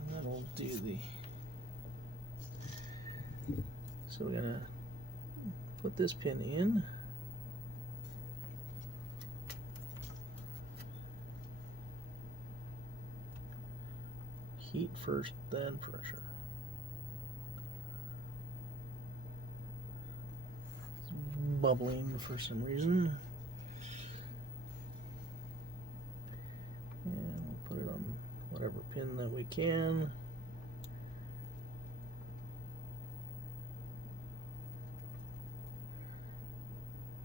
And then we'll do the... So we're gonna put this pin in. Heat first, then pressure. It's bubbling for some reason. And we'll put it on whatever pin that we can.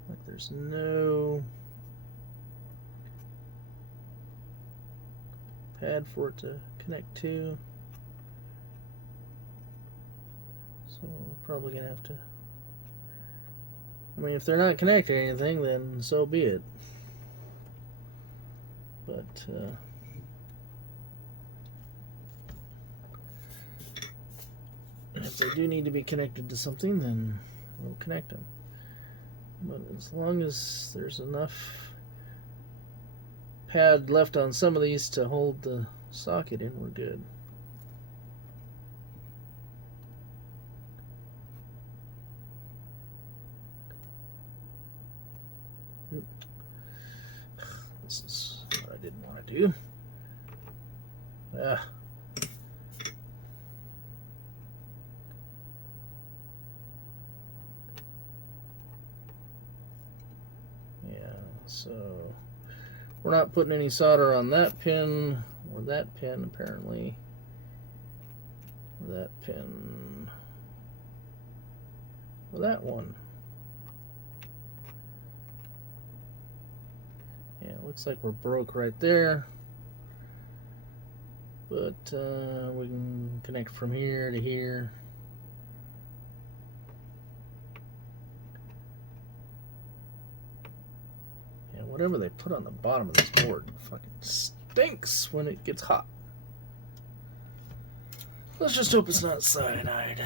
Like there's no pad for it to connect to. So we're probably gonna have to, I mean, if they're not connected to anything, then so be it. But if they do need to be connected to something, then we'll connect them. But as long as there's enough pad left on some of these to hold the socket in, we're good. This is what I didn't want to do. Yeah, so we're not putting any solder on that pin or that pin apparently. Or that pin or that one. Yeah, it looks like we're broke right there. But we can connect from here to here. Yeah, whatever they put on the bottom of this board fucking stinks when it gets hot. Let's just hope it's not cyanide.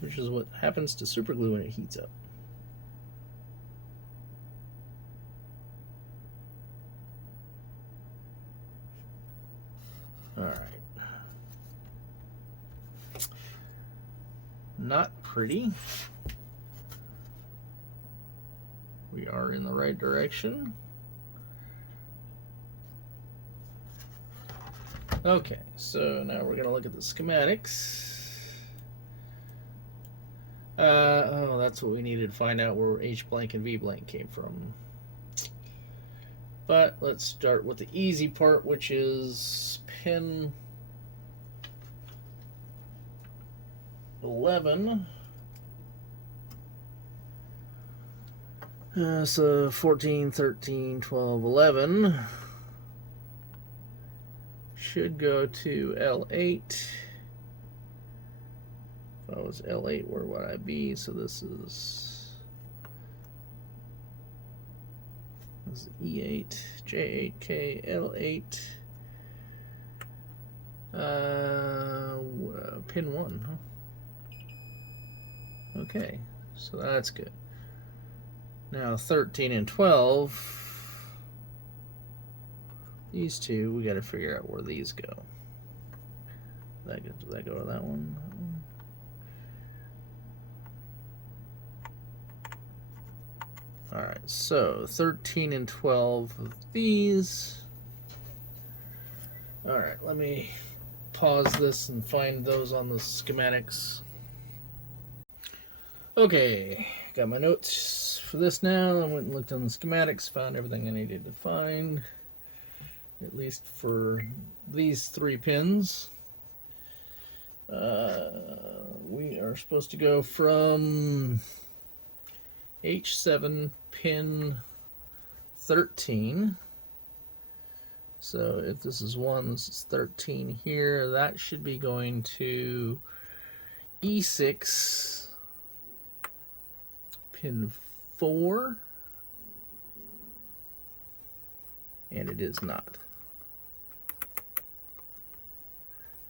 Which is what happens to super glue when it heats up. Alright. Not pretty. We are in the right direction. Okay, so now we're going to look at the schematics. Oh, that's what we needed to find out where H blank and V blank came from. But let's start with the easy part, which is pin 11. So 14, 13, 12, 11 should go to L8. If I was L8, where would I be? So this is E8, J8, K, L8. Pin 1, huh? Okay, so that's good. Now 13 and 12, these two, we got to figure out where these go. Does that go to that one? Alright, so 13 and 12 of these. Alright, let me pause this and find those on the schematics. Okay, got my notes for this now. I went and looked on the schematics, found everything I needed to find, at least for these 3 pins. We are supposed to go from H7 pin 13. So if this is 1, this is 13 here. That should be going to E6 pin 4. And it is not.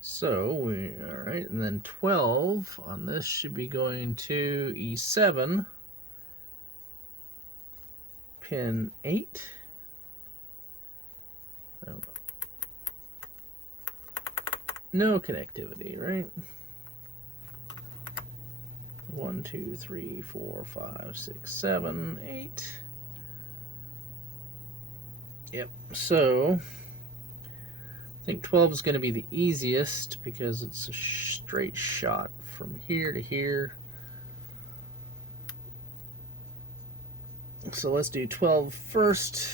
So all right, and then 12 on this should be going to E7 pin 8. No connectivity, right? 1, 2, 3, 4, 5, 6, 7, 8. Yep, so I think 12 is going to be the easiest because it's a straight shot from here to here. So let's do 12 first.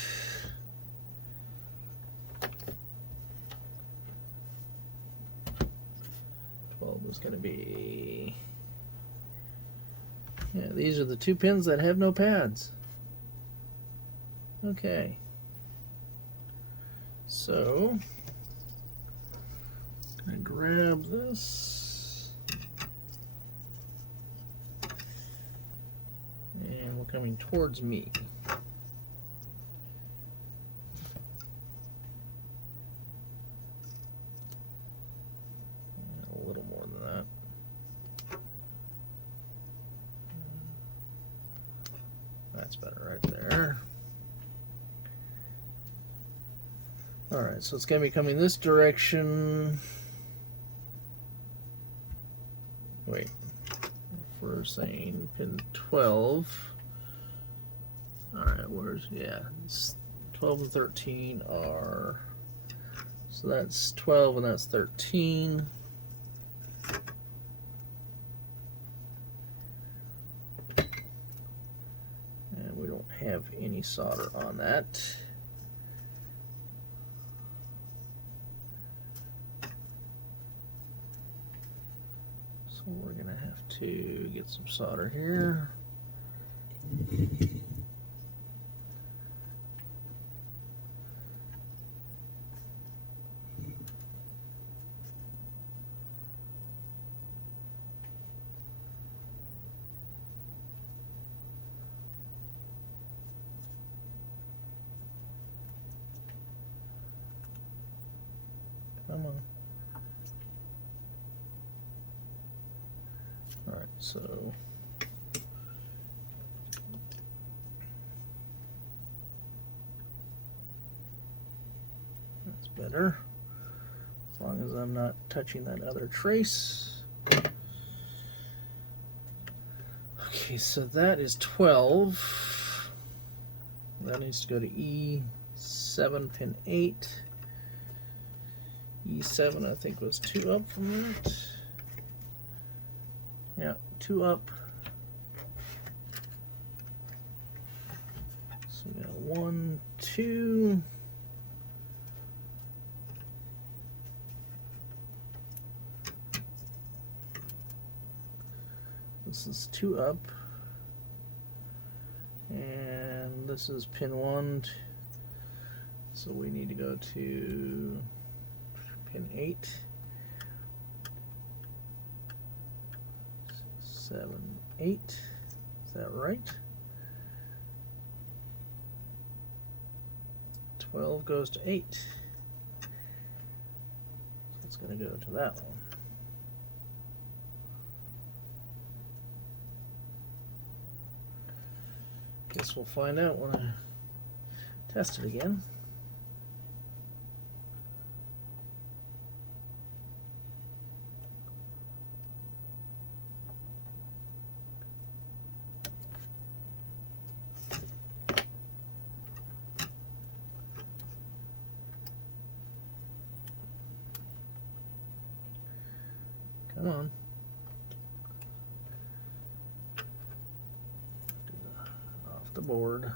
12 is going to be... Yeah, these are the 2 pins that have no pads. Okay. So, I'm going to grab this. And we're coming towards me. A little more than that. That's better right there. Alright, so it's going to be coming this direction. Wait. If we're saying pin 12. Alright, where's... Yeah. 12 and 13 are... So that's 12 and that's 13. And we don't have any solder on that. So we're going to have to get some solder here. Come on. Alright, so that's better. As long as I'm not touching that other trace. Okay, so that is 12. That needs to go to E7 pin 8. E7 I think was 2 up from that. Yeah, 2 up. So we got 1, 2. This is 2 up. And this is pin 1. So we need to go to pin 8. 7, 8. Is that right? 12 goes to 8. So it's going to go to that one. Guess we'll find out when I test it again. Come on. Off the board.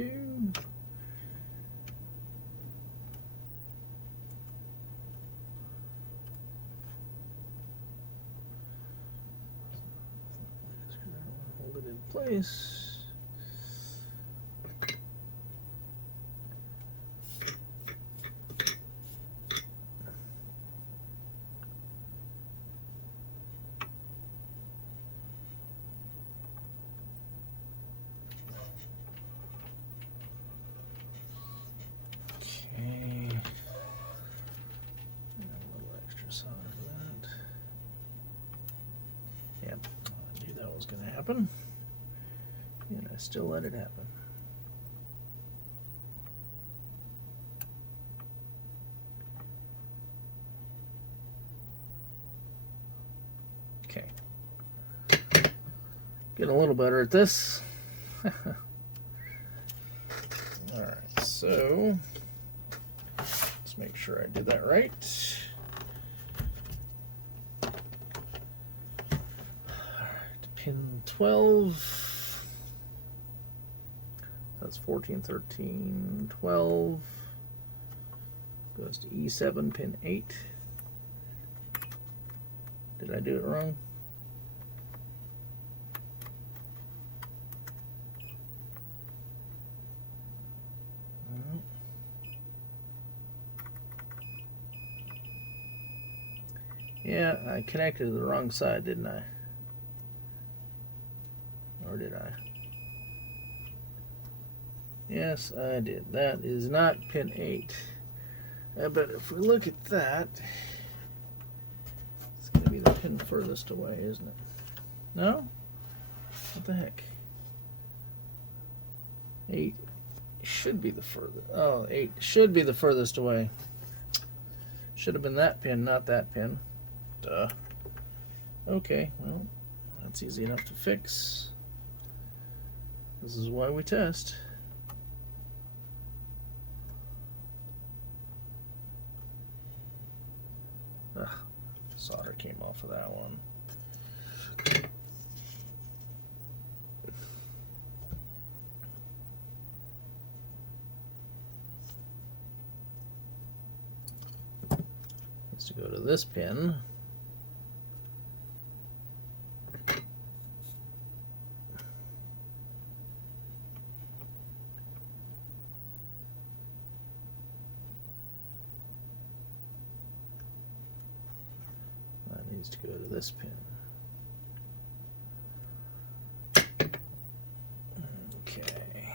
2. Hold it in place. Going to happen, and I still let it happen. Okay, getting a little better at this. All right, so let's make sure I did that right. Pin 12, that's 14, 13, 12, goes to E7, pin 8. Did I do it wrong? No. Yeah, I connected to the wrong side, didn't I? Or did I? Yes, I did. That is not pin 8. But if we look at that, it's going to be the pin furthest away, isn't it? No? What the heck? 8 should be the furthest. Oh, 8 should be the furthest away. Should have been that pin, not that pin. Duh. Okay, well, that's easy enough to fix. This is why we test. Ugh, solder came off of that one. Let's go to this pin. Needs to go to this pin. Okay.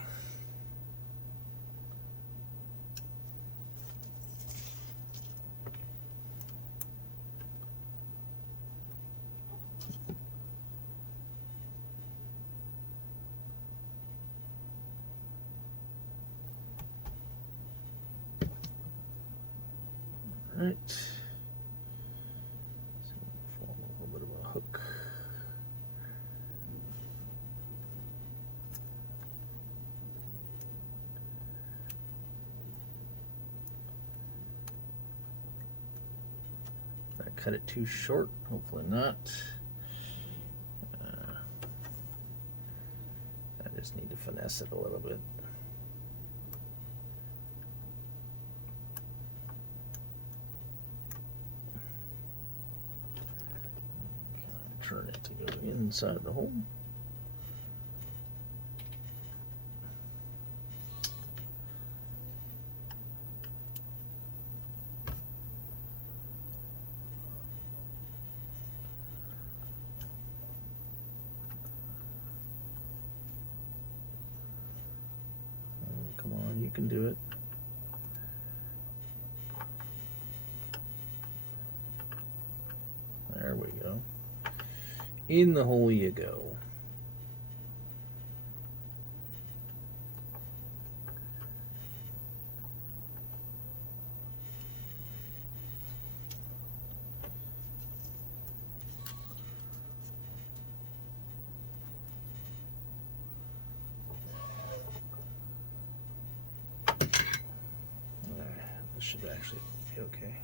All right. Hook. I cut it too short, hopefully not. I just need to finesse it a little bit. Turn it to go inside the hole. Oh, come on, you can do it. There we go. In the hole you go. This should actually be okay.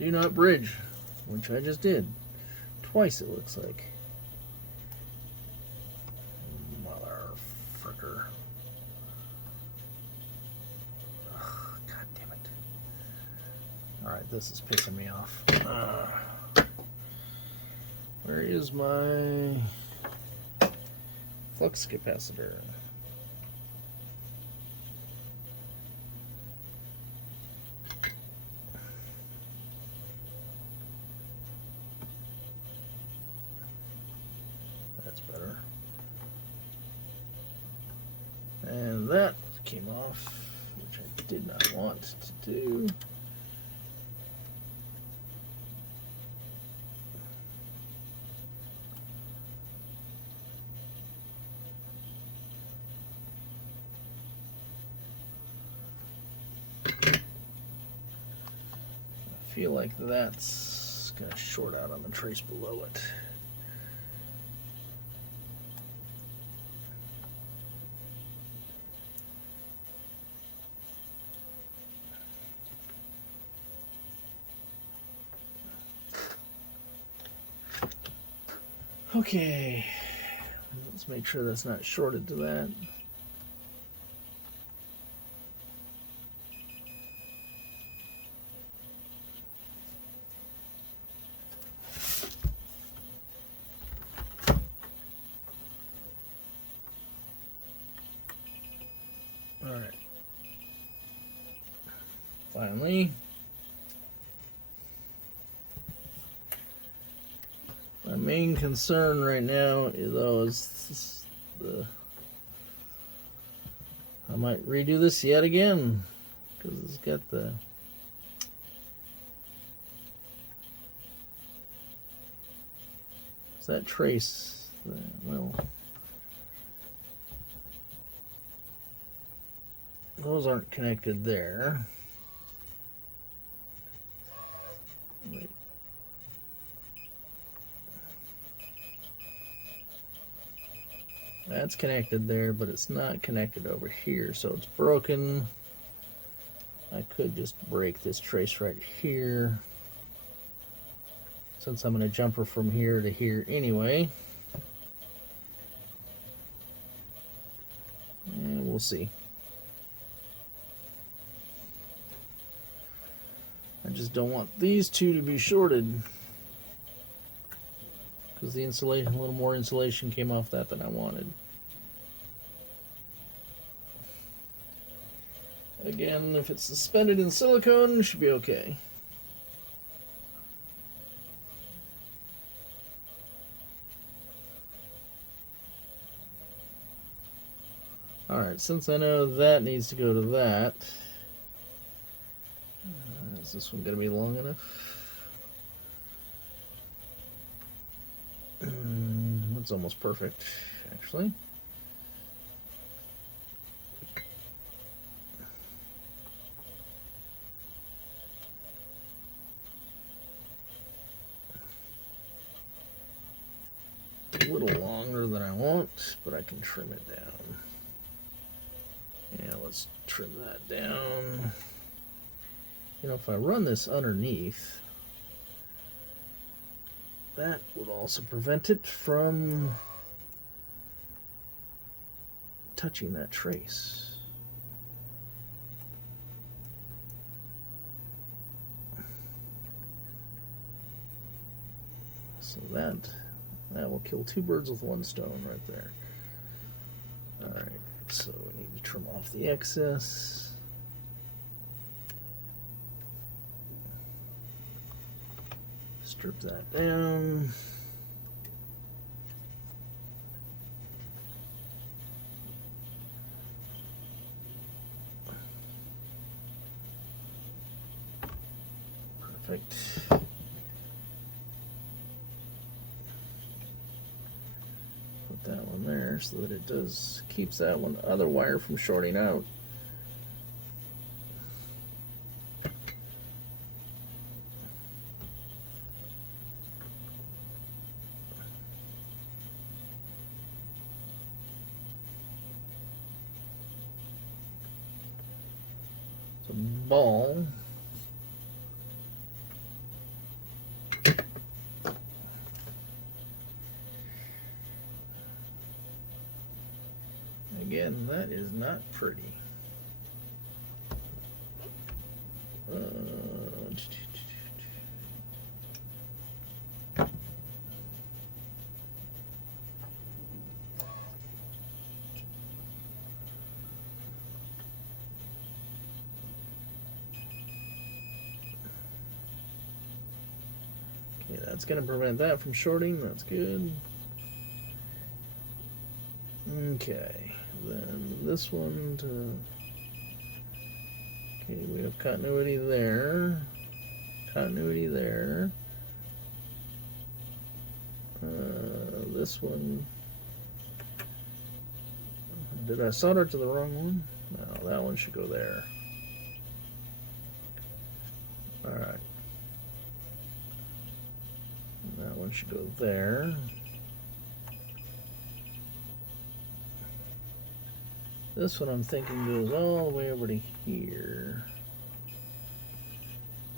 Do not bridge, which I just did. Twice, it looks like. Motherfucker. Ugh, God damn it. Alright, this is pissing me off. Where is my flux capacitor? That's better. And that came off, which I did not want to do. I feel like that's going to short out on the trace below it. Okay, let's make sure that's not shorted to that. All right. Finally. My main concern right now is the I might redo this yet again because it's got the that trace. Well, those aren't connected there. Wait. That's connected there, but it's not connected over here, so it's broken. I could just break this trace right here, since I'm going to jump her from here to here anyway. And we'll see. I just don't want these two to be shorted, because the insulation, a little more insulation came off that than I wanted. Again, if it's suspended in silicone, it should be okay. Alright, since I know that needs to go to that, is this one going to be long enough? That's almost perfect, actually. A little longer than I want, but I can trim it down. Yeah, let's trim that down. You know, if I run this underneath, that would also prevent it from touching that trace. So that will kill two birds with one stone right there. Alright, so we need to trim off the excess. Strip that down. Perfect. Put that one there so that it keeps that one other wire from shorting out. Ball. again, that is not pretty. Okay, that's going to prevent that from shorting. That's good. Okay, then this one to... Okay, we have continuity there. Continuity there. This one... Did I solder to the wrong one? No, that one should go there. Alright. That one should go there. This one I'm thinking goes all the way over to here.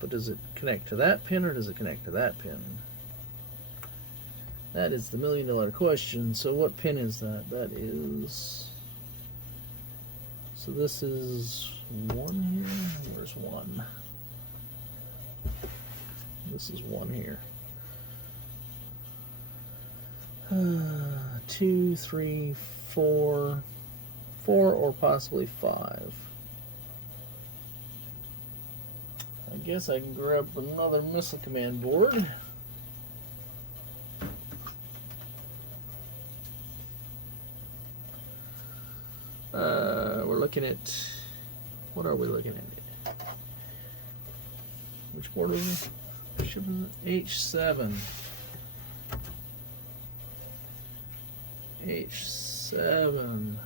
But does it connect to that pin or does it connect to that pin? That is the million-dollar question. So what pin is that? That is... So this is 1 here. Where's 1? This is 1 here. 2, 3, 4. 4 or possibly 5. I guess I can grab another missile command board. We're looking at... What are we looking at? Which board is it? Which is it? H7. H7.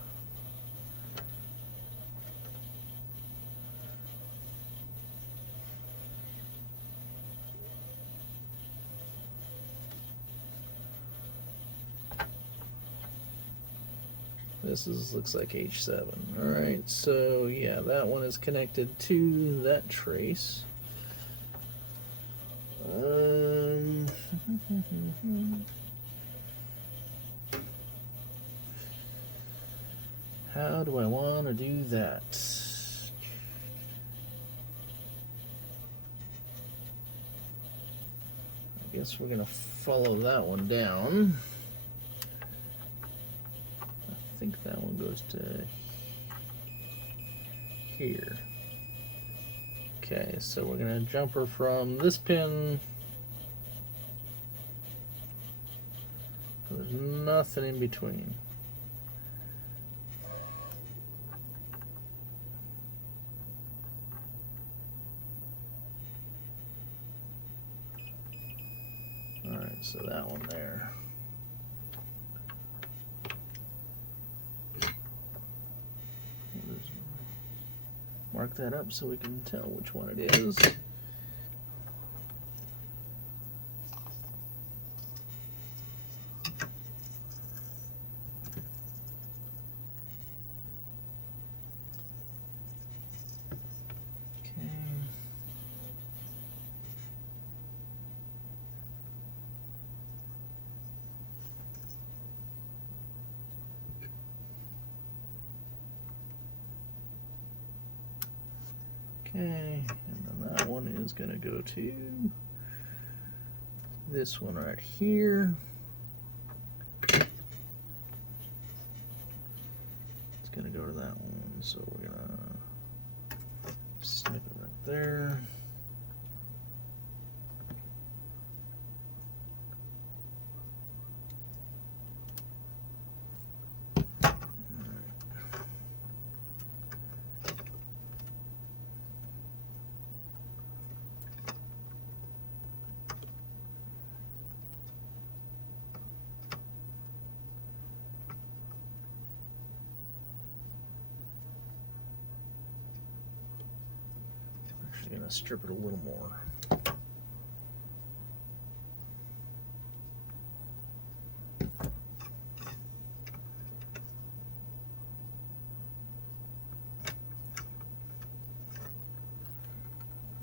This looks like H7. Alright, so yeah, that one is connected to that trace. How do I want to do that? I guess we're going to follow that one down. I think that one goes to here. Okay, so we're going to jump her from this pin. There's nothing in between. Alright, so that one there. Mark that up so we can tell which one it is. Okay, and then that one is going to go to this one right here. It's going to go to that one, so we're going to snip it right there. Going to strip it a little more.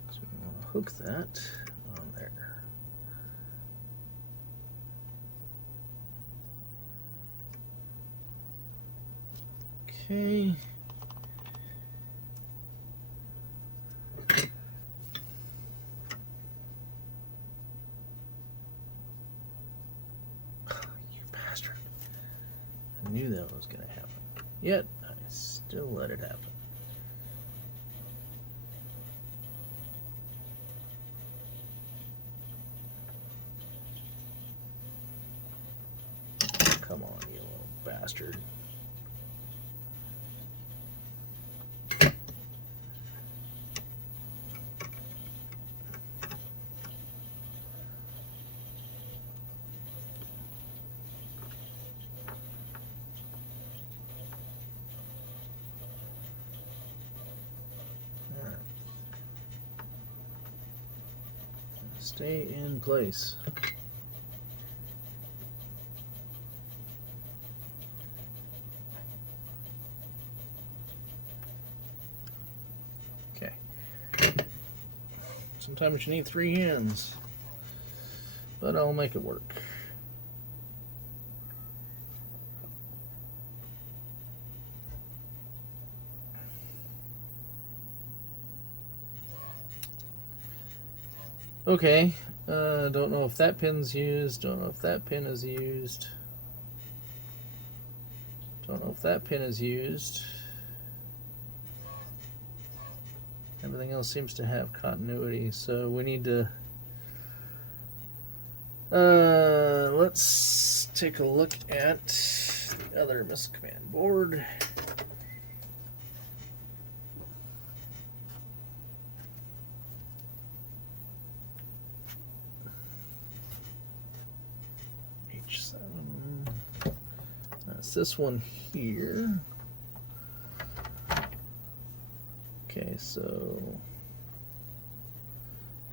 So we want to hook that on there. Okay. You bastard. I knew that was going to happen. Yet, I still let it happen. Come on, you little bastard. Stay in place. Okay. Sometimes you need 3 hands, but I'll make it work. Okay, don't know if that pin's used, don't know if that pin is used. Don't know if that pin is used. Everything else seems to have continuity, so we need to... let's take a look at the other missile command board. That's this one here. Okay, so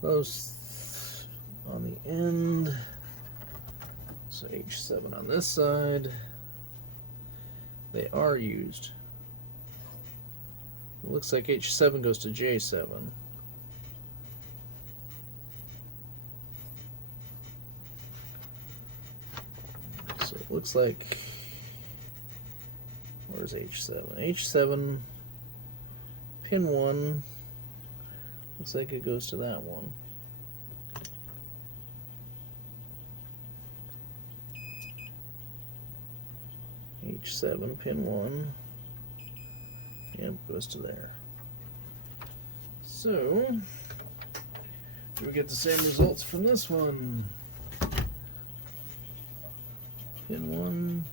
close on the end. So H7 on this side. They are used. It looks like H7 goes to J7. So it looks like, where's H7? H7, pin 1, looks like it goes to that one. H7, pin 1, yep, goes to there. So, do we get the same results from this one? Pin 1.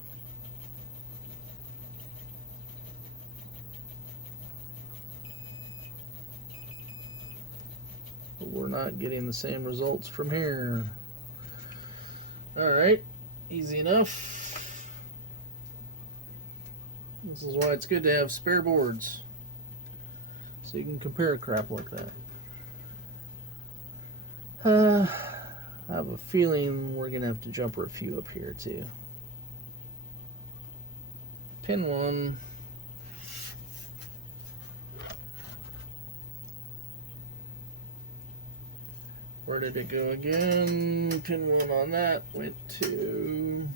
But we're not getting the same results from here. Alright, easy enough. This is why it's good to have spare boards, so you can compare crap like that. I have a feeling we're going to have to jumper a few up here too. Pin 1. Where did it go again? Pin 1 on that went to...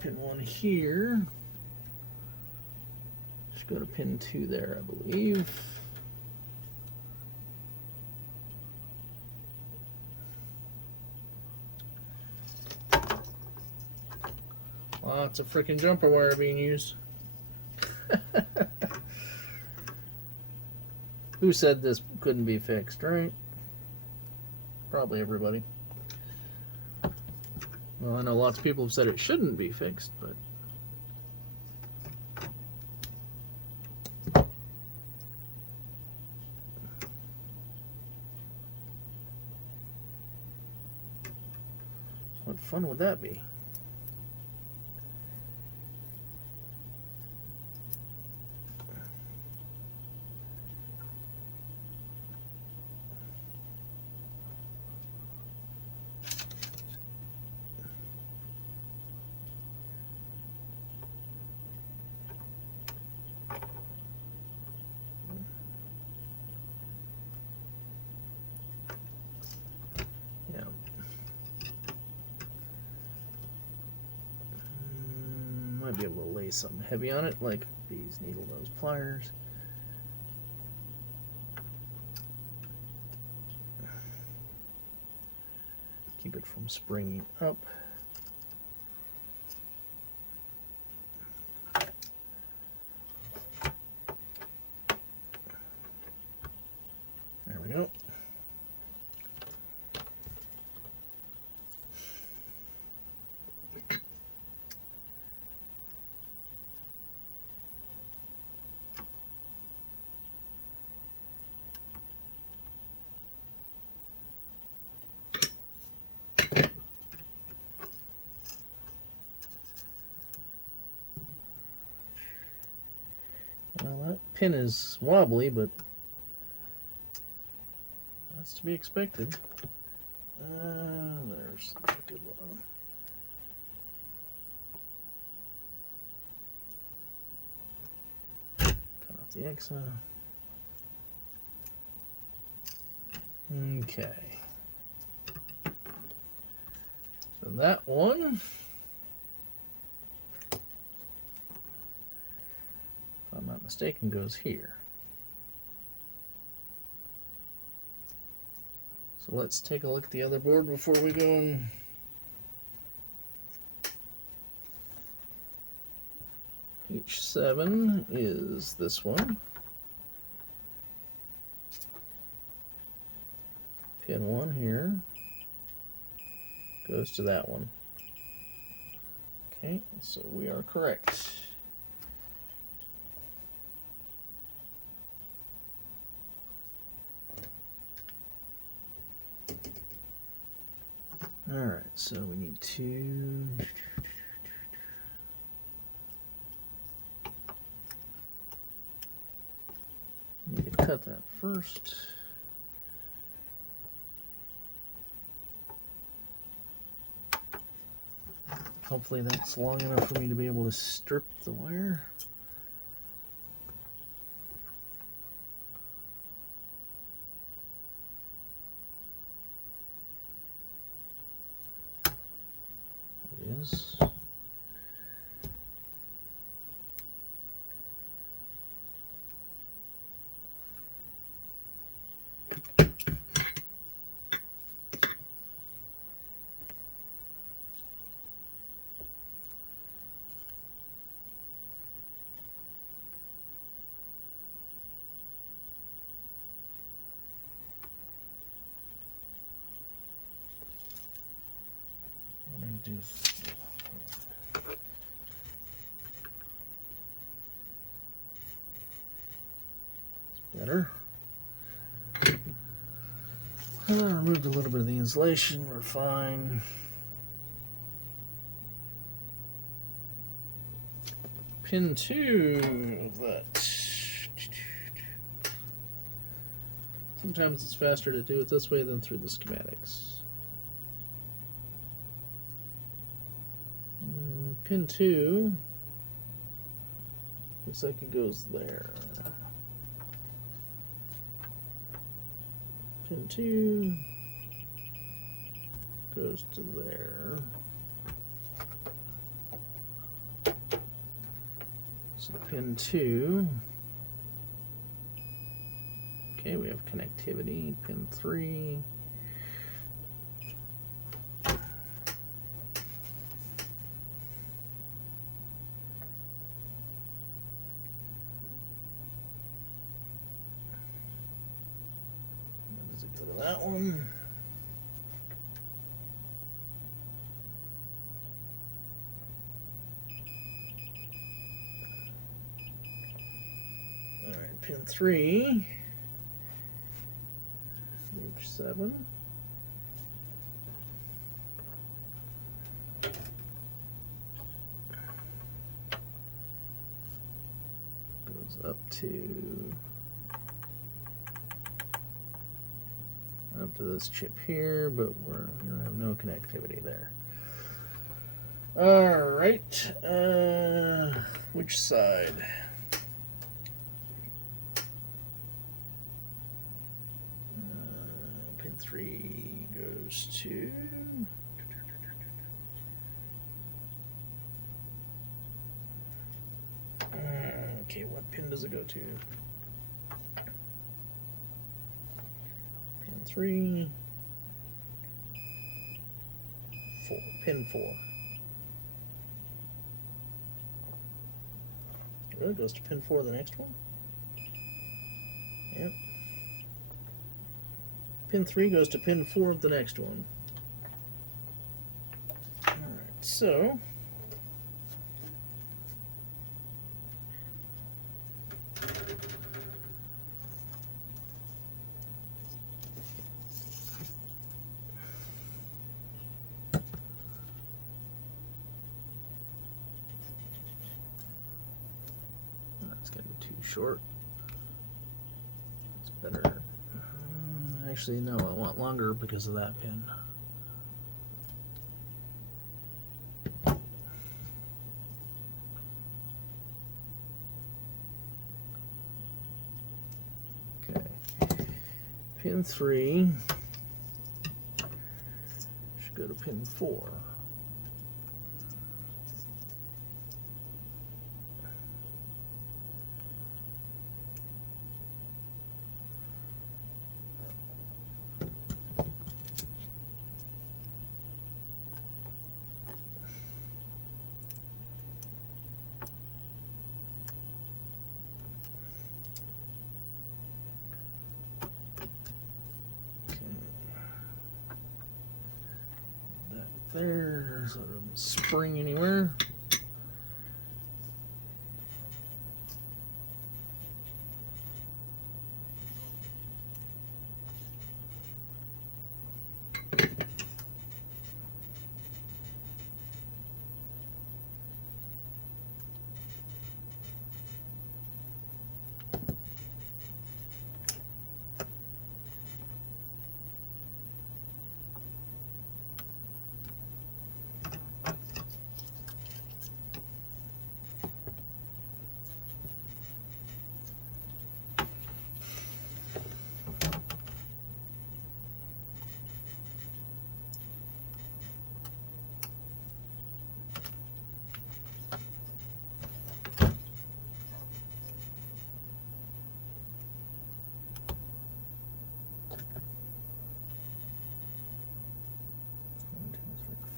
pin 1 here. Just go to pin 2 there, I believe. Lots of freaking jumper wire being used. Who said this couldn't be fixed, right? Probably everybody. Well, I know lots of people have said it shouldn't be fixed, but... what fun would that be? might be able to lay something heavy on it, like these needle nose pliers. Keep it from springing up. There we go. Well, that pin is wobbly, but that's to be expected. There's a good one. Cut off the extra. Okay. So that one, if I'm not mistaken, goes here. So let's take a look at the other board before we go and H7 is this one. Pin 1 here goes to that one. Okay, so we are correct. All right, so we need to cut that first. Hopefully that's long enough for me to be able to strip the wire. It is. Better. Removed a little bit of the insulation. We're fine. Pin 2 of that. Sometimes it's faster to do it this way than through the schematics. Pin 2 looks like it goes there. Pin 2 goes to there. So pin 2. Okay, we have connectivity. Pin 3. Does it go to that one? All right, pin 3. H7. Goes up to this chip here, but we have no connectivity there. All right, which side? Pin 3 goes to. Okay, what pin does it go to? Pin 3, 4, pin 4. Really goes to pin 4 the next one? Yep. Pin 3 goes to pin 4 of the next one. Alright, so that's going to be too short. It's better. Actually, no, I want longer because of that pin. Okay. Pin 3 should go to pin 4. There, so it doesn't spring anywhere.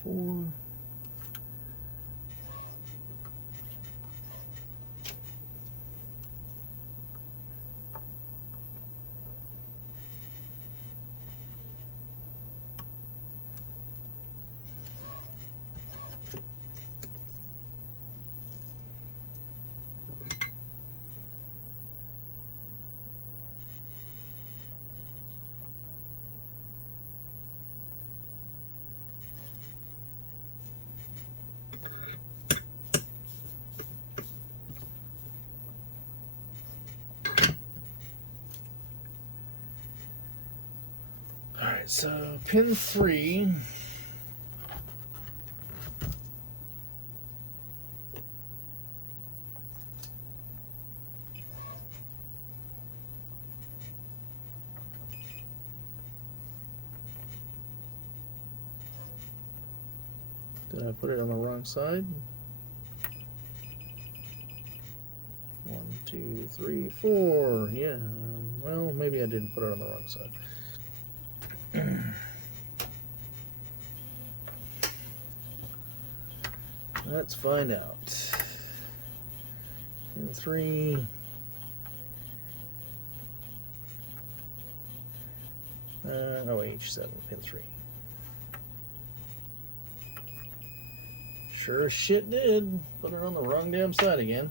Four. Alright, so pin 3. Did I put it on the wrong side? 1, 2, 3, 4. Yeah, well, maybe I didn't put it on the wrong side. Let's find out. Pin 3. H7, pin 3. Sure as shit did. Put it on the wrong damn side again.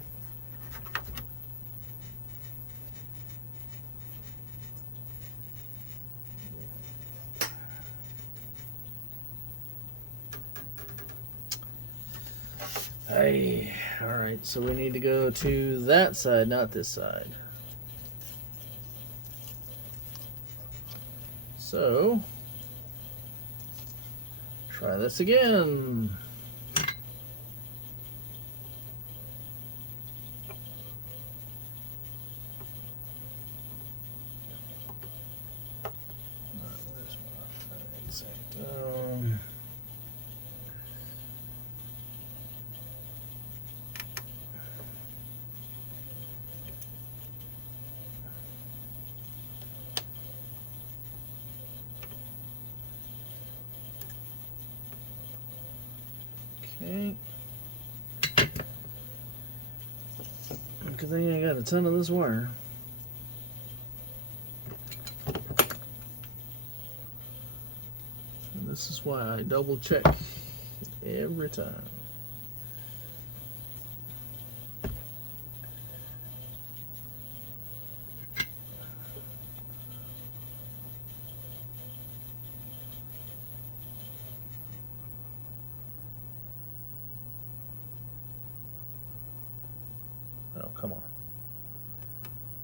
Hey, alright, so we need to go to that side, not this side. So, try this again. Where's my exact? Okay. Good thing I got a ton of this wire. And this is why I double check every time. Oh, come on.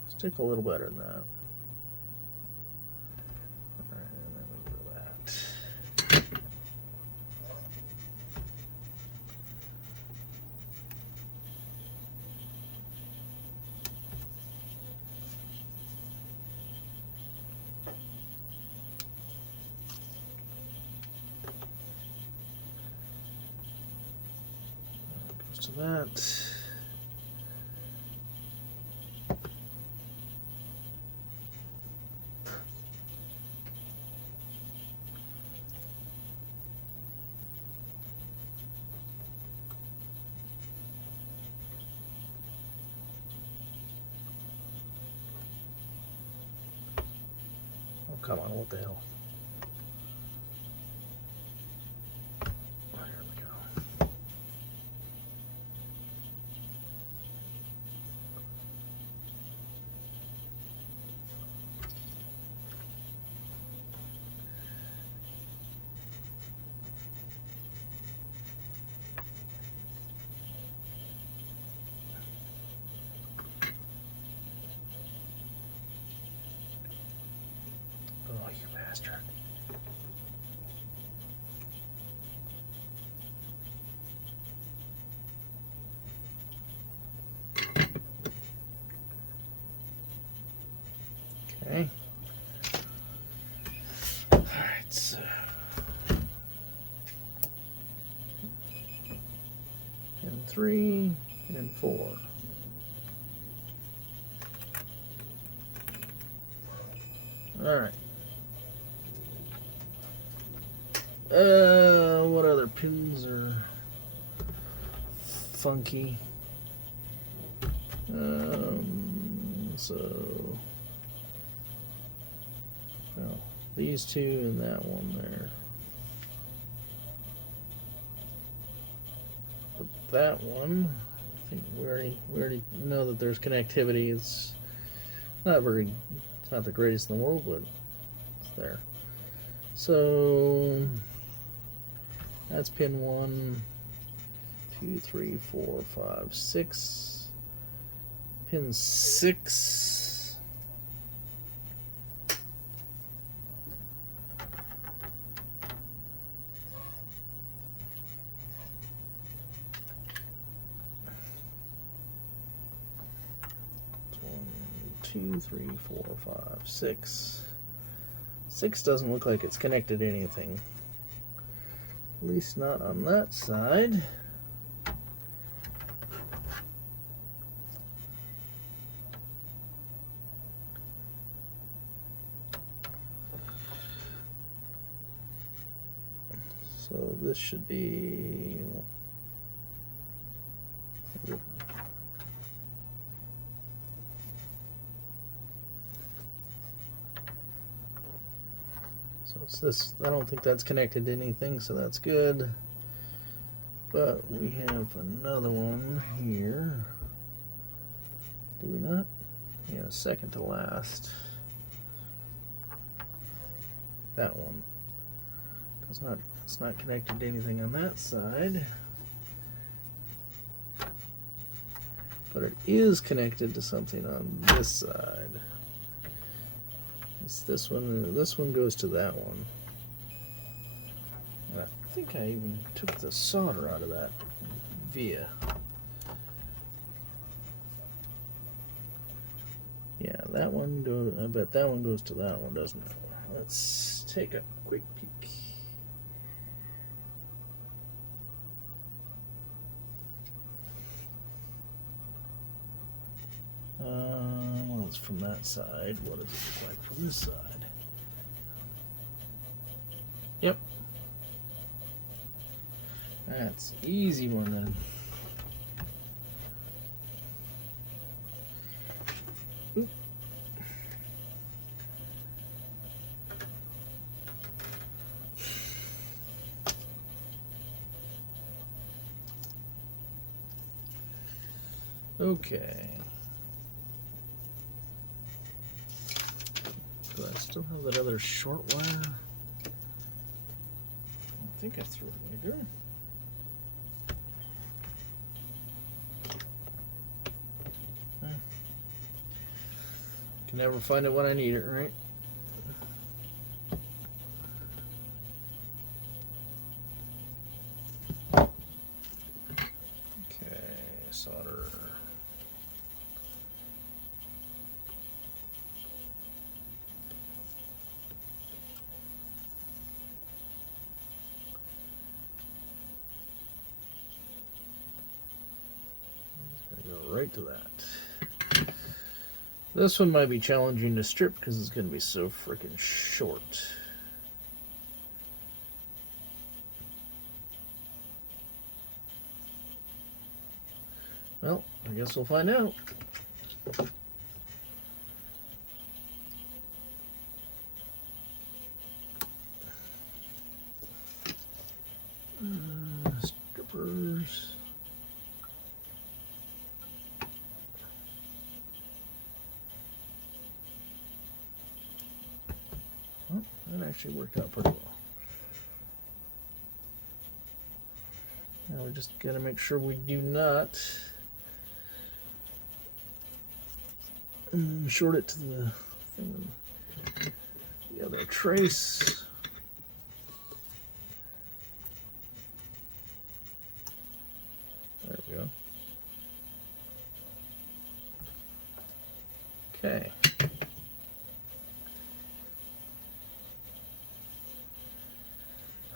Stick a little better than that. Alright, and then we do that. Goes to that. Oh, come on, what the hell? Oh, here we go. Oh, you bastard. Okay. Alright, so. And 3 and 4. Alright. What other pins are funky? So, well, these two and that one there. But that one, I think we already know that there's connectivity. It's not the greatest in the world, but it's there. So that's pin 1, 2, 3, 4, 5, 6. Pin 6. One, 2, 3, 4, 5, 6. 6 doesn't look like it's connected to anything. At least not on that side. So this should be... So it's this. I don't think that's connected to anything, so that's good. But we have another one here. Do we not? Yeah, second to last. That one. It's not connected to anything on that side. But it is connected to something on this side. It's this one. This one goes to that one. And I think I even took the solder out of that via. Yeah, that one goes. I bet that one goes to that one, doesn't it? Let's take a quick peek. Well, it's from that side. What does it look like from this side? Yep. That's an easy one then. Oop. Okay. Do I still have that other short wire? I think I threw it later. Can never find it when I need it, right? Okay, solder. Go right to that. This one might be challenging to strip because it's going to be so freaking short. Well, I guess we'll find out. Strippers. Oh, that actually worked out pretty well. Now we just got to make sure we do not short it to the thing, the other trace. There we go. Okay.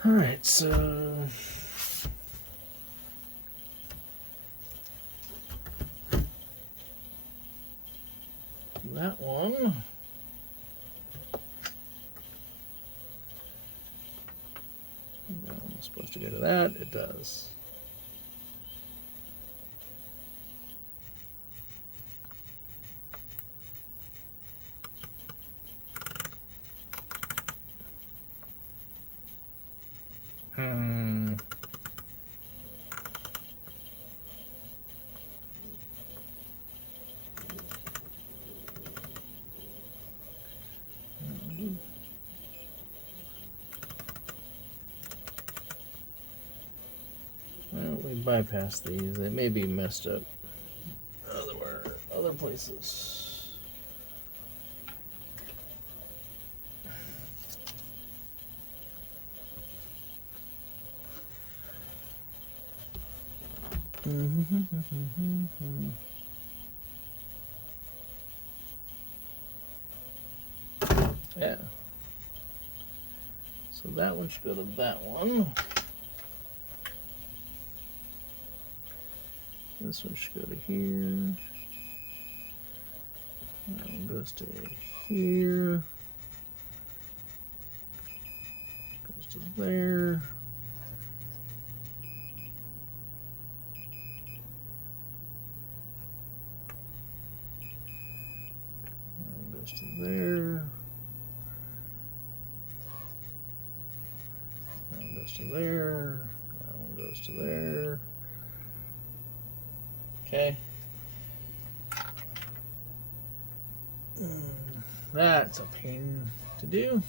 All right, so that one. That one's supposed to go to that. It does. Well, we bypass these. They may be messed up other places. Yeah. So that one should go to that one. This one should go to here. That one goes to here. Goes to there. That one goes to there. That one goes to there. That one goes to there. Okay. That's a pain to do.